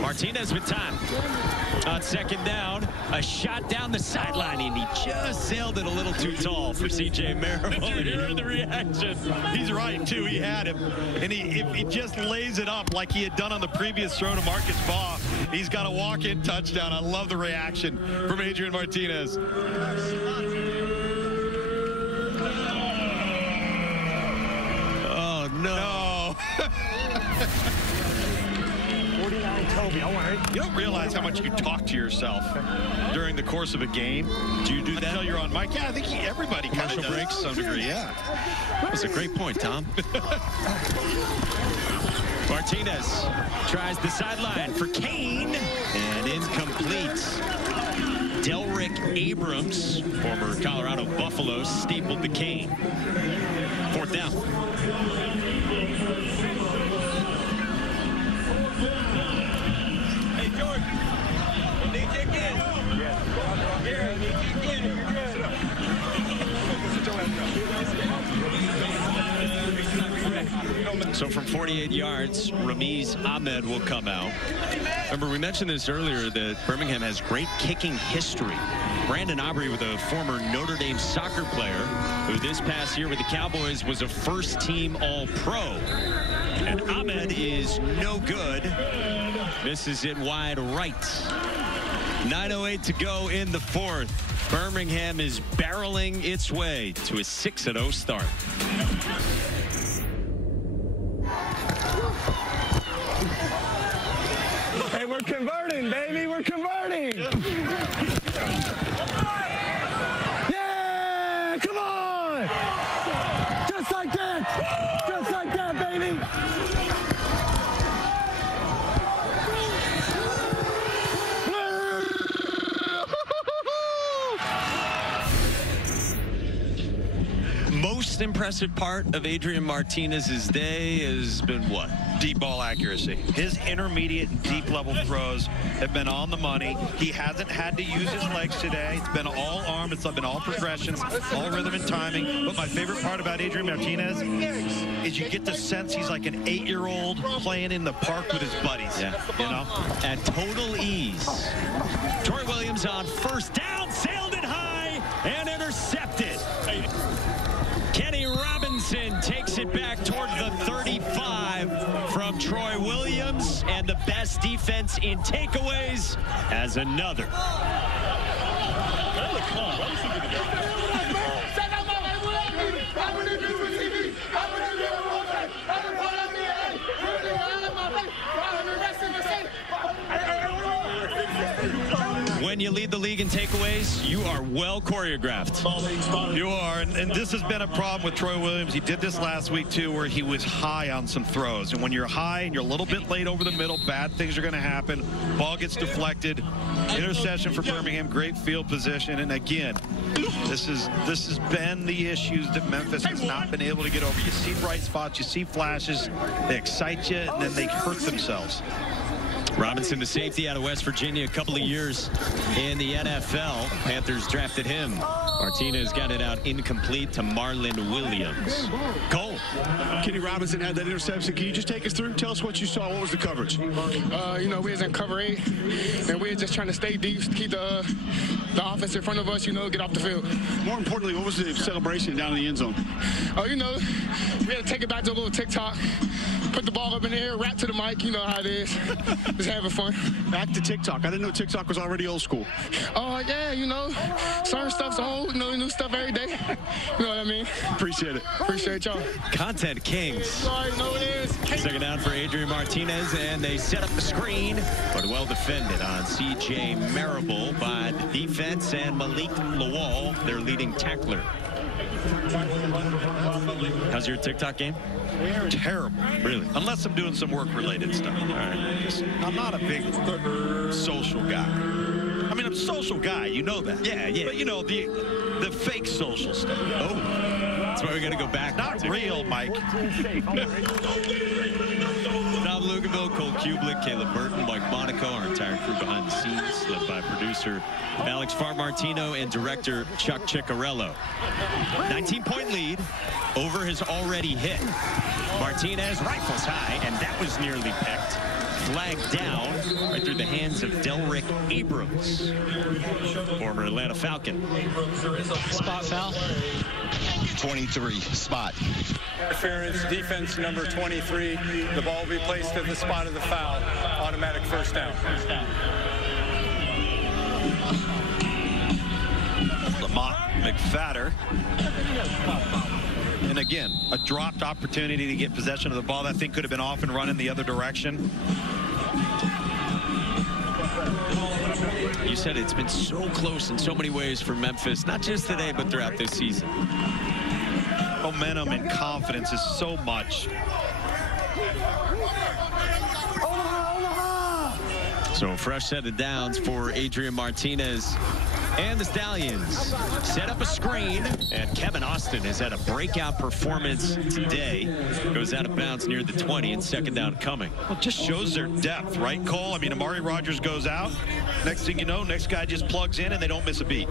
Martinez with time. On second down, a shot down the sideline, and he just sailed it a little too tall for C.J. Merrill. Did you hear the reaction? He's right, too. He had him. And he just lays it up like he had done on the previous throw to Marcus Baugh. He's got a walk-in touchdown. I love the reaction from Adrian Martinez. Oh, no. 49 Toby. You don't realize how much you talk to yourself during the course of a game. Do you do that? Until you're on mic. Yeah, I think everybody kind of breaks to some degree. Yeah. That's a great point, Tom. Martinez tries the sideline for Kane, and incomplete. Delrick Abrams, former Colorado Buffalo, steepled the Kane. Fourth down. So from 48 yards, Ramiz Ahmed will come out. Remember, we mentioned this earlier that Birmingham has great kicking history. Brandon Aubrey, with a former Notre Dame soccer player, who this past year with the Cowboys was a first-team All-Pro. And Ahmed is no good. Misses it wide right. 9:08 to go in the fourth. Birmingham is barreling its way to a 6-0 start. Hey, we're converting, baby. We're converting. Yeah, come on. Just like that. Just like that, baby. Most impressive part of Adrian Martinez's day has been what? Deep ball accuracy. His intermediate and deep level throws have been on the money. He hasn't had to use his legs today. It's been all arm. It's been all progression, all rhythm and timing. But my favorite part about Adrian Martinez is you get the sense he's like an 8-year-old playing in the park with his buddies. Yeah. You know? At total ease. Troy Williams on first down, sailed it high and intercepted. Kenny Robinson takes it back toward the 35 from Troy Williams, and the best defense in takeaways as another. When when you lead the league in takeaways, you are well choreographed. You are, and this has been a problem with Troy Williams. He did this last week, too, where he was high on some throws. And when you're high and you're a little bit late over the middle, bad things are going to happen. Ball gets deflected. Interception for Birmingham, great field position. And again, this has been the issues that Memphis has not been able to get over. You see bright spots, you see flashes, they excite you, and then they hurt themselves. Robinson, the safety out of West Virginia, a couple of years in the NFL. Panthers drafted him. Martinez got it out incomplete to Marlon Williams. Cole. Kenny Robinson had that interception. Can you just take us through? Tell us what you saw. What was the coverage? You know, we was in cover 8, and we were just trying to stay deep, keep the offense in front of us, you know, get off the field. More importantly, what was the celebration down in the end zone? Oh, you know, we had to take it back to a little TikTok, put the ball up in the air, rap to the mic, you know how it is. Just having fun. Back to TikTok. I didn't know TikTok was already old school. Oh, yeah, you know, certain stuff's old, you know, new stuff every day. You know what I mean? Appreciate it. Appreciate y'all. Content kings. Sorry, no, it is. Second down for Adrian Martinez, and they set up the screen, but well defended on C.J. Marable by the defense and Malik Lawal, their leading tackler. How's your TikTok game? Terrible. Really? Unless I'm doing some work-related stuff. All right. I'm not a big social guy. I mean, I'm a social guy. You know that. Yeah. But, you know, the fake social stuff. Oh. That's why we got to go back. Not real, Mike. Tom Lugaville, Cole Kublik, Caleb Burton, Mike Monaco, our entire crew behind the scenes, led by producer Alex Farmartino and director Chuck Ciccarello. 19-point lead. Over has already hit. Martinez rifles high, and that was nearly picked. Flagged down right through the hands of Delrick Abrams, former Atlanta Falcon. Spot foul. 23, spot. Interference, defense number 23. The ball will be placed at the spot of the foul. Automatic first down. Lamont McFadder. And again, a dropped opportunity to get possession of the ball. That thing could have been off and running the other direction. You said it's been so close in so many ways for Memphis, not just today, but throughout this season. Momentum and confidence is so much. So a fresh set of downs for Adrian Martinez and the Stallions. Set up a screen, and Kevin Austin has had a breakout performance today. Goes out of bounds near the 20, and second down coming. Well, it just shows their depth, right, Cole? I mean, Amari Rogers goes out. Next thing you know, next guy just plugs in, and they don't miss a beat.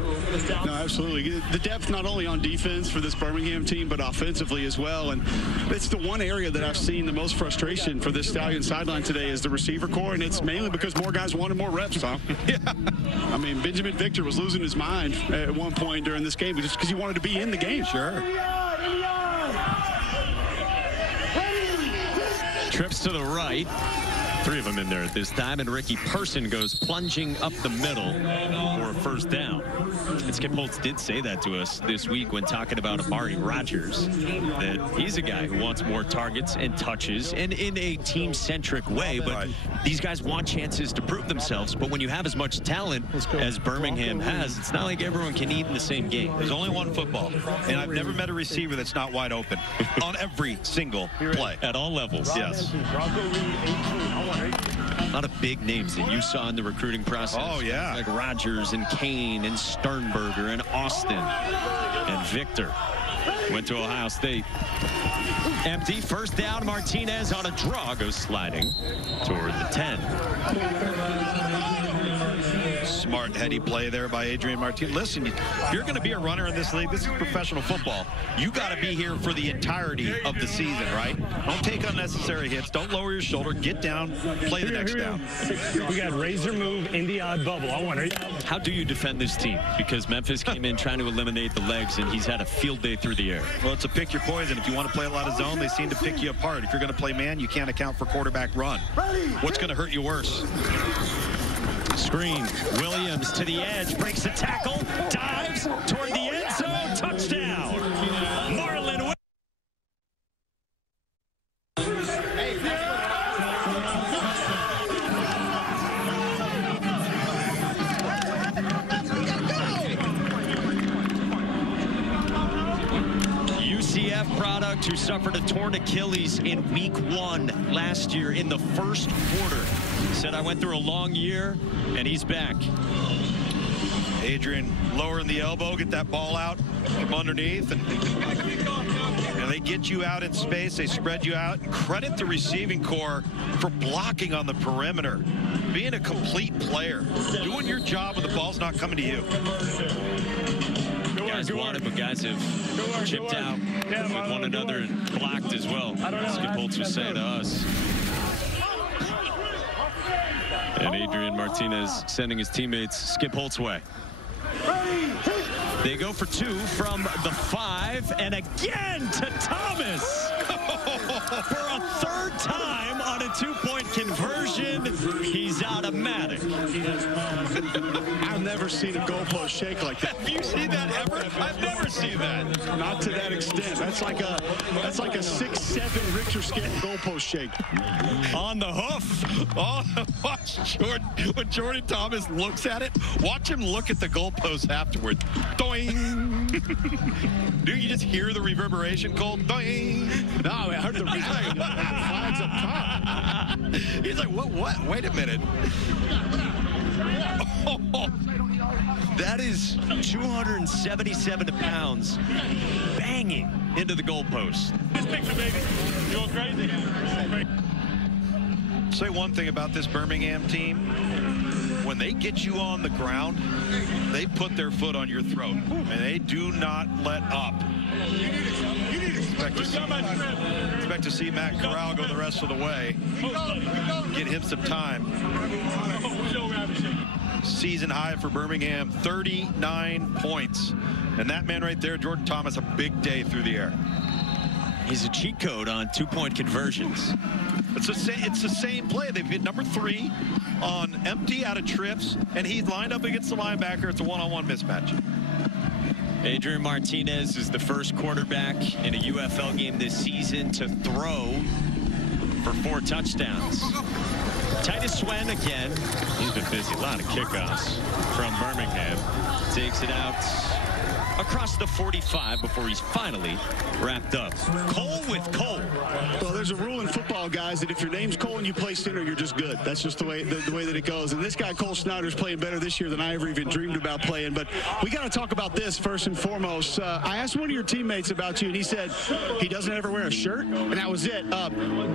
No, absolutely. The depth not only on defense for this Birmingham team, but offensively as well. And it's the one area that I've seen the most frustration for this Stallion sideline today is the receiver core, and it's mainly because more guys wanted more reps, Tom. Yeah. I mean, Benjamin Victor was losing his mind at one point during this game just because he wanted to be in the game. Sure. Trips to the right. 3 of them in there at this time, and Ricky Person goes plunging up the middle for a first down. And Skip Holtz did say that to us this week when talking about Amari Rogers, that he's a guy who wants more targets and touches, and in a team-centric way, but these guys want chances to prove themselves. But when you have as much talent as Birmingham has, it's not like everyone can eat in the same game. There's only one football, and I've never met a receiver that's not wide open on every single play. At all levels. Yes. A lot of big names that you saw in the recruiting process. Oh, yeah. Like Rogers and Kane and Sternberger and Austin and Victor. Went to Ohio State. Empty. First down. Martinez on a draw. Goes sliding toward the 10. Smart, heady play there by Adrian Martinez. Listen, if you're going to be a runner in this league, this is professional football. You got to be here for the entirety of the season, right? Don't take unnecessary hits. Don't lower your shoulder. Get down. Play the next down. We got razor move in the odd bubble. I want it. How do you defend this team? Because Memphis came in trying to eliminate the legs, and he's had a field day through the air. Well, it's a pick your poison. If you want to play a lot of zone, they seem to pick you apart. If you're going to play man, you can't account for quarterback run. What's going to hurt you worse? Screen. Williams to the edge, breaks the tackle, dives toward the end zone, touchdown. Marlon Williams. product who suffered a torn Achilles in week 1 last year in the first quarter. He said, I went through a long year, and he's back. Adrian lowering the elbow, get that ball out from underneath, and they get you out in space. They spread you out. Credit the receiving corps for blocking on the perimeter, being a complete player, doing your job when the ball's not coming to you. Guys wanted, but guys have chipped out with one another and blocked as well. Skip Holtz was saying to us. And Adrian Martinez sending his teammates Skip Holtz way. They go for 2 from the 5, and again to Thomas for a 3rd time on a 2-point conversion. He's automatic. I've never seen a goalpost shake like that. Have you seen that ever? I've never seen that. Not to that extent. That's like a 6-7 Richter scale goalpost shake. On the hoof. Oh, watch Jordan. When Jordan Thomas looks at it, watch him look at the goalpost afterward. Doing. Do you just hear the reverberation, Cole? Doing. No, I heard the flags up top. He's like, what? Wait a minute. Oh, that is 277 pounds banging into the goalpost. This picture, baby. You going crazy? Say one thing about this Birmingham team. When they get you on the ground, they put their foot on your throat, and they do not let up. Expect to see Matt Corral go the rest of the way. Get him some time. Season high for Birmingham, 39 points. And that man right there, Jordan Thomas, a big day through the air. He's a cheat code on 2-point conversions. It's the same play. They've hit number 3 on empty out of trips, and he's lined up against the linebacker. It's a one-on-one mismatch. Adrian Martinez is the first quarterback in a UFL game this season to throw for 4 touchdowns. Titus Swen again. He's been busy. A lot of kickoffs from Birmingham. Takes it out across the 45 before he's finally wrapped up. Cole with Cole. Well, there's a rule in football, guys, that if your name's Cole and you play center, you're just good. That's just the way that it goes. And this guy, Cole Snyder's playing better this year than I ever even dreamed about playing. But we got to talk about this first and foremost. I asked one of your teammates about you, and he said he doesn't ever wear a shirt, and that was it.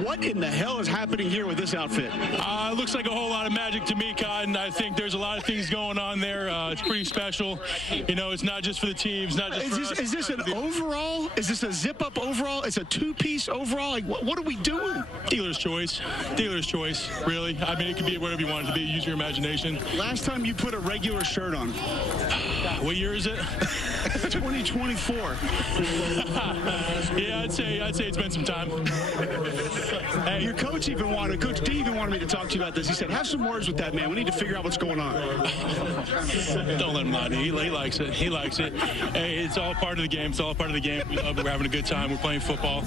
What in the hell is happening here with this outfit? It looks like a whole lot of magic to me, Cotton. I think there's a lot of things going on there. It's pretty special. You know, it's not just for the team. It's not just for us. Is this an overall? Is this a zip-up overall? It's a 2-piece overall? Like, what are we doing? Dealer's choice. Dealer's choice, really. I mean, it could be whatever you want it to be. Use your imagination. Last time you put a regular shirt on. What year is it? 2024. Yeah, I'd say it's been some time. Hey, your Coach D even wanted me to talk to you about this. He said, have some words with that man. We need to figure out what's going on. Don't let him lie to you. He likes it. He likes it. Hey, it's all part of the game. It's all part of the game. We love it. We're having a good time. We're playing football.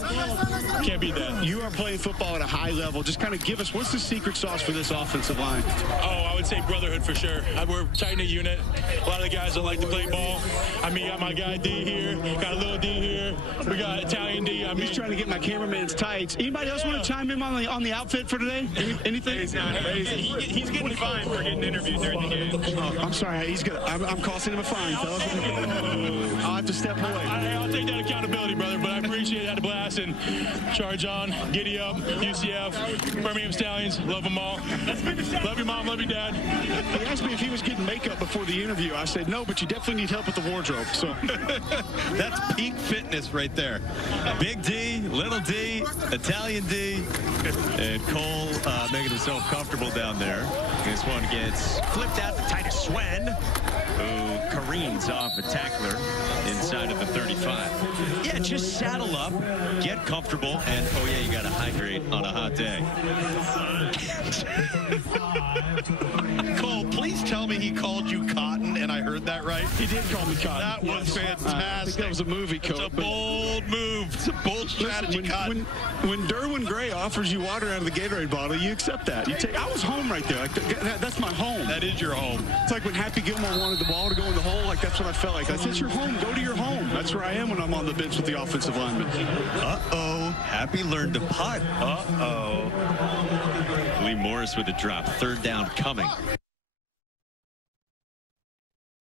Can't beat that. You are playing football at a high level. Just kind of give us, what's the secret sauce for this offensive line? Oh, I would say brotherhood for sure. We're a tight-knit unit. A lot of the guys that like to play ball. I mean, got my guy D here. Got a little D here. We got Italian D. He's trying to get my cameraman's tights. Anybody else want to chime in on the outfit for today? Anything? He's getting fined for getting interviewed during the game. Oh, I'm sorry. He's good. I'm costing him a fine, fellas. I'll have to step away. I'll take that accountability, brother, but I appreciate it. Had a blast and charge on. Giddy up. UCF. Birmingham Stallions. Love them all. Love your mom. Love your dad. He asked me if he was getting makeup before the interview. I said, no, but you definitely need help with the wardrobe. So that's peak fitness right there. Big D, little D, Italian D, and Cole making himself comfortable down there. This one gets flipped out to Titus Swen, who careens off a tackler inside of the 35. Yeah, just saddle up, get comfortable, and oh yeah, you got to hydrate on a hot day. Cole, please tell me he called you Cotton, and I heard that right. He did call me Cotton. That was fantastic. I think that was a movie, Coach. It's a bold move. It's a bold strategy cut. When Derwin Gray offers you water out of the Gatorade bottle, you accept that. You take. I was home right there. Like, that's my home. That is your home. It's like when Happy Gilmore wanted the ball to go in the hole. Like, that's what I felt like. I said, it's your home. Go to your home. That's where I am when I'm on the bench with the offensive linemen. Uh-oh. Happy learned to putt. Uh-oh. Lee Morris with a drop. Third down coming.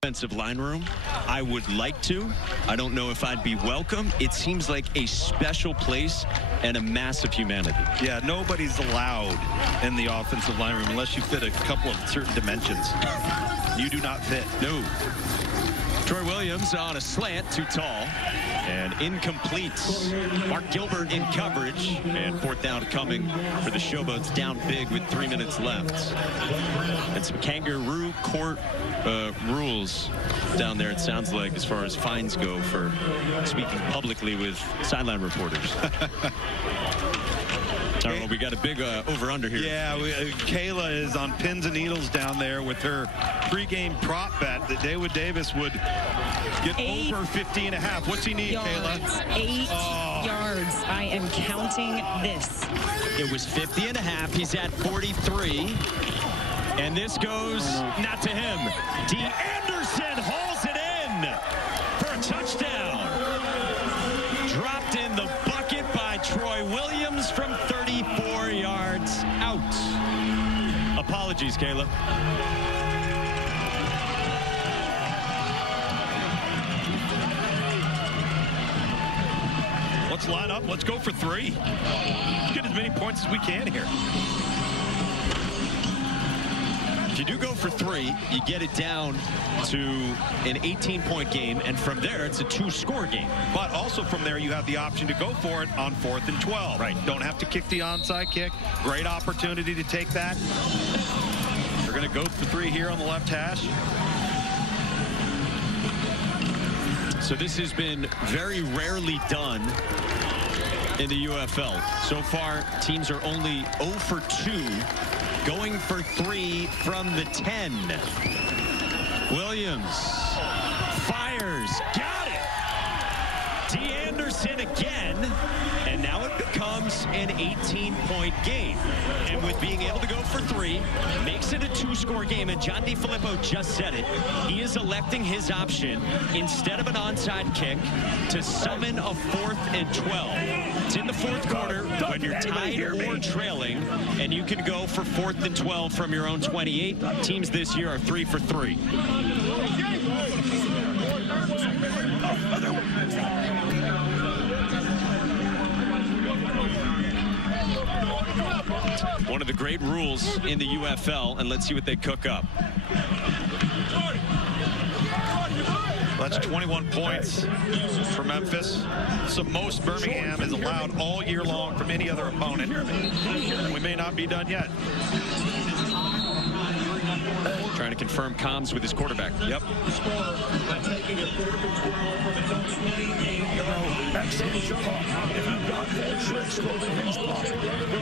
Offensive line room. I would like to. I don't know if I'd be welcome. It seems like a special place and a massive humanity. Yeah, nobody's allowed in the offensive line room unless you fit a couple of certain dimensions. You do not fit. No. Troy Williams on a slant, too tall, and incomplete. Mark Gilbert in coverage, and fourth down coming for the Showboats, down big with 3 minutes left. And some kangaroo court rules down there, it sounds like, as far as fines go for speaking publicly with sideline reporters. I don't know, we got a big over-under here. Yeah, Kayla is on pins and needles down there with her pregame prop bet that David Davis would get over 50.5. What's he need, yards. Kayla? 8 yards. I am counting this. It was 50.5. He's at 43. And this goes not to him. D. Anderson hauls it in for a touchdown. Dropped in the bucket by Troy Williams from 34 yards out. Apologies, Kayla. Let's line up. Let's go for 3. Let's get as many points as we can here. If you do go for 3, you get it down to an 18-point game, and from there, it's a 2-score game. But also from there, you have the option to go for it on 4th and 12. Right. Don't have to kick the onside kick. Great opportunity to take that. We're going to go for 3 here on the left hash. So this has been very rarely done in the UFL. So far, teams are only 0 for 2. Going for 3 from the 10. Williams fires. Got it. D. Anderson again. And now it becomes an 18-point game. And with being able to go for 3, makes it a 2-score game. And John DeFilippo just said it. He is electing his option, instead of an onside kick, to summon a 4th and 12. It's in the 4th quarter when you're tied or trailing, and you can go for 4th and 12 from your own 28. Teams this year are 3 for 3. One of the great rules in the UFL, and let's see what they cook up. That's 21 points for Memphis. So most Birmingham is allowed all year long from any other opponent. We may not be done yet. Trying to confirm comms with his quarterback. Yep. Here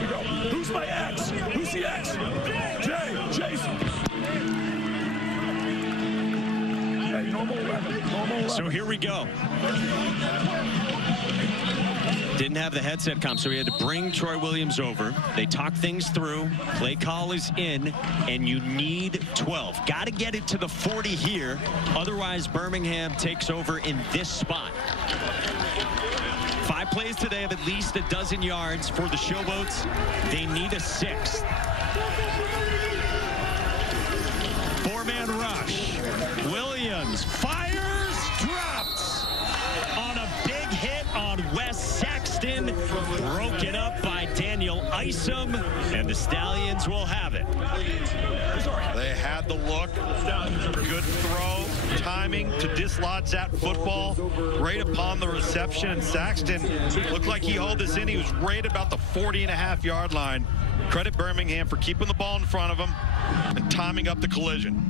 we go. Who's my X? Who's the X? Jason. Hey, normal 11. Normal 11. So here we go. Didn't have the headset comm, so we had to bring Troy Williams over. They talk things through. Play call is in, and you need 12. Got to get it to the 40 here. Otherwise, Birmingham takes over in this spot. 5 plays today of at least a dozen yards for the Showboats. They need a 6th. 4-man rush. Williams fires, drops on a big hit on Wes Saxton. Broken up by Daniel Isom, and the Stallions will have it. They had the look. Good throw. Timing to dislodge that football right upon the reception. And Saxton looked like he hauled this in. He was right about the 40.5-yard line. Credit Birmingham for keeping the ball in front of him and timing up the collision.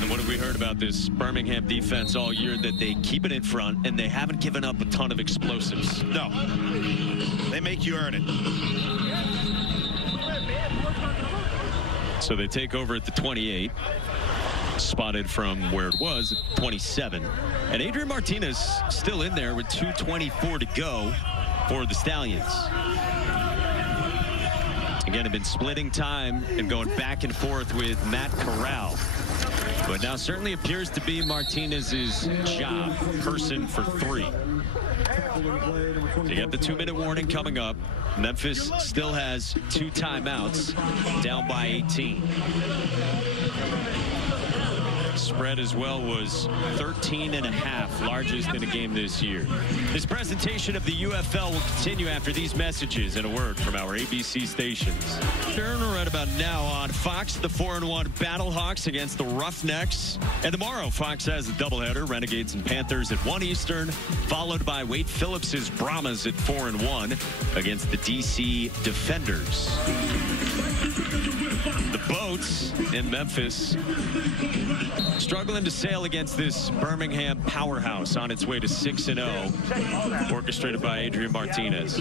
And what have we heard about this Birmingham defense all year? That they keep it in front and they haven't given up a ton of explosives. No. They make you earn it. So they take over at the 28. spotted from where it was, 27. And Adrian Martinez still in there with 2:24 to go for the Stallions. Again, have been splitting time and going back and forth with Matt Corral. But now certainly appears to be Martinez's job, person for 3. You got the 2-minute warning coming up. Memphis still has 2 timeouts, down by 18. Spread as well was 13.5, largest in a game this year. This presentation of the UFL will continue after these messages and a word from our ABC stations. Turn right about now on Fox, the 4-1 Battlehawks against the Roughnecks. And tomorrow, Fox has a doubleheader, Renegades and Panthers at 1 Eastern, followed by Wade Phillips's Brahmas at 4-1 against the DC Defenders. The Boats in Memphis struggling to sail against this Birmingham powerhouse on its way to 6-0, orchestrated by Adrian Martinez.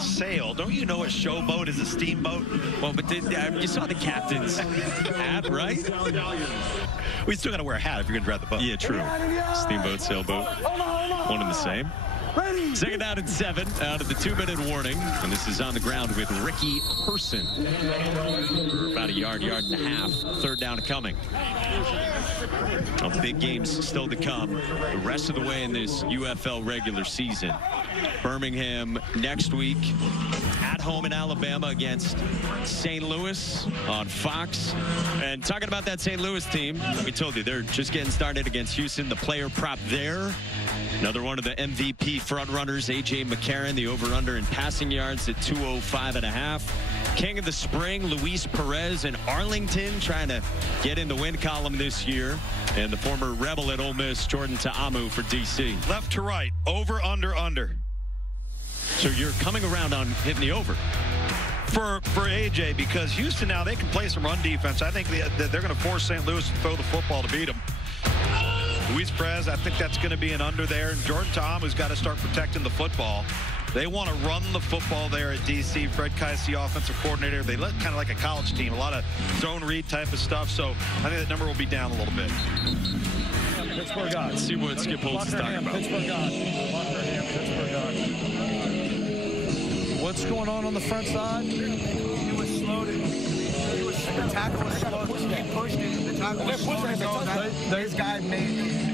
Sail? Don't you know a showboat is a steamboat? Well, but you saw the captain's hat, right? We still got to wear a hat if you're going to drive the boat. Yeah, true. Steamboat, sailboat, one and the same. Second down and 7 out of the 2-minute warning. And this is on the ground with Ricky Person. For about a yard and a half. Third down coming. Big games still to come the rest of the way in this UFL regular season. Birmingham next week at home in Alabama against St. Louis on Fox. And talking about that St. Louis team, we told you they're just getting started against Houston. The player prop there. Another one of the MVP frontrunners, A.J. McCarron, the over-under in passing yards at 205.5. King of the Spring, Luis Perez in Arlington, trying to get in the win column this year. And the former Rebel at Ole Miss, Jordan Ta'amu for D.C. Left to right, over, under. So you're coming around on hitting the over. For A.J., because Houston now, they can play some run defense. I think they're going to force St. Louis to throw the football to beat them. Luis Perez, I think that's going to be an under there. And Jordan Ta'amu's got to start protecting the football. They want to run the football there at D.C. Fred Kice, the offensive coordinator. They look kind of like a college team, a lot of zone read type of stuff. So I think that number will be down a little bit. Pittsburgh God. See what Skip Holtz is talking about. Pittsburgh God. Pittsburgh God. What's going on the front side? He was slow to. The tackle was slow. He pushed it. The tackle was slow to go. This guy made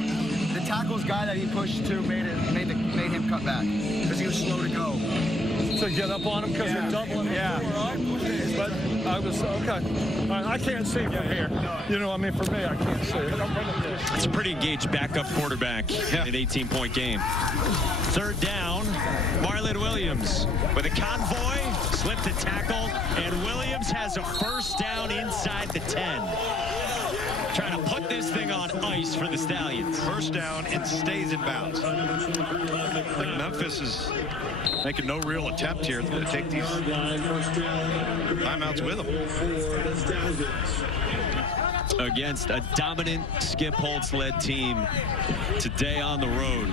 the tackle's guy that he pushed to made him cut back because he was slow to go. To get up on him because they're doubling. Yeah. But I was okay. I can't see from here. You know, I mean, for me, I can't see. It's a pretty engaged backup quarterback in an 18-point game. Third down, Marlon Williams with a convoy, slipped the tackle, and Williams has a first down inside the 10. Trying to put this thing on ice for the Stallions. First down and stays in bounds. I think Memphis is making no real attempt here to take these timeouts with them. Against a dominant Skip Holtz-led team today on the road.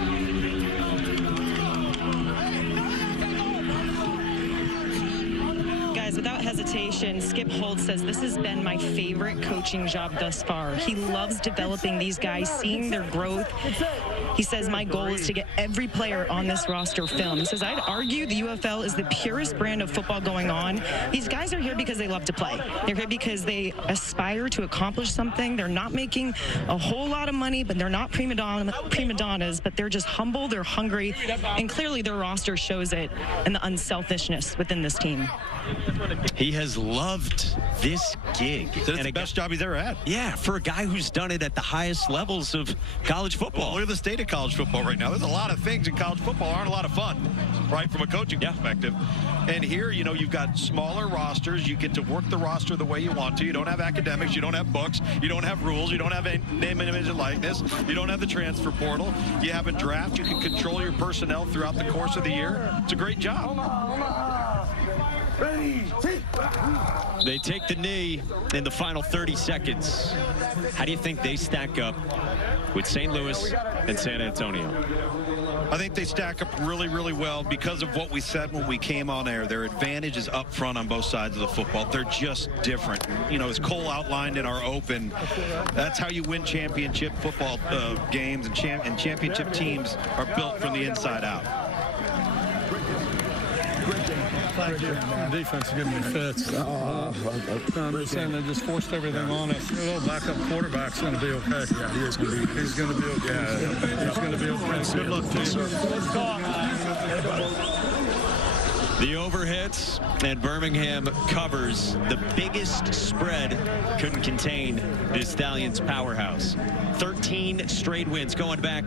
Without hesitation, Skip Holtz says this has been my favorite coaching job thus far. He loves developing these guys, seeing their growth. He says my goal is to get every player on this roster filmed. He says I'd argue the UFL is the purest brand of football going on. These guys are here because they love to play. They're here because they aspire to accomplish something. They're not making a whole lot of money, but they're not prima donnas, but they're just humble, they're hungry, and clearly their roster shows it and the unselfishness within this team. He has loved this gig. It's the best job he's ever had. Yeah, for a guy who's done it at the highest levels of college football. Well, look at the state of college football right now. There's a lot of things in college football aren't a lot of fun, right, from a coaching perspective. And here, you know, you've got smaller rosters. You get to work the roster the way you want to. You don't have academics. You don't have books. You don't have rules. You don't have a name, image, and likeness. You don't have the transfer portal. You have a draft. You can control your personnel throughout the course of the year. It's a great job. They take the knee in the final 30 seconds. How do you think they stack up with St. Louis and San Antonio? I think they stack up really, really well because of what we said when we came on air. Their advantage is up front on both sides of the football. They're just different. You know, as Cole outlined in our open, that's how you win championship football games, and championship teams are built from the inside out. Thank you. The defense is giving me fits. They're saying they just forced everything on us. A little backup quarterback's going to be okay. Yeah, he is going to be. He's going to be okay. Yeah, he's going to be okay. Good luck, team. Let's talk. The overhits, and Birmingham covers the biggest spread. Couldn't contain this Stallions powerhouse. 13 straight wins going back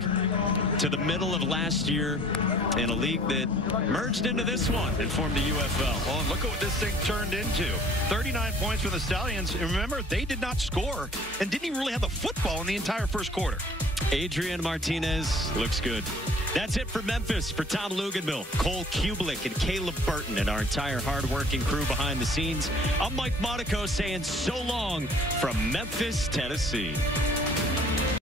to the middle of last year in a league that merged into this one and formed the UFL. Well, and look at what this thing turned into. 39 points for the Stallions. And remember, they did not score and didn't even really have the football in the entire first quarter. Adrian Martinez looks good. That's it for Memphis. For Tom Luganville, Cole Kublik, and Caleb Burton, and our entire hard-working crew behind the scenes, I'm Mike Monaco saying so long from Memphis, Tennessee.